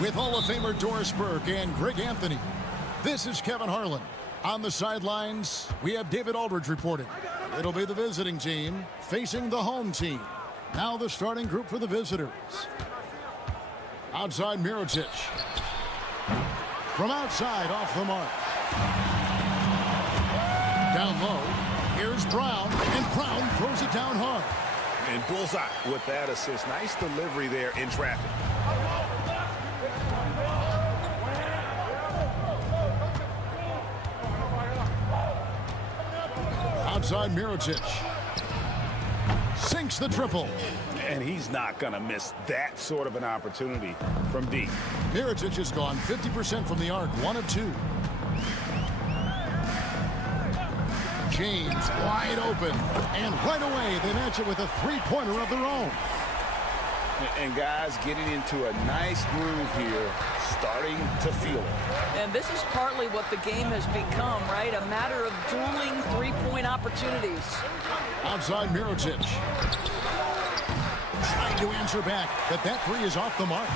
with Hall of Famer Doris Burke and Greg Anthony. This is Kevin Harlan. On the sidelines, we have David Aldridge reporting. It'll be the visiting team facing the home team. Now the starting group for the visitors. Outside Mirotic. From outside, off the mark. Down low, here's Brown, and Brown throws it down hard. And bullseye with that assist. Nice delivery there in traffic. Outside Mirotic. Sinks the triple. And he's not going to miss that sort of an opportunity from deep. Mirotic has gone 50% from the arc, 1 of 2. James wide open, and right away they match it with a three-pointer of their own. And guys getting into a nice groove here, starting to feel it. And this is partly what the game has become, right? A matter of dueling three-point opportunities. Outside Mirotic. Trying to answer back, but that three is off the mark.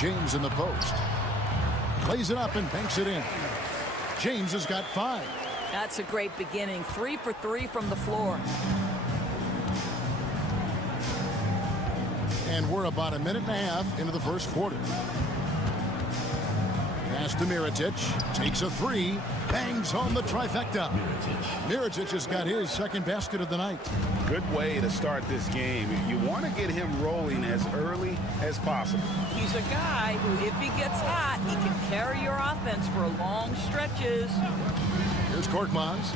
James in the post. Plays it up and banks it in. James has got 5. That's a great beginning. 3 for 3 from the floor. And we're about a minute and a half into the first quarter. Pass to Mirotic. Takes a 3. Bangs home the trifecta. Mirotic has got his second basket of the night. Good way to start this game. You want to get him rolling as early as possible. He's a guy who, if he gets hot, he can carry your offense for long stretches. Here's Korkmaz.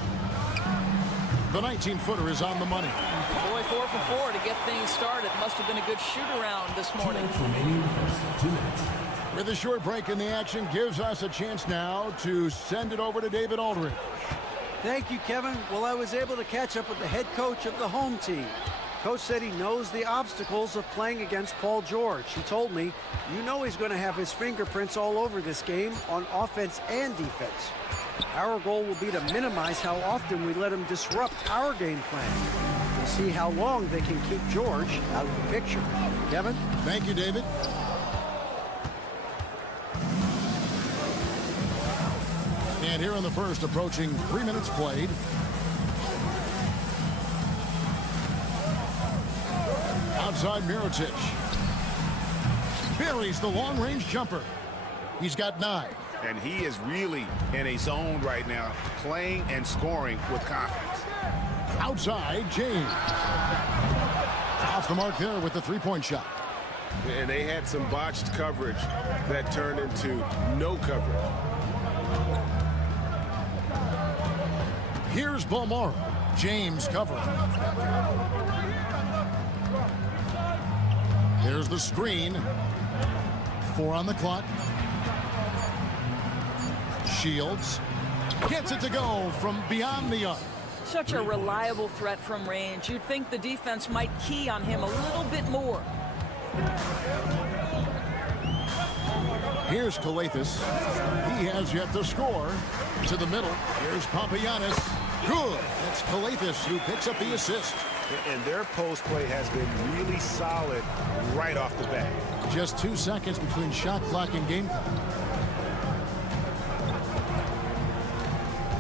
The 19-footer is on the money. Boy, 4 for 4 to get things started. Must have been a good shoot-around this morning. With a short break in the action, gives us a chance now to send it over to David Aldridge. Thank you, Kevin. Well, I was able to catch up with the head coach of the home team. Coach said he knows the obstacles of playing against Paul George. He told me, you know he's going to have his fingerprints all over this game on offense and defense. Our goal will be to minimize how often we let him disrupt our game plan. We'll see how long they can keep George out of the picture. Kevin? Thank you, David. And here in the first, approaching 3 minutes played. Outside Mirotic. Buries the long-range jumper. He's got 9. And he is really in a zone right now, playing and scoring with confidence. Outside, James. Off the mark there with the three-point shot. And they had some botched coverage that turned into no coverage. Here's Balmora. James covering. There's the screen. 4 on the clock. Shields gets it to go from beyond the arc. Such a reliable threat from range. You'd think the defense might key on him a little bit more. Here's Kalathis. He has yet to score. To the middle. Here's Papagiannis. Good. That's Kalathis who picks up the assist. And their post play has been really solid right off the bat. Just 2 seconds between shot clock and game clock.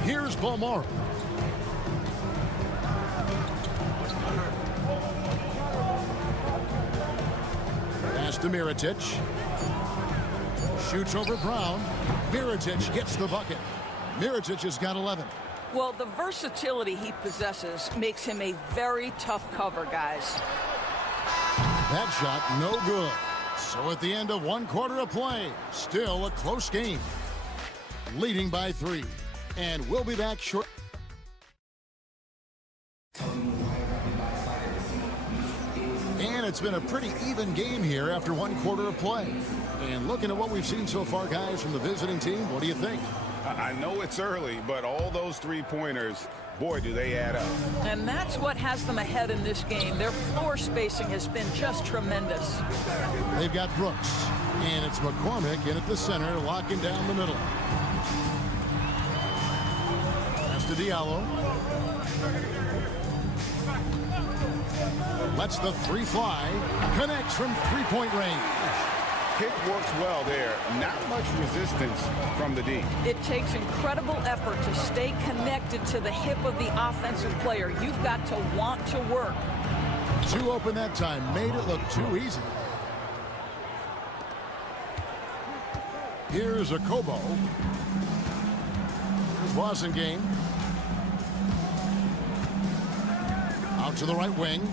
Here's Balmora. Pass to Mirotic. Shoots over Brown. Mirotic gets the bucket. Mirotic has got 11. Well, the versatility he possesses makes him a very tough cover, guys. That shot, no good. So at the end of 1 quarter of play, still a close game. Leading by 3. And we'll be back short. And it's been a pretty even game here after 1 quarter of play. And looking at what we've seen so far, guys, from the visiting team, what do you think? I know it's early, but all those three-pointers, boy, do they add up. And that's what has them ahead in this game. Their floor spacing has been just tremendous. They've got Brooks, and it's McCormick in at the center, locking down the middle. Pass to Diallo. Lets the 3 fly. Connects from three-point range. Pick works well there. Not much resistance from the D. It takes incredible effort to stay connected to the hip of the offensive player. You've got to want to work. 2 open that time. Made it look too easy. Here's a Kobo. Here's Wasengame. Out to the right wing.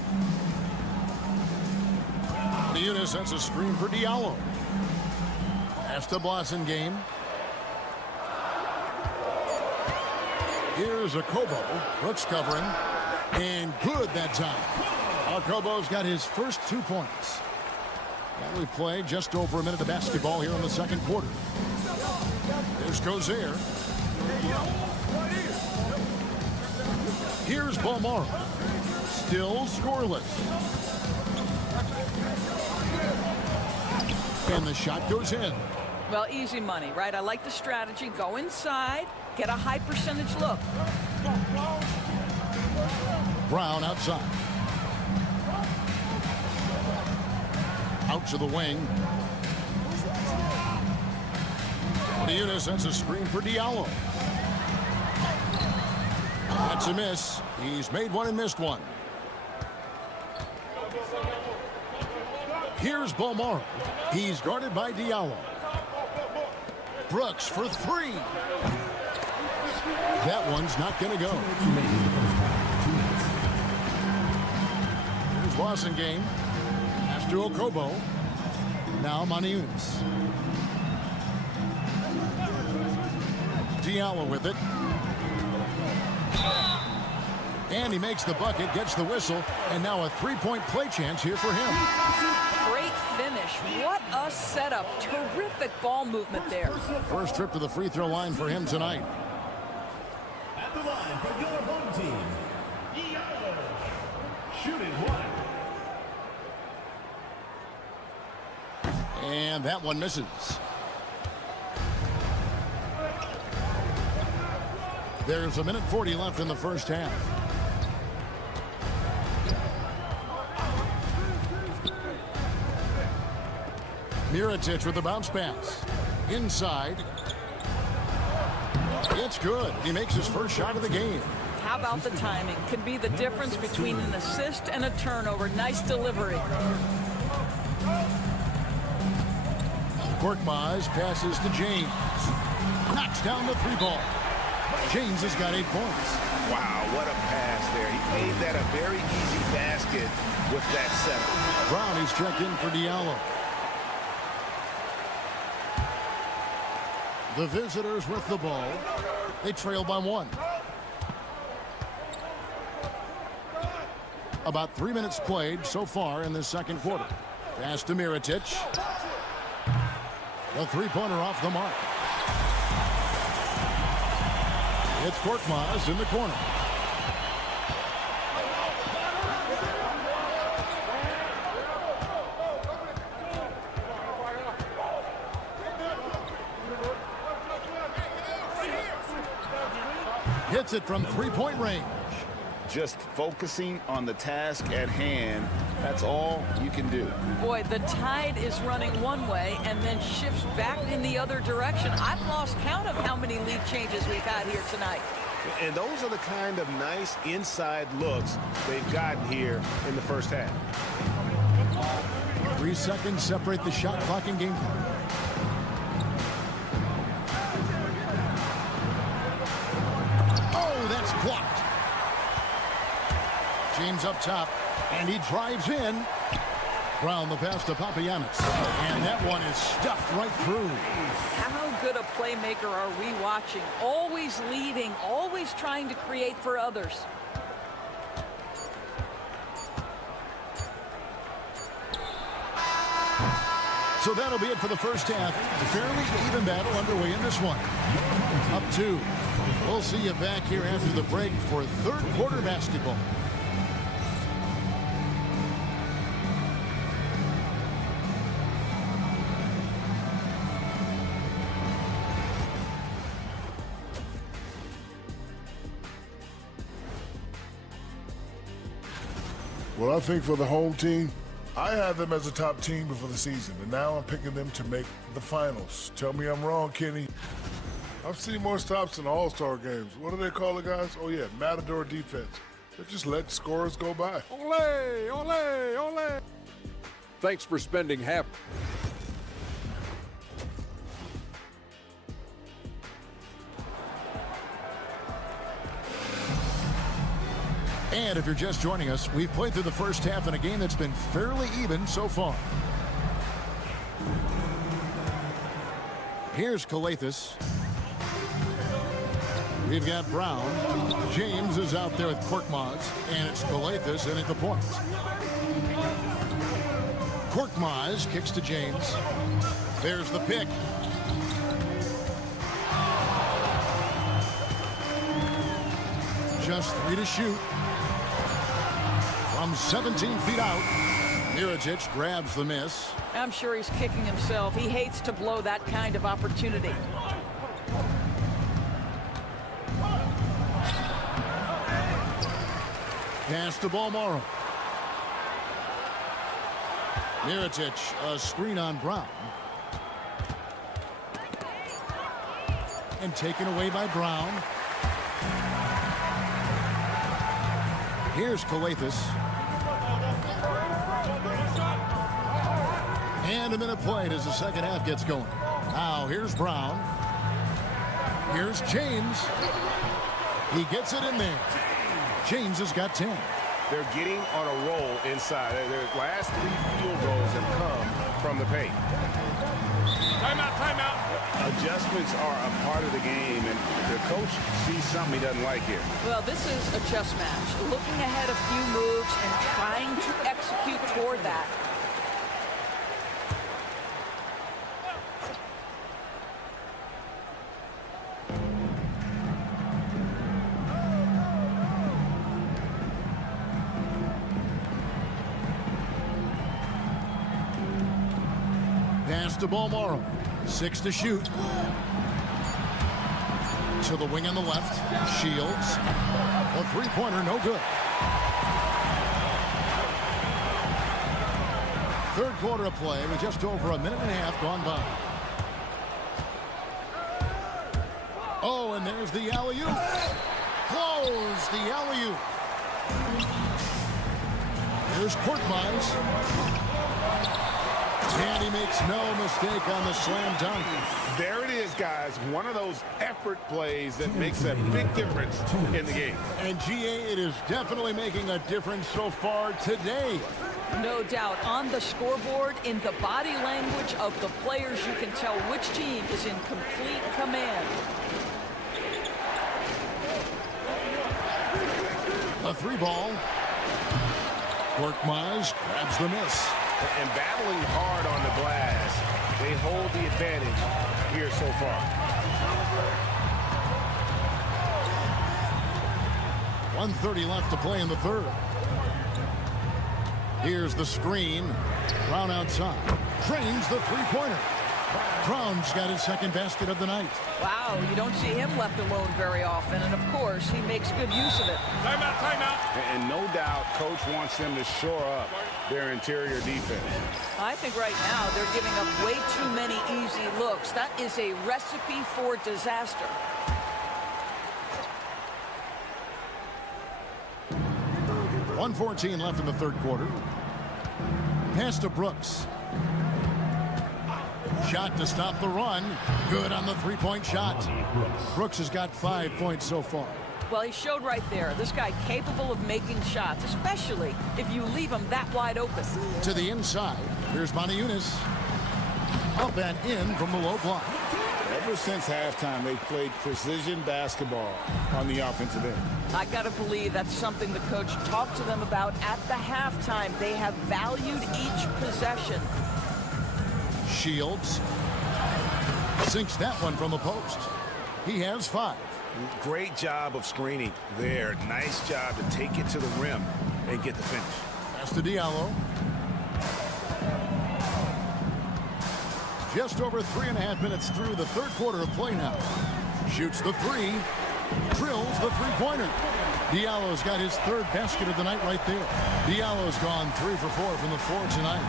Unis sends a screen for Diallo. Pass to Wasengame. Here's a Kobo. Brooks covering. And good that time. Kobo's got his first 2 points. And we play just over a minute of basketball here in the second quarter. There's Gozer. Here's Balmaro. Still scoreless. And the shot goes in. Well, easy money, right? I like the strategy. Go inside, get a high percentage look. Brown outside. Out to the wing. Unis sends a screen for Diallo. That's a miss. He's made one and missed one. Here's Balmaro. He's guarded by Diallo. Brooks for 3. That one's not going to go. Here's Wasengame. Pass to Okobo. Now Maniunas. Diallo with it. And he makes the bucket, gets the whistle, and now a 3-point play chance here for him. Great finish. What a setup. Terrific ball movement there. First trip to the free throw line for him tonight. At the line for your home team, shooting 1. And that one misses. There's 1:40 left in the first half. Mirotic with the bounce pass. Inside. It's good. He makes his first shot of the game. How about the timing? Can be the difference between an assist and a turnover. Nice delivery. Korkmaz passes to James. Knocks down the 3 ball. James has got 8 points. Wow, what a pass there. He made that a very easy basket with that setup. Brown is checked in for Diallo. The visitors with the ball. They trail by 1. About 3 minutes played so far in this second quarter. Pass to Mirotic. The 3-pointer off the mark. It's Korkmaz in the corner. Hits it from 3-point range. Just focusing on the task at hand. That's all you can do. Boy, the tide is running one way and then shifts back in the other direction. I've lost count of how many lead changes we've had here tonight. And those are the kind of nice inside looks they've gotten here in the first half. 3 seconds separate the shot clock and game clock. James up top, and he drives in. Brown the pass to Papagiannis, and that one is stuffed right through. How good a playmaker are we watching? Always leading, always trying to create for others. So that'll be it for the first half. Fairly even battle underway in this one. Up 2. We'll see you back here after the break for third quarter basketball. Well, I think for the home team, I had them as a top team before the season, and now I'm picking them to make the finals. Tell me I'm wrong, Kenny. I've seen more stops in All-Star games. What do they call the guys? Oh, yeah, Matador defense. They just let scorers go by. Ole, ole, ole. Thanks for spending half. And if you're just joining us, we've played through the first half in a game that's been fairly even so far. Here's Calathes. We've got Brown. James is out there with Korkmaz, and it's Calathes in at the point. Korkmaz kicks to James. There's the pick. Just 3 to shoot. From 17 feet out, Mirotic grabs the miss. I'm sure he's kicking himself. He hates to blow that kind of opportunity. Pass to Balmoro. Mirotic, a screen on Brown. And taken away by Brown. Here's Calathes. And a minute played as the second half gets going. Now here's Brown. Here's James. He gets it in there. James has got 10. They're getting on a roll inside. Their last 3 field goals have come from the paint. Timeout, timeout. Adjustments are a part of the game, and the coach sees something he doesn't like here. Well, this is a chess match. Looking ahead a few moves and trying to execute toward that. Pass to Balmoro. 6 to shoot. To the wing on the left. Shields. A three-pointer, no good. Third quarter of play with just over a minute and a half gone by. Oh, and there's the alley-oop. Close the alley-oop. Here's Korkmaz. And he makes no mistake on the slam dunk. There it is, guys. One of those effort plays that makes a big difference in the game. And GA, it is definitely making a difference so far today. No doubt. On the scoreboard, in the body language of the players, you can tell which team is in complete command. A 3-ball. Korkmaz grabs the miss. And battling hard on the glass, they hold the advantage here so far. 1:30 left to play in the third. Here's the screen. Brown outside. Drains the three-pointer. Brown's got his second basket of the night. Wow, you don't see him left alone very often, and of course, he makes good use of it. Timeout, timeout. And no doubt, coach wants them to shore up their interior defense. I think right now they're giving up way too many easy looks. That is a recipe for disaster. .114 left in the third quarter. Pass to Brooks. Shot to stop the run. Good on the three-point shot. Brooks has got 5 points so far. Well, he showed right there. This guy capable of making shots, especially if you leave him that wide open. To the inside. Here's Moniunas. Up and in from the low block. Ever since halftime, they've played precision basketball on the offensive end. I got to believe that's something the coach talked to them about at the halftime. They have valued each possession. Shields sinks that one from the post. He has 5. Great job of screening there. Nice job to take it to the rim and get the finish. Pass to Diallo. Just over 3.5 minutes through the third quarter of play now. Shoots the 3. Drills the three-pointer. Diallo's got his 3rd basket of the night right there. Diallo's gone 3 for 4 from the floor tonight.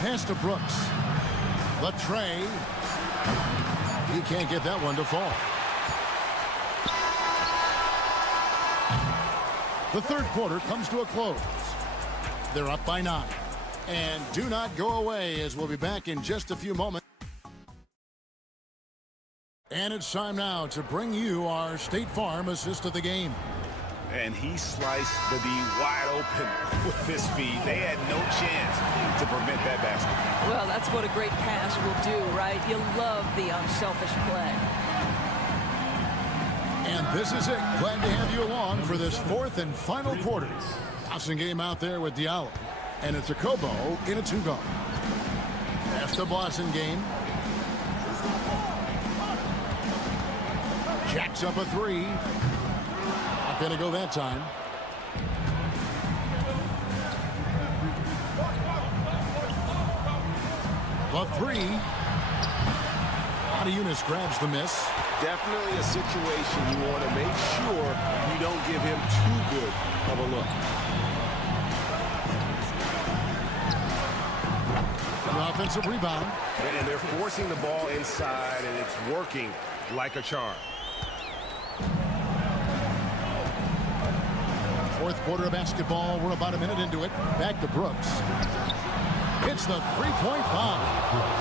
Pass to Brooks. The tray. He can't get that one to fall. The third quarter comes to a close. They're up by 9. And do not go away, as we'll be back in just a few moments. And it's time now to bring you our State Farm assist of the game. And he sliced the D wide open with his feed. They had no chance to prevent that basket. Well, that's what a great pass will do, right? You love the unselfish play. And this is it. Glad to have you along for this 4th and final quarter. Awesome game out there with Diallo. And it's a Kobo in a 2-guard. That's the Boston game. Jacks up a 3. Not going to go that time. The 3. Moniunas grabs the miss. Definitely a situation you want to make sure you don't give him too good of a look. The offensive rebound. And they're forcing the ball inside, and it's working like a charm. Fourth quarter of basketball. We're about a minute into it. Back to Brooks. It's the three-point bomb.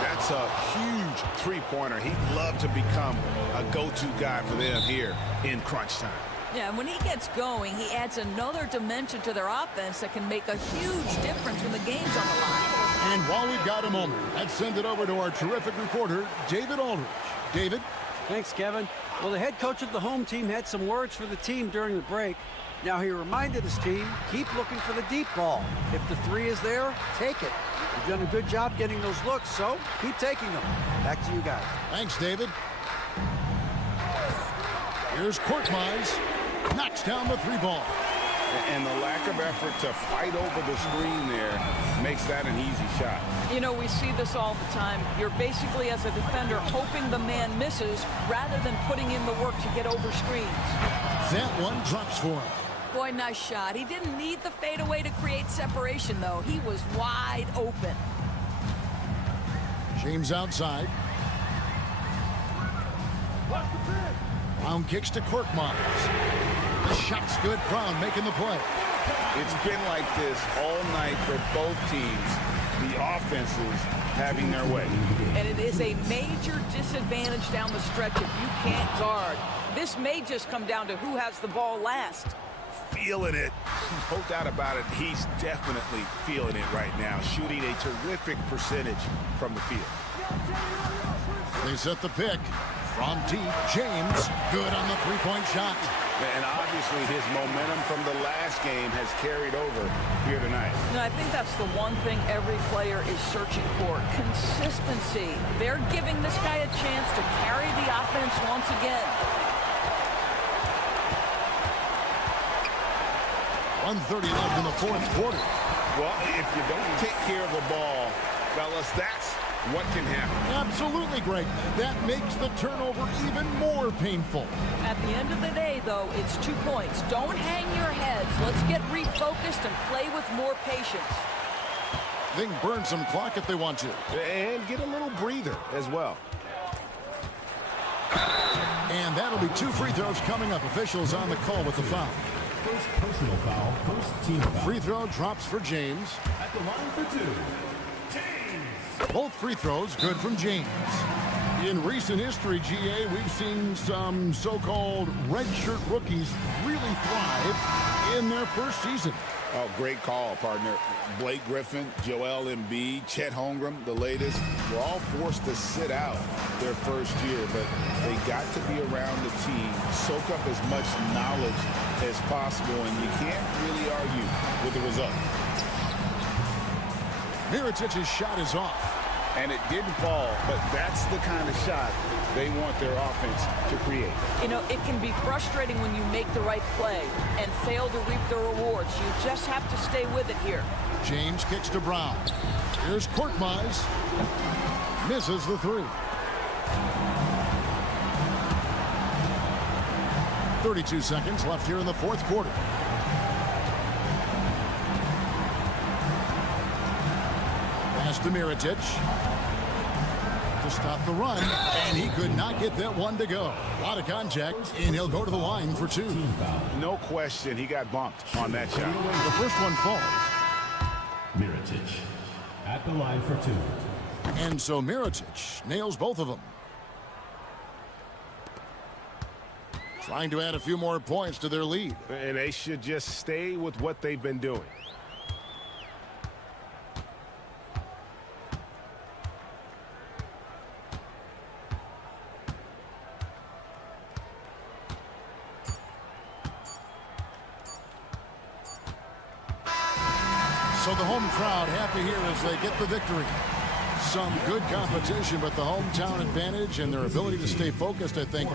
That's a huge three-pointer. He'd love to become a go-to guy for them here in crunch time. Yeah, and when he gets going, he adds another dimension to their offense that can make a huge difference when the game's on the line. And while we've got a moment, let's send it over to our terrific reporter, David Aldridge. David? Thanks, Kevin. Well, the head coach of the home team had some words for the team during the break. Now, he reminded his team, keep looking for the deep ball. If the 3 is there, take it. You've done a good job getting those looks, so keep taking them. Back to you guys. Thanks, David. Here's Korkmaz. Knocks down the 3 ball. And the lack of effort to fight over the screen there makes that an easy shot. You know, we see this all the time. You're basically, as a defender, hoping the man misses rather than putting in the work to get over screens. That one drops for him. Boy, nice shot. He didn't need the fadeaway to create separation, though. He was wide open. James outside. Brown kicks to Korkmaz. The shot's good. Brown making the play. It's been like this all night for both teams. The offenses having their way. And it is a major disadvantage down the stretch if you can't guard. This may just come down to who has the ball last. Feeling it. No doubt about it. He's definitely feeling it right now. Shooting a terrific percentage from the field. They set the pick. From deep, James, good on the three-point shot. And obviously his momentum from the last game has carried over here tonight. No, I think that's the one thing every player is searching for, consistency. They're giving this guy a chance to carry the offense once again. 1:30 left in the fourth quarter. Well, if you don't take care of the ball, fellas, that's what can happen. Absolutely, Greg. That makes the turnover even more painful. At the end of the day, though, it's 2 points. Don't hang your heads. Let's get refocused and play with more patience. They can burn some clock if they want to. And get a little breather as well. And that'll be 2 free throws coming up. Officials on the call with the foul. First personal foul, first team foul. Free throw drops for James. At the line for two, James. Both free throws good from James. In recent history, GA, we've seen some so-called redshirt rookies really thrive in their first season. Oh, great call, partner. Blake Griffin, Joel Embiid, Chet Holmgren, the latest, were all forced to sit out their first year, but they got to be around the team, soak up as much knowledge as possible, and you can't really argue with the result. Mirotic's shot is off. And it didn't fall, but that's the kind of shot they want their offense to create. You know, it can be frustrating when you make the right play and fail to reap the rewards. You just have to stay with it here. James kicks to Brown. Here's Korkmaz. Misses the three. 32 seconds left here in the fourth quarter. Pass to Mirotic to stop the run, and he could not get that one to go. A lot of contact, and he'll go to the line for two. No question, he got bumped on that shot. The first one falls. Mirotic at the line for two. And so Mirotic nails both of them. Trying to add a few more points to their lead. And they should just stay with what they've been doing. So the home crowd happy here as they get the victory. Some good competition, but the hometown advantage and their ability to stay focused, I think.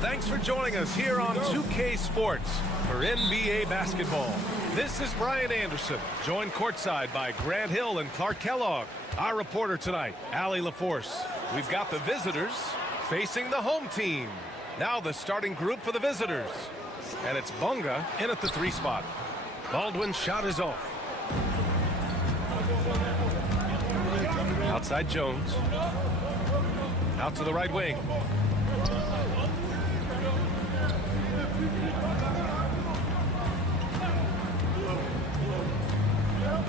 Thanks for joining us here on 2K Sports for NBA basketball. This is Brian Anderson, joined courtside by Grant Hill and Clark Kellogg. Our reporter tonight, Allie LaForce. We've got the visitors facing the home team. Now the starting group for the visitors. And it's Bunga in at the 3 spot. Baldwin's shot is off. Outside Jones. Out to the right wing.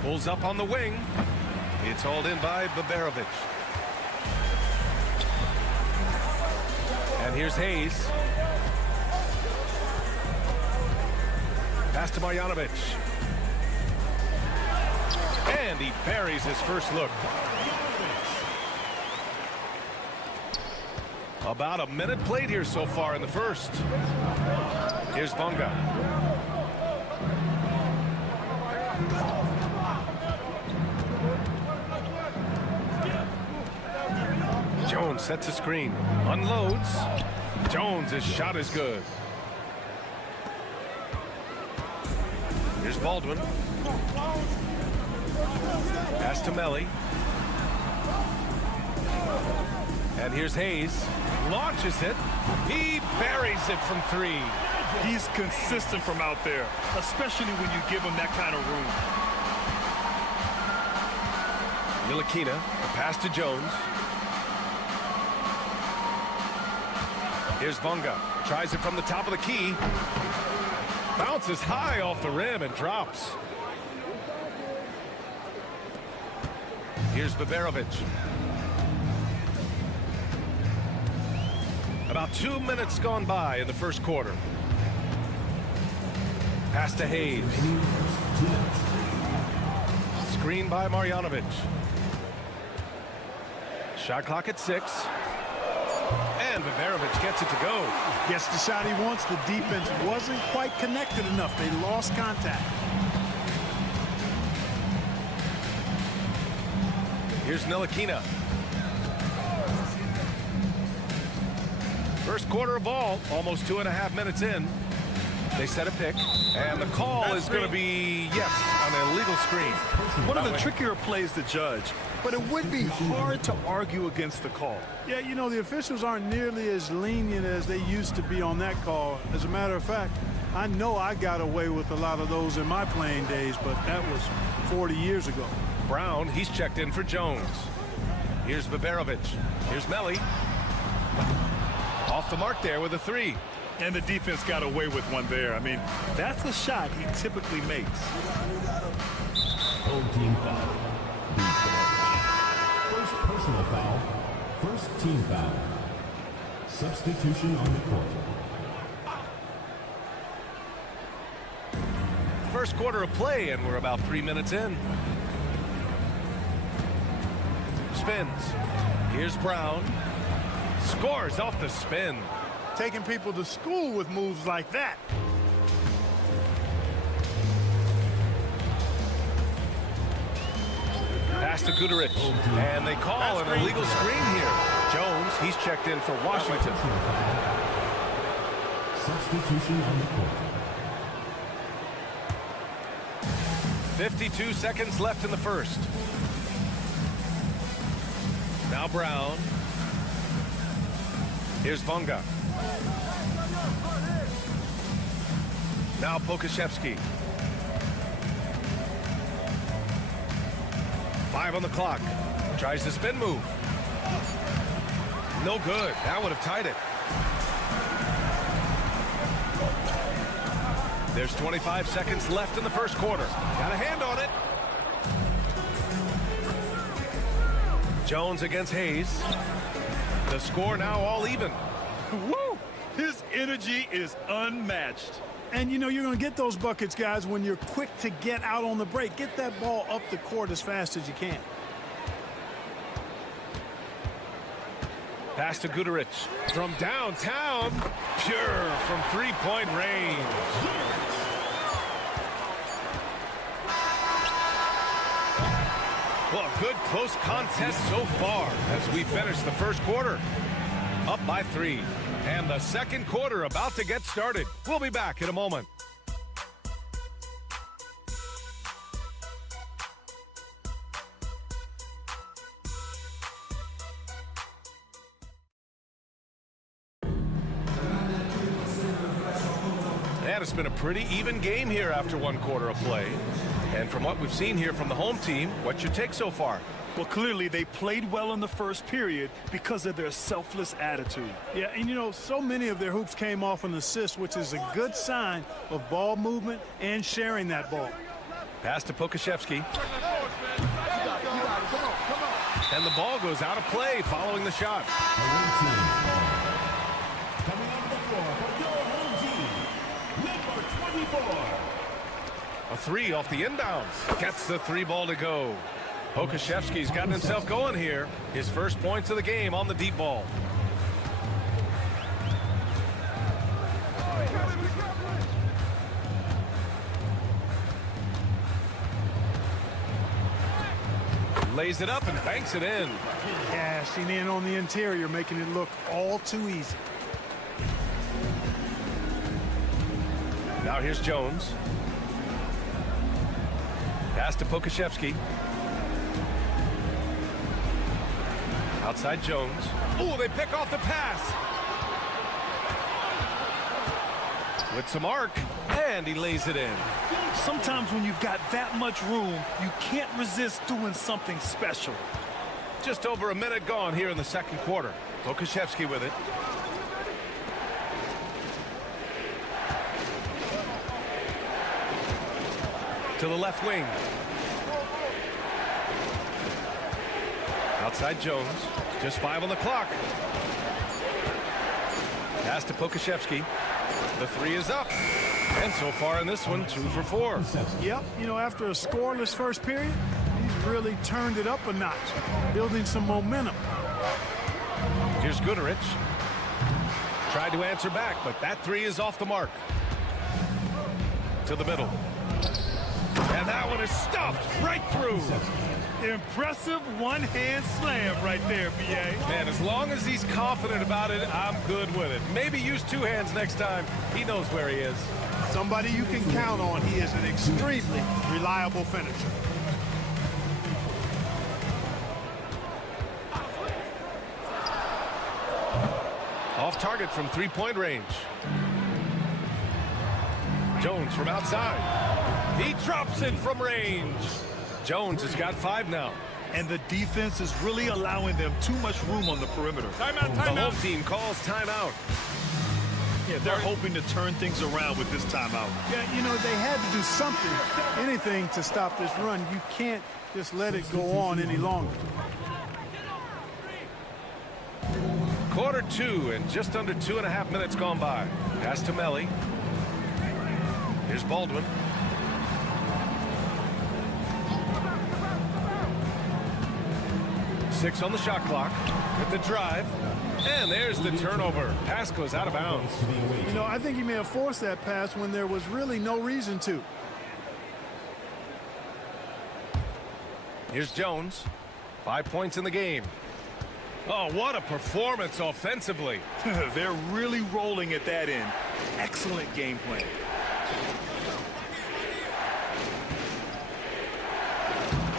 Pulls up on the wing. It's hauled in by Baberovic. And here's Hayes. Pass to Marjanovic. And he buries his first look. About a minute played here so far in the first. Here's Bonga. Jones sets a screen. Unloads. Jones' shot is good. Here's Baldwin. Pass to Melly. And here's Hayes. Launches it. He buries it from 3. He's consistent from out there, especially when you give him that kind of room. Ntilikina, a pass to Jones. Here's Bonga. Tries it from the top of the key. Bounces high off the rim and drops. Here's Baberovic. About 2 minutes gone by in the first quarter. Pass to Hayes. Screen by Marjanovic. Shot clock at 6. And Baberovic gets it to go. Gets the shot he wants. The defense wasn't quite connected enough. They lost contact. Here's Ntilikina. First quarter of ball, almost 2.5 minutes in. They set a pick, and the call is going to be, yes, an illegal screen. One of the trickier plays to judge, but it would be hard to argue against the call. Yeah, you know, the officials aren't nearly as lenient as they used to be on that call. As a matter of fact, I know I got away with a lot of those in my playing days, but that was 40 years ago. Brown, he's checked in for Jones. Here's Baberovic. Here's Melly. Off the mark there with a 3. And the defense got away with one there. I mean, that's a shot he typically makes. Home team foul. First personal foul. First team foul. Substitution on the court. First quarter of play, and we're about 3 minutes in. Spins. Here's Brown. Scores off the spin. Taking people to school with moves like that. Pass to Guduric, and they call an illegal screen here. Jones, he's checked in for Washington. Substitution on the court. 52 seconds left in the first. Now Brown. Here's Bonga. Now Pokashevsky. 5 on the clock. Tries the spin move. No good. That would have tied it. There's 25 seconds left in the first quarter. Got a hand on it. Jones against Hayes. The score now all even. Woo! His energy is unmatched. And, you know, you're going to get those buckets, guys, when you're quick to get out on the break. Get that ball up the court as fast as you can. Pass to Guduric from downtown. Pure from three-point range. Well, a good close contest so far as we finish the first quarter. Up by 3. And the second quarter about to get started. We'll be back in a moment. And it's been a pretty even game here after one quarter of play. And from what we've seen here from the home team, what's your take so far? Well, clearly they played well in the first period because of their selfless attitude. Yeah, and you know, so many of their hoops came off an assist, which is a good sign of ball movement and sharing that ball. Pass to Pokashevsky. And the ball goes out of play following the shot. Coming onto the floor for your home team, number 24. A 3 off the inbounds. Gets the 3 ball to go. Pokashevsky's gotten himself going here. His first points of the game on the deep ball. Lays it up and banks it in. Cashing in on the interior, making it look all too easy. Now here's Jones. Pass to Pokashevsky. Outside Jones. Oh, they pick off the pass. With some arc, and he lays it in. Sometimes when you've got that much room, you can't resist doing something special. Just over a minute gone here in the second quarter. Pokashevsky with it. To the left wing. Outside Jones. Just 5 on the clock. Pass to Pokashevsky. The 3 is up. And so far in this one, 2 for 4. Yep, you know, after a scoreless first period, he's really turned it up a notch, building some momentum. Here's Goodrich. Tried to answer back, but that 3 is off the mark. To the middle. And that one is stuffed right through. Impressive one-hand slam right there, B.A. Man, as long as he's confident about it, I'm good with it. Maybe use 2 hands next time. He knows where he is. Somebody you can count on. He is an extremely reliable finisher. Off target from 3-point range. Jones from outside. He drops it from range. Jones has got 5 now. And the defense is really allowing them too much room on the perimeter. Timeout, timeout. The home team calls timeout. Yeah, they're hoping to turn things around with this timeout. Yeah, you know, they had to do something, anything to stop this run. You can't just let it go on any longer. Quarter 2 and just under 2.5 minutes gone by. Pass to Melly. Here's Baldwin. Six on the shot clock with the drive. And there's the turnover. Pass goes out of bounds. You know, I think he may have forced that pass when there was really no reason to. Here's Jones. 5 points in the game. Oh, what a performance offensively. They're really rolling at that end. Excellent game plan.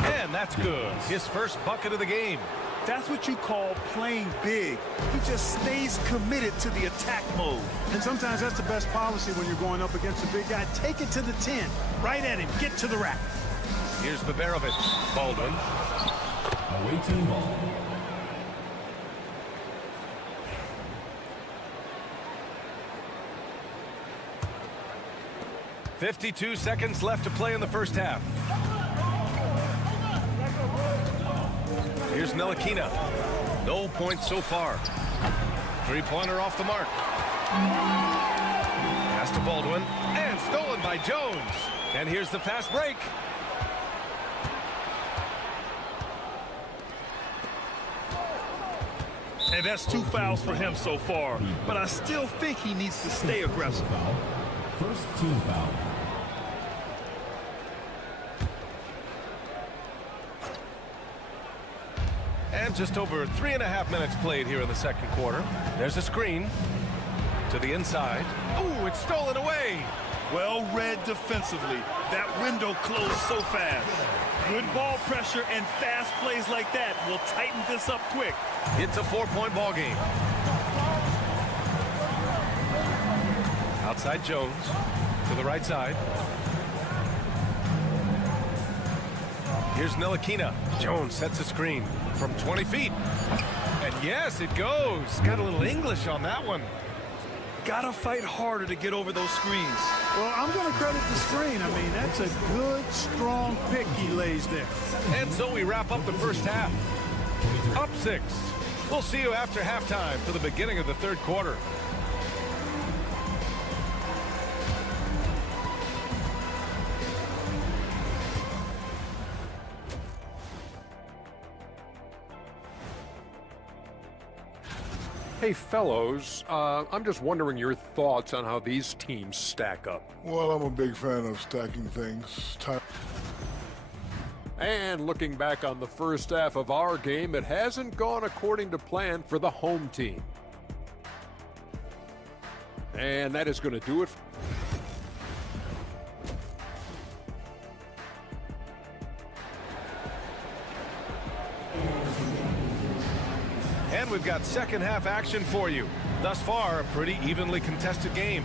And that's good. His first bucket of the game. That's what you call playing big. He just stays committed to the attack mode. And sometimes that's the best policy when you're going up against a big guy. Take it to the 10. Right at him. Get to the rack. Here's Baberovic. Baldwin. Away team ball. .52 seconds left to play in the first half. Here's Ntilikina. No points so far. 3-pointer off the mark. Pass to Baldwin. And stolen by Jones. And here's the fast break. And that's 2 fouls for him so far. But I still think he needs to stay aggressive. First team foul. And just over 3.5 minutes played here in the second quarter. There's a screen to the inside. Oh, it's stolen away. Well read defensively. That window closed so fast. Good ball pressure and fast plays like that will tighten this up quick. It's a 4-point ball game. Outside Jones to the right side. Here's Ntilikina. Jones sets a screen from 20 feet. And yes, it goes. Got a little English on that one. Gotta fight harder to get over those screens. Well, I'm going to credit the screen. I mean, that's a good, strong pick he lays there. And so we wrap up the first half. Up 6. We'll see you after halftime for the beginning of the third quarter. Hey, fellows, I'm just wondering your thoughts on how these teams stack up. Well, I'm a big fan of stacking things. And looking back on the first half of our game, it hasn't gone according to plan for the home team. And that is going to do it. And we've got second half action for you. Thus far, a pretty evenly contested game.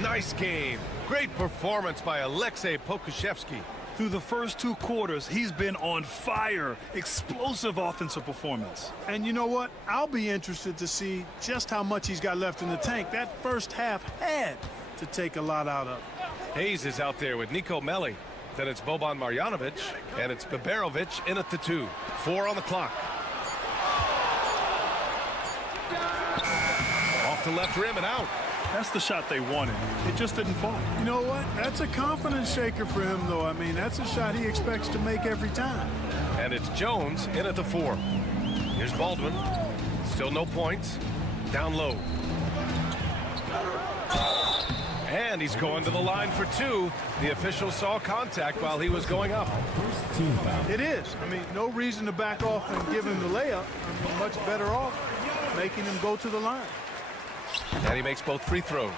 Nice game. Great performance by Alexei Pokushevsky. Through the first 2 quarters, he's been on fire. Explosive offensive performance. And you know what? I'll be interested to see just how much he's got left in the tank. That first half had to take a lot out of. Hayes is out there with Nico Melli. Then it's Boban Marjanovic, and it's Beberovic in at the 2. 4 on the clock. Off the left rim and out. That's the shot they wanted. It just didn't fall. You know what? That's a confidence shaker for him, though. I mean, that's a shot he expects to make every time. And it's Jones in at the 4. Here's Baldwin. Still no points. Down low. And he's going to the line for 2. The official saw contact while he was going up. It is. I mean, no reason to back off and give him the layup. I mean, much better off making him go to the line. And he makes both free throws.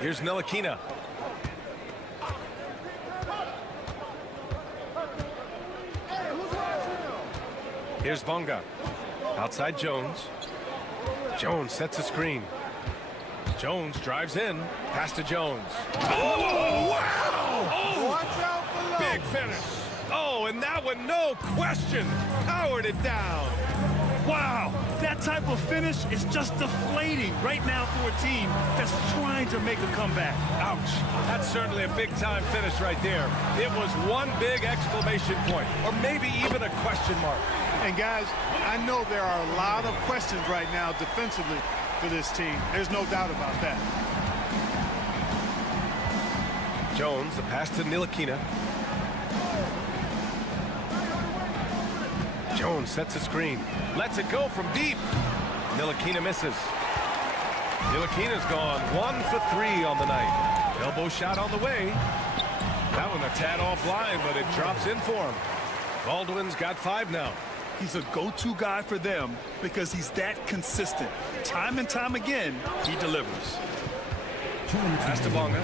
Here's Ntilikina. Here's Bonga. Outside Jones. Jones sets a screen. Jones drives in. Pass to Jones. Oh, wow! Oh, watch out below. Big finish. Oh, and that one, no question, powered it down. Wow, that type of finish is just deflating right now for a team that's trying to make a comeback. Ouch. That's certainly a big-time finish right there. It was one big exclamation point, or maybe even a question mark. And, guys, I know there are a lot of questions right now defensively for this team. There's no doubt about that. Jones, the pass to Ntilikina. Jones sets a screen. Lets it go from deep. Ntilikina misses. Ntilikina's gone 1 for 3 on the night. Elbow shot on the way. That one a tad offline, but it drops in for him. Baldwin's got 5 now. He's a go-to guy for them because he's that consistent. Time and time again, he delivers. Pass to Bonga.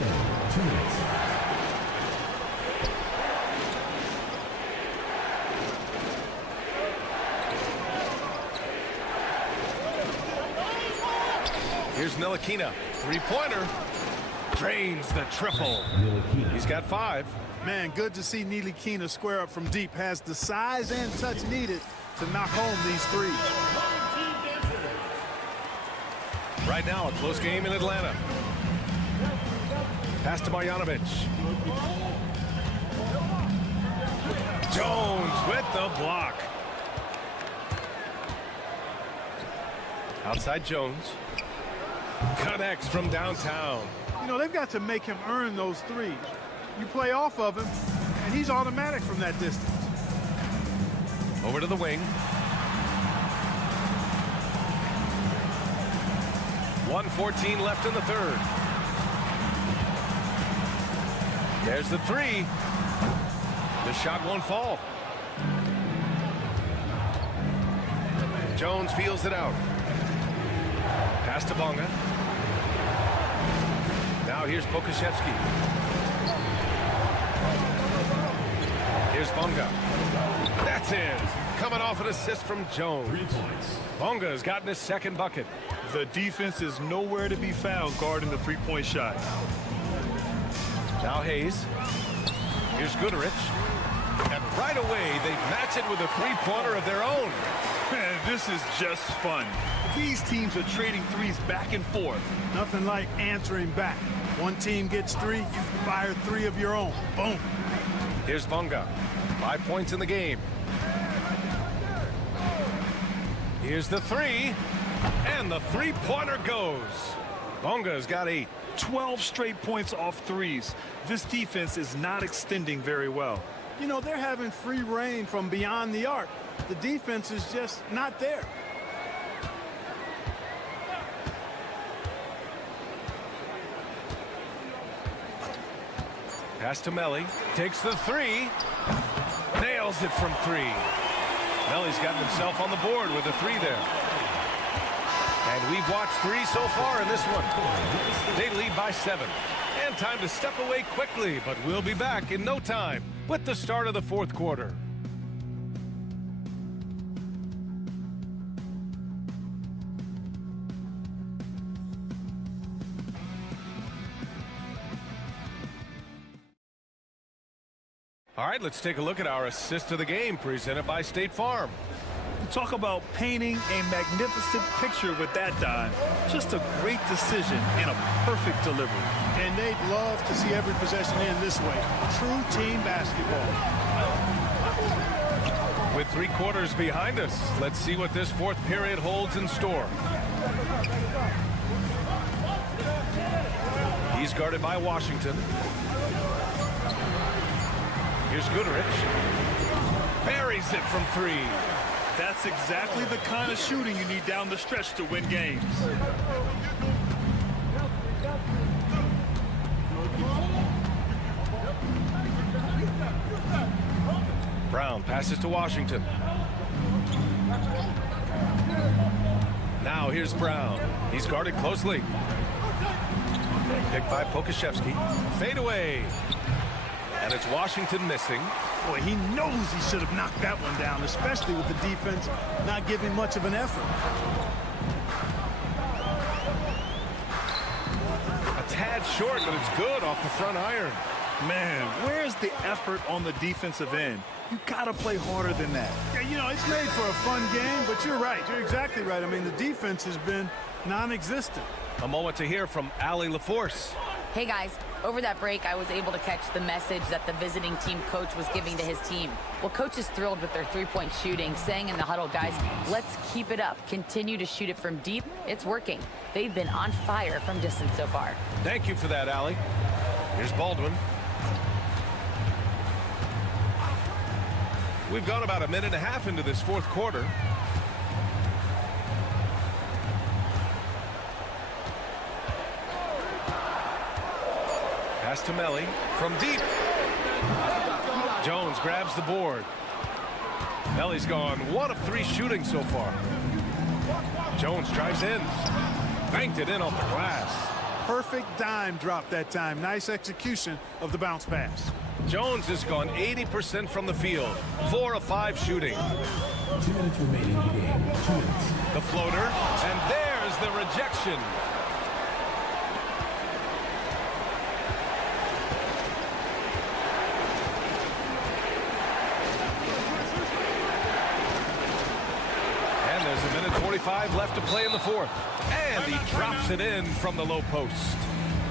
Here's Ntilikina. 3-pointer. Drains the triple. He's got 5. Man, good to see Ntilikina square up from deep. Has the size and touch needed to knock home these 3s. Right now, a close game in Atlanta. Pass to Marjanovic. Jones with the block. Outside Jones. Connects from downtown. You know, they've got to make him earn those 3s. You play off of him, and he's automatic from that distance. Over to the wing. 1:14 left in the 3rd. There's the 3. The shot won't fall. Jones feels it out. Pass to Bonga. Now here's Pokushevsky. Here's Bonga. That's in. Coming off an assist from Jones. 3 points. Bonga's gotten his 2nd bucket. The defense is nowhere to be found guarding the 3-point shot. Now Hayes. Here's Goodrich. And right away, they match it with a 3-pointer of their own. Man, this is just fun. These teams are trading 3s back and forth. Nothing like answering back. One team gets 3, you fire 3 of your own. Boom. Here's Bonga. 5 points in the game. Here's the 3. And the 3-pointer goes. Bonga's got 8. 12 straight points off 3s. This defense is not extending very well. you know, they're having free reign from beyond the arc. The defense is just not there. Pass to Melly. Takes the three. Nails it from three. Melly's gotten himself on the board with a three there. And we've watched three so far in this one. They lead by 7. And time to step away quickly, but we'll be back in no time with the start of the fourth quarter. All right, let's take a look at our assist of the game presented by State Farm. Talk about painting a magnificent picture with that dive. Just a great decision and a perfect delivery. And they'd love to see every possession end this way. True team basketball. With 3 quarters behind us, let's see what this fourth period holds in store. He's guarded by Washington. Here's Goodrich. Buries it from 3. That's exactly the kind of shooting you need down the stretch to win games. Brown passes to Washington. Now here's Brown. He's guarded closely. Picked by Pokashevsky. Fade away. And it's Washington missing. Boy, he knows he should have knocked that one down, especially with the defense not giving much of an effort. A tad short, but it's good off the front iron. Man, where's the effort on the defensive end? You gotta play harder than that. Yeah, you know, it's made for a fun game, but you're right. You're exactly right. I mean, the defense has been non-existent. A moment to hear from Allie LaForce. Hey guys, over that break, I was able to catch the message that the visiting team coach was giving to his team. Well, coach is thrilled with their three-point shooting, saying in the huddle, guys, let's keep it up. Continue to shoot it from deep. It's working. They've been on fire from distance so far. Thank you for that, Allie. Here's Baldwin. We've gone about a minute and a half into this fourth quarter. Pass to Melly from deep. Jones grabs the board. Melly's gone 1 of 3 shooting so far. Jones drives in. Banked it in off the glass. Perfect dime drop that time. Nice execution of the bounce pass. Jones has gone 80% from the field. 4 of 5 shooting. 2 minutes remaining in the game. 2 minutes. The floater. And there's the rejection. And there's a minute 45 left to play in the fourth. And he drops it in from the low post.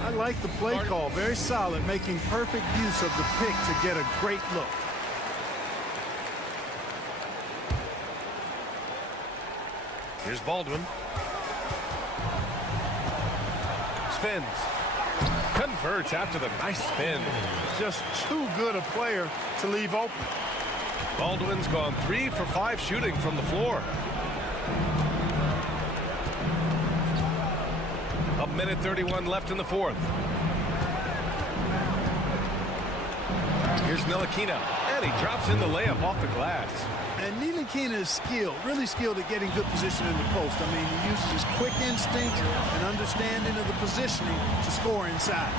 I like the play call. Very solid, making perfect use of the pick to get a great look. Here's Baldwin. Spins. Converts after the nice spin. Just too good a player to leave open. Baldwin's gone 3 for 5 shooting from the floor. A minute 31 left in the fourth. Here's Ntilikina, and he drops in the layup off the glass. And Ntilikina is skilled, really skilled at getting good position in the post. I mean, he uses his quick instinct and understanding of the positioning to score inside.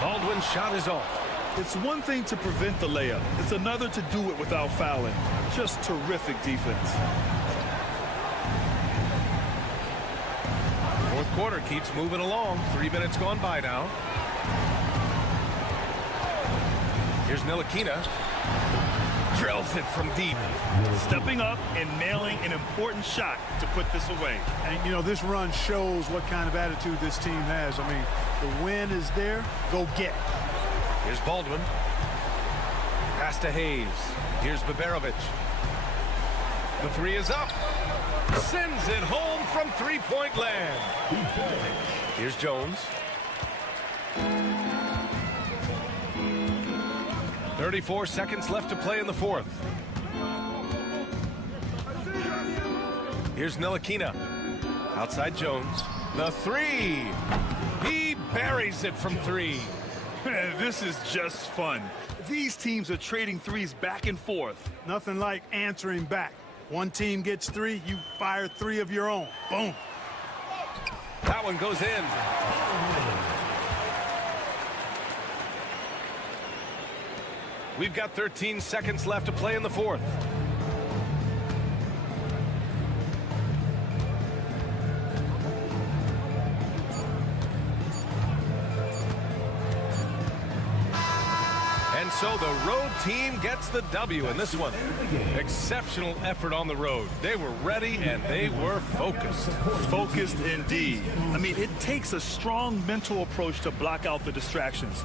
Baldwin's shot is off. It's one thing to prevent the layup. It's another to do it without fouling. Just terrific defense. Fourth quarter keeps moving along. 3 minutes gone by now. Here's Ntilikina. Drills it from deep. Stepping up and nailing an important shot to put this away. And, you know, this run shows what kind of attitude this team has. I mean, the win is there. Go get it. Here's Baldwin. Pass to Hayes. Here's Baberovic. The 3 is up. Sends it home from three-point land. Here's Jones. 34 seconds left to play in the fourth. Here's Ntilikina. Outside Jones. The three. He buries it from three. This is just fun. These teams are trading threes back and forth. Nothing like answering back. One team gets three, you fire three of your own. Boom. That one goes in. We've got 13 seconds left to play in the fourth. And so the road team gets the W in this one. Exceptional effort on the road. They were ready and they were focused. Focused indeed. I mean, it takes a strong mental approach to block out the distractions.